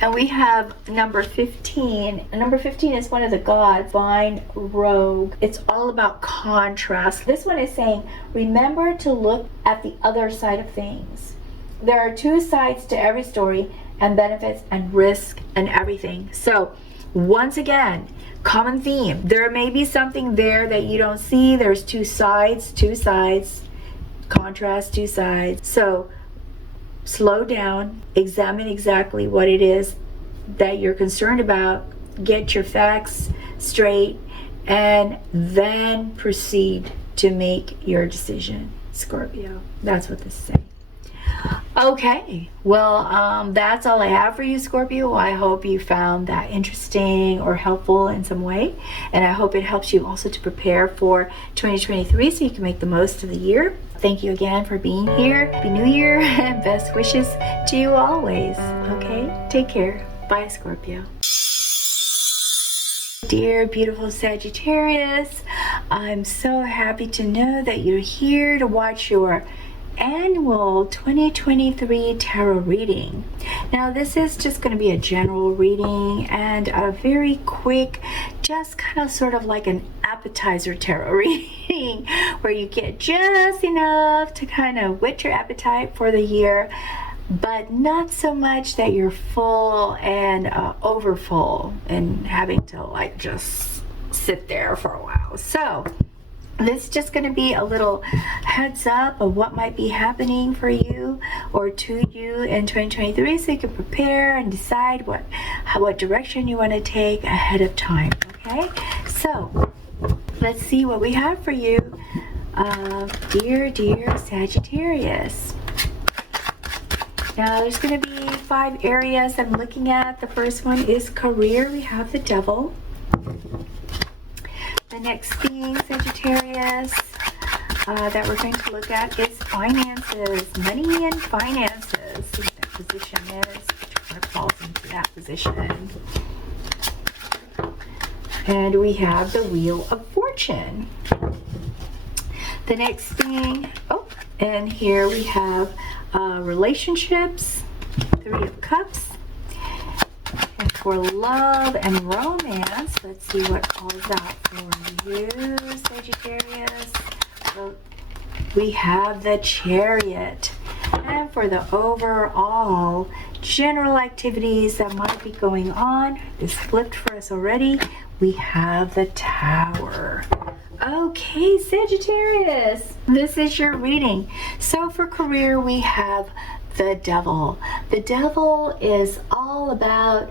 And we have number 15. And number 15 is one of the gods, Divine Rogue. It's all about contrast. This one is saying, remember to look at the other side of things. There are two sides to every story, and benefits and risk and everything. So once again, common theme. There may be something there that you don't see. There's two sides, contrast, two sides. So slow down, examine exactly what it is that you're concerned about, get your facts straight, and then proceed to make your decision, Scorpio. That's what this is saying. Okay, well, that's all I have for you, Scorpio. I hope you found that interesting or helpful in some way, and I hope it helps you also to prepare for 2023 so you can make the most of the year. Thank you again for being here. Happy New Year and best wishes to you always. Okay, take care. Bye, Scorpio. Dear beautiful Sagittarius, I'm so happy to know that you're here to watch your annual 2023 tarot reading. Now this is just going to be a general reading and a very quick, just kind of sort of like an appetizer tarot reading where you get just enough to kind of whet your appetite for the year, but not so much that you're full and over full and having to like just sit there for a while. So this is just going to be a little heads up of what might be happening for you or to you in 2023 so you can prepare and decide what direction you want to take ahead of time. Okay, so let's see what we have for you, dear Sagittarius. Now there's going to be 5 areas I'm looking at. The first one is career. We have the Devil. The next thing, Sagittarius, that we're going to look at is finances, money and finances. See what that position is, which kind of falls into that position. And we have the Wheel of Fortune. The next thing, and here we have relationships, 3 of Cups. And for love and romance, let's see what calls out for you, Sagittarius. So we have the Chariot. And for the overall general activities that might be going on, is flipped for us already. We have the Tower. Okay, Sagittarius, this is your reading. So for career, we have the Devil. The Devil is all about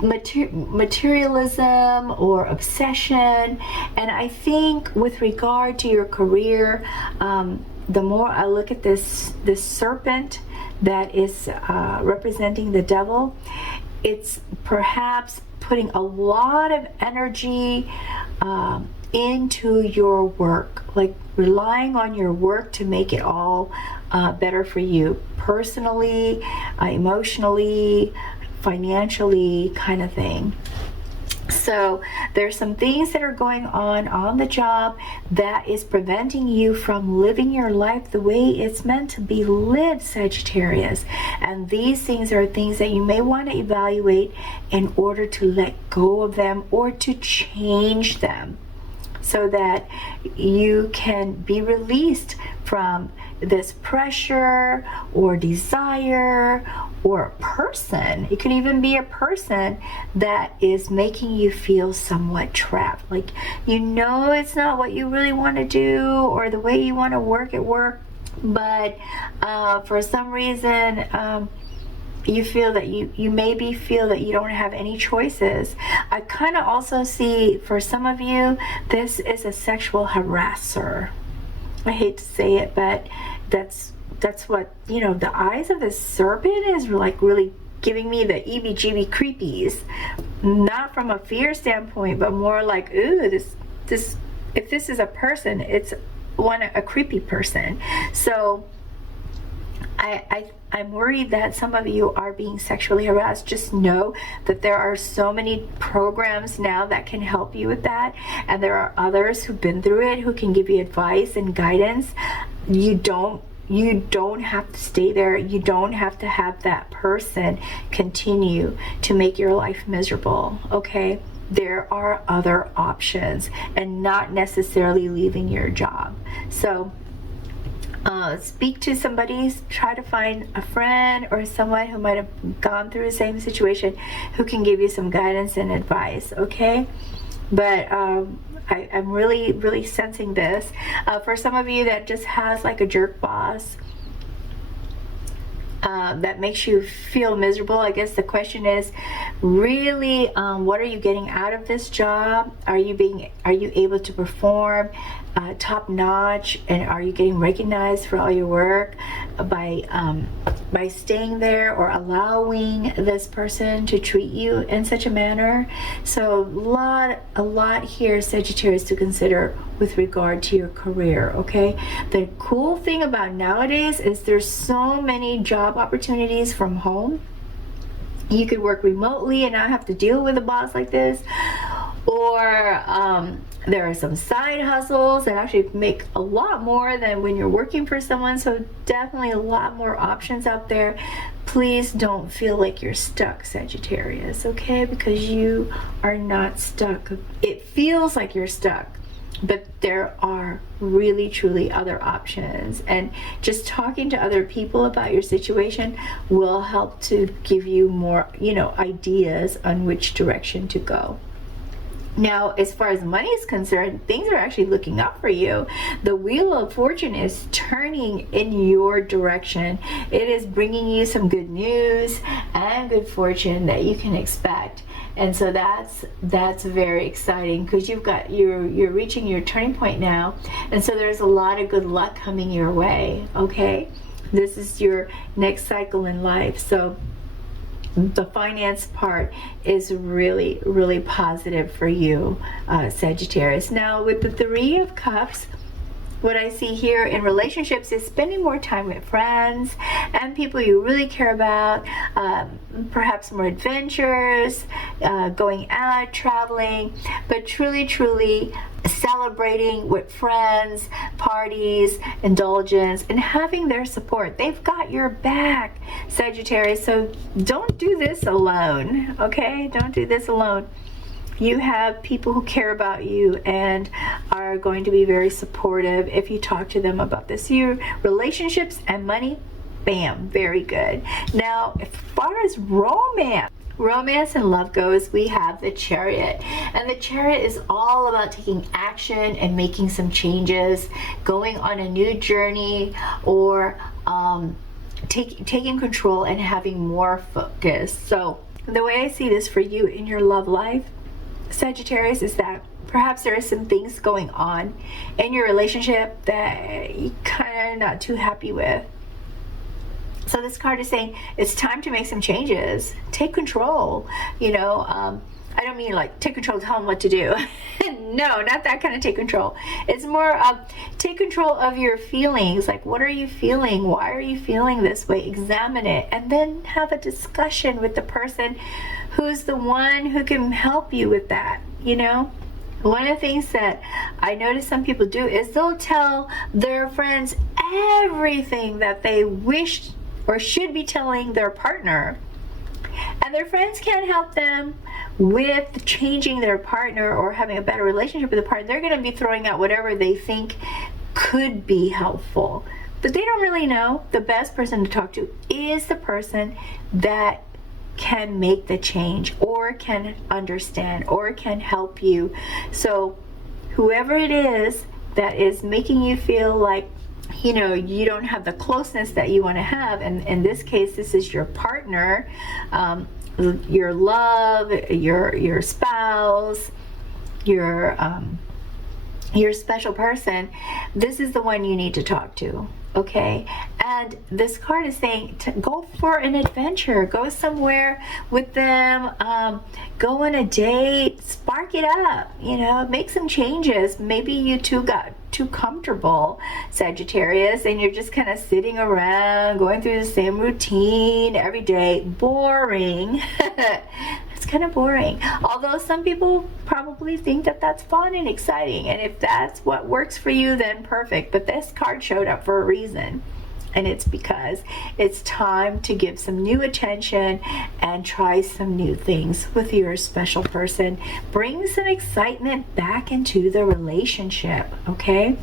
materialism or obsession, and I think with regard to your career, the more I look at this serpent that is representing the Devil, it's perhaps putting a lot of energy into your work, like relying on your work to make it all better for you personally, emotionally, financially, kind of thing. So there's some things that are going on the job that is preventing you from living your life the way it's meant to be lived, Sagittarius. And these things are things that you may want to evaluate in order to let go of them or to change them, so that you can be released from this pressure or desire or a person. It could even be a person that is making you feel somewhat trapped. Like, you know, it's not what you really want to do or the way you want to work at work, but for some reason, you feel that you maybe feel that you don't have any choices. I kind of also see for some of you, this is a sexual harasser. I hate to say it, but that's what, you know, the eyes of this serpent is like really giving me the EBGB creepies. Not from a fear standpoint, but more like, ooh, this if this is a person, it's want a creepy person. So I'm worried that some of you are being sexually harassed. Just know that there are so many programs now that can help you with that, and there are others who've been through it who can give you advice and guidance. You don't have to stay there. You don't have to have that person continue to make your life miserable, okay? There are other options, and not necessarily leaving your job. So speak to somebody, try to find a friend or someone who might have gone through the same situation who can give you some guidance and advice, okay? But I'm really sensing this. For some of you that just has like a jerk boss that makes you feel miserable, I guess the question is really, what are you getting out of this job? Are you able to perform top notch, and are you getting recognized for all your work by staying there or allowing this person to treat you in such a manner? So a lot here, Sagittarius, to consider with regard to your career, okay? The cool thing about nowadays is there's so many job opportunities from home. You could work remotely and not have to deal with a boss like this, or there are some side hustles that actually make a lot more than when you're working for someone. So definitely a lot more options out there. Please don't feel like you're stuck, Sagittarius, okay? Because you are not stuck. It feels like you're stuck, but there are really truly other options, and just talking to other people about your situation will help to give you more, ideas on which direction to go. Now, as far as money is concerned, things are actually looking up for you. The Wheel of Fortune is turning in your direction. It is bringing you some good news and good fortune that you can expect. And so that's very exciting, because you're reaching your turning point now, and so there's a lot of good luck coming your way, okay? This is your next cycle in life. So the finance part is really, really positive for you, Sagittarius. Now, with the Three of Cups, what I see here in relationships is spending more time with friends and people you really care about, perhaps more adventures, going out, traveling, but truly celebrating with friends, parties, indulgence, and having their support. They've got your back, Sagittarius, so don't do this alone, okay? Don't do this alone. You have people who care about you and are going to be very supportive if you talk to them about this. Your relationships and money, bam, very good. Now, as far as romance and love goes, we have the Chariot. And the Chariot is all about taking action and making some changes, going on a new journey, or taking control and having more focus. So the way I see this for you in your love life, Sagittarius, is that perhaps there are some things going on in your relationship that you kind of not too happy with. So this card is saying it's time to make some changes. Take control. I don't mean like take control, tell them what to do. No, not that kind of take control. It's more take control of your feelings. Like, what are you feeling? Why are you feeling this way? Examine it, and then have a discussion with the person who's the one who can help you with that. One of the things that I notice some people do is they'll tell their friends everything that they wish or should be telling their partner, and their friends can't help them with changing their partner or having a better relationship with the partner. They're going to be throwing out whatever they think could be helpful, but they don't really know. The best person to talk to is the person that can make the change, or can understand, or can help you. So whoever it is that is making you feel like you don't have the closeness that you want to have, and in this case this is your partner, your love, your spouse, your special person, this is the one you need to talk to. okay? And this card is saying to go for an adventure, go somewhere with them, go on a date, spark it up, you know, make some changes. Maybe you two got too comfortable, Sagittarius, and you're just kind of sitting around going through the same routine every day. Boring. It's kind of boring, although some people probably think that that's fun and exciting, and if that's what works for you, then perfect. But this card showed up for a reason, and it's because it's time to give some new attention and try some new things with your special person. Bring some excitement back into the relationship, okay?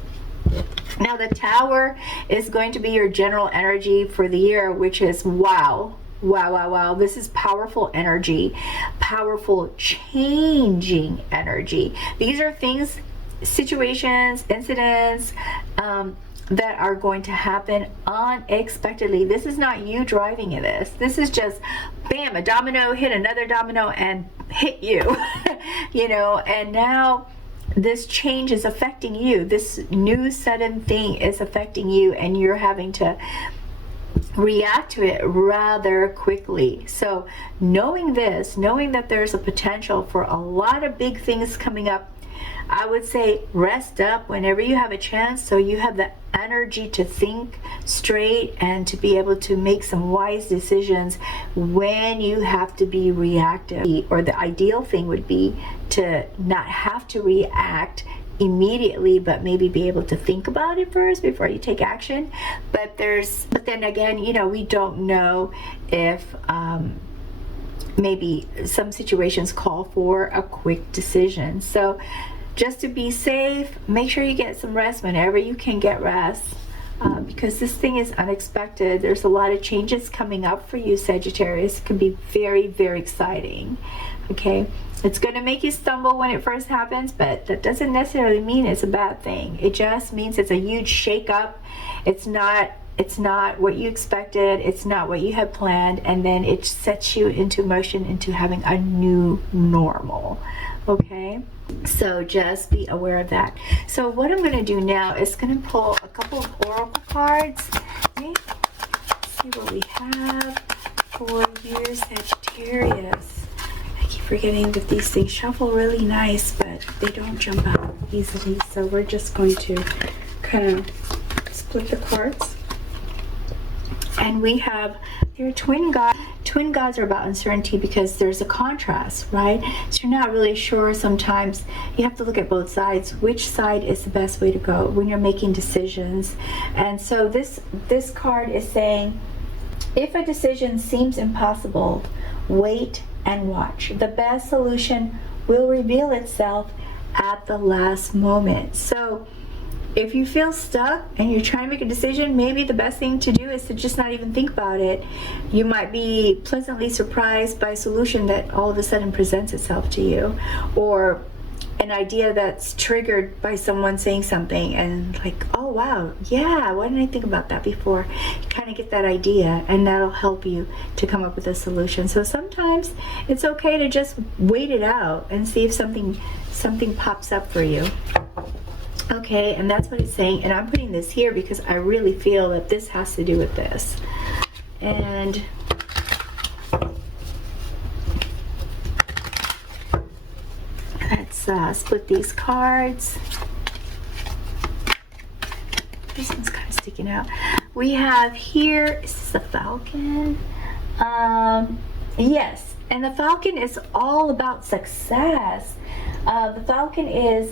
Now the Tower is going to be your general energy for the year, which is wow. Wow, wow, wow. This is powerful energy, powerful changing energy. These are things, situations, incidents, that are going to happen unexpectedly. This is not you driving this. This is just, bam, a domino hit another domino and hit you, you know, and now this change is affecting you. This new sudden thing is affecting you, and you're having to react to it rather quickly. So knowing this, knowing that there's a potential for a lot of big things coming up, I would say rest up whenever you have a chance, so you have the energy to think straight and to be able to make some wise decisions when you have to be reactive. Or the ideal thing would be to not have to react immediately, but maybe be able to think about it first before you take action. But then again, you know, we don't know if maybe some situations call for a quick decision. So just to be safe, make sure you get some rest whenever you can get rest, because this thing is unexpected. There's a lot of changes coming up for you, Sagittarius. It can be very, very exciting, okay? It's going to make you stumble when it first happens, but that doesn't necessarily mean it's a bad thing. It just means it's a huge shake-up. It's not what you expected. It's not what you had planned, and then it sets you into motion into having a new normal, okay? So just be aware of that. So what I'm going to do now is going to pull a couple of oracle cards. Okay? See what we have for you, Sagittarius. I keep forgetting that these things shuffle really nice, but they don't jump out easily. So we're just going to kind of split the cards. And we have your twin gods. Twin gods are about uncertainty because there's a contrast, right? So you're not really sure. Sometimes you have to look at both sides. Which side is the best way to go when you're making decisions? And so this card is saying, if a decision seems impossible, wait and watch. The best solution will reveal itself at the last moment. So if you feel stuck and you're trying to make a decision, maybe the best thing to do is to just not even think about it. You might be pleasantly surprised by a solution that all of a sudden presents itself to you, or an idea that's triggered by someone saying something and like, oh wow, yeah, why didn't I think about that before? You kind of get that idea, and that'll help you to come up with a solution. So sometimes it's okay to just wait it out and see if something pops up for you. Okay, and that's what it's saying, and I'm putting this here because I really feel that this has to do with this. And let's split these cards. This one's kind of sticking out. We have here, is this a falcon? Yes, and the falcon is all about success. The falcon is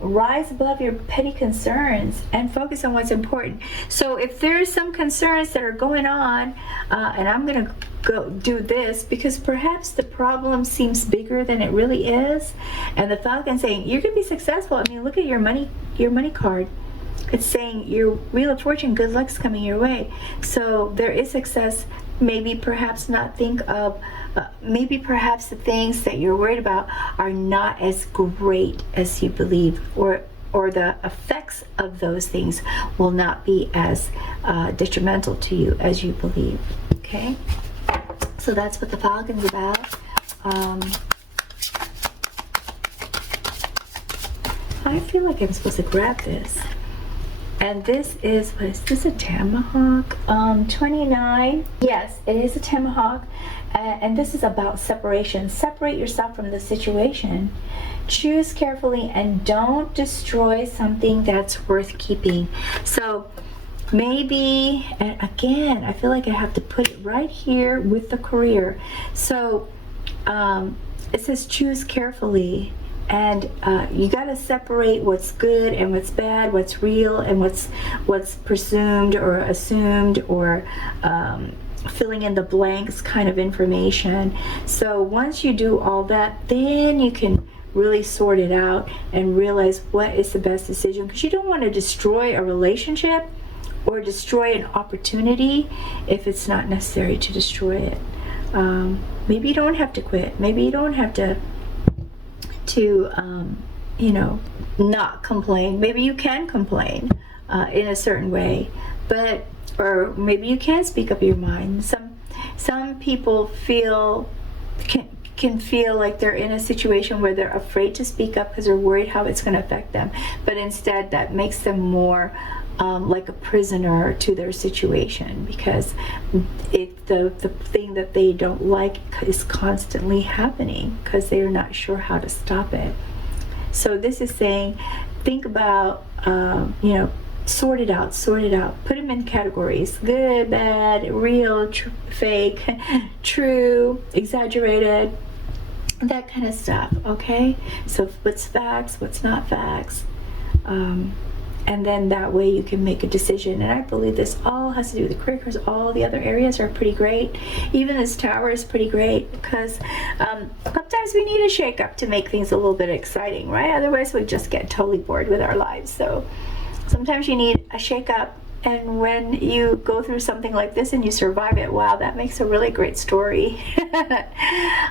rise above your petty concerns and focus on what's important. So if there's some concerns that are going on, and I'm going to go do this because perhaps the problem seems bigger than it really is, and the falcon saying you're going to be successful. I mean, look at your money card. It's saying your wheel of fortune, good luck's coming your way. So there is success. Maybe perhaps not think of maybe perhaps the things that you're worried about are not as great as you believe, or the effects of those things will not be as detrimental to you as you believe. Okay, so that's what the falcon's about. I feel like I'm supposed to grab this And this is, what is this, a tomahawk? 29. Yes, it is a tomahawk. And this is about separation. Separate yourself from the situation. Choose carefully and don't destroy something that's worth keeping. So maybe, and again, I feel like I have to put it right here with the career. So it says choose carefully. And you got to separate what's good and what's bad, what's real and what's presumed or assumed, or filling in the blanks kind of information. So once you do all that, then you can really sort it out and realize what is the best decision, because you don't want to destroy a relationship or destroy an opportunity if it's not necessary to destroy it. Maybe you don't have to quit. Maybe you don't have to you know, not complain. Maybe you can complain in a certain way, but, or maybe you can speak up your mind. Some people can feel like they're in a situation where they're afraid to speak up because they're worried how it's going to affect them, but instead that makes them more like a prisoner to their situation, because the thing that they don't like is constantly happening because they're not sure how to stop it. So this is saying, think about, you know, sort it out, put them in categories: good, bad, real, fake, true, exaggerated, that kind of stuff. Okay, so what's facts, what's not facts, and then that way you can make a decision. And I believe this all has to do with the career, because all the other areas are pretty great. Even this tower is pretty great, because sometimes we need a shake up to make things a little bit exciting, right? Otherwise we just get totally bored with our lives. So sometimes you need a shake up, and when you go through something like this and you survive it, wow, that makes a really great story.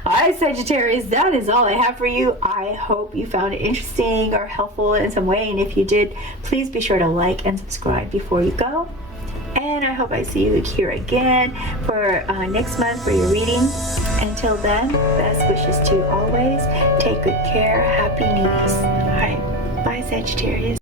All right, Sagittarius, that is all I have for you. I hope you found it interesting or helpful in some way, and if you did, please be sure to like and subscribe before you go. And I hope I see you here again for next month for your reading. Until then, best wishes to you always. Take good care. Happy New Year. All right, bye, Sagittarius.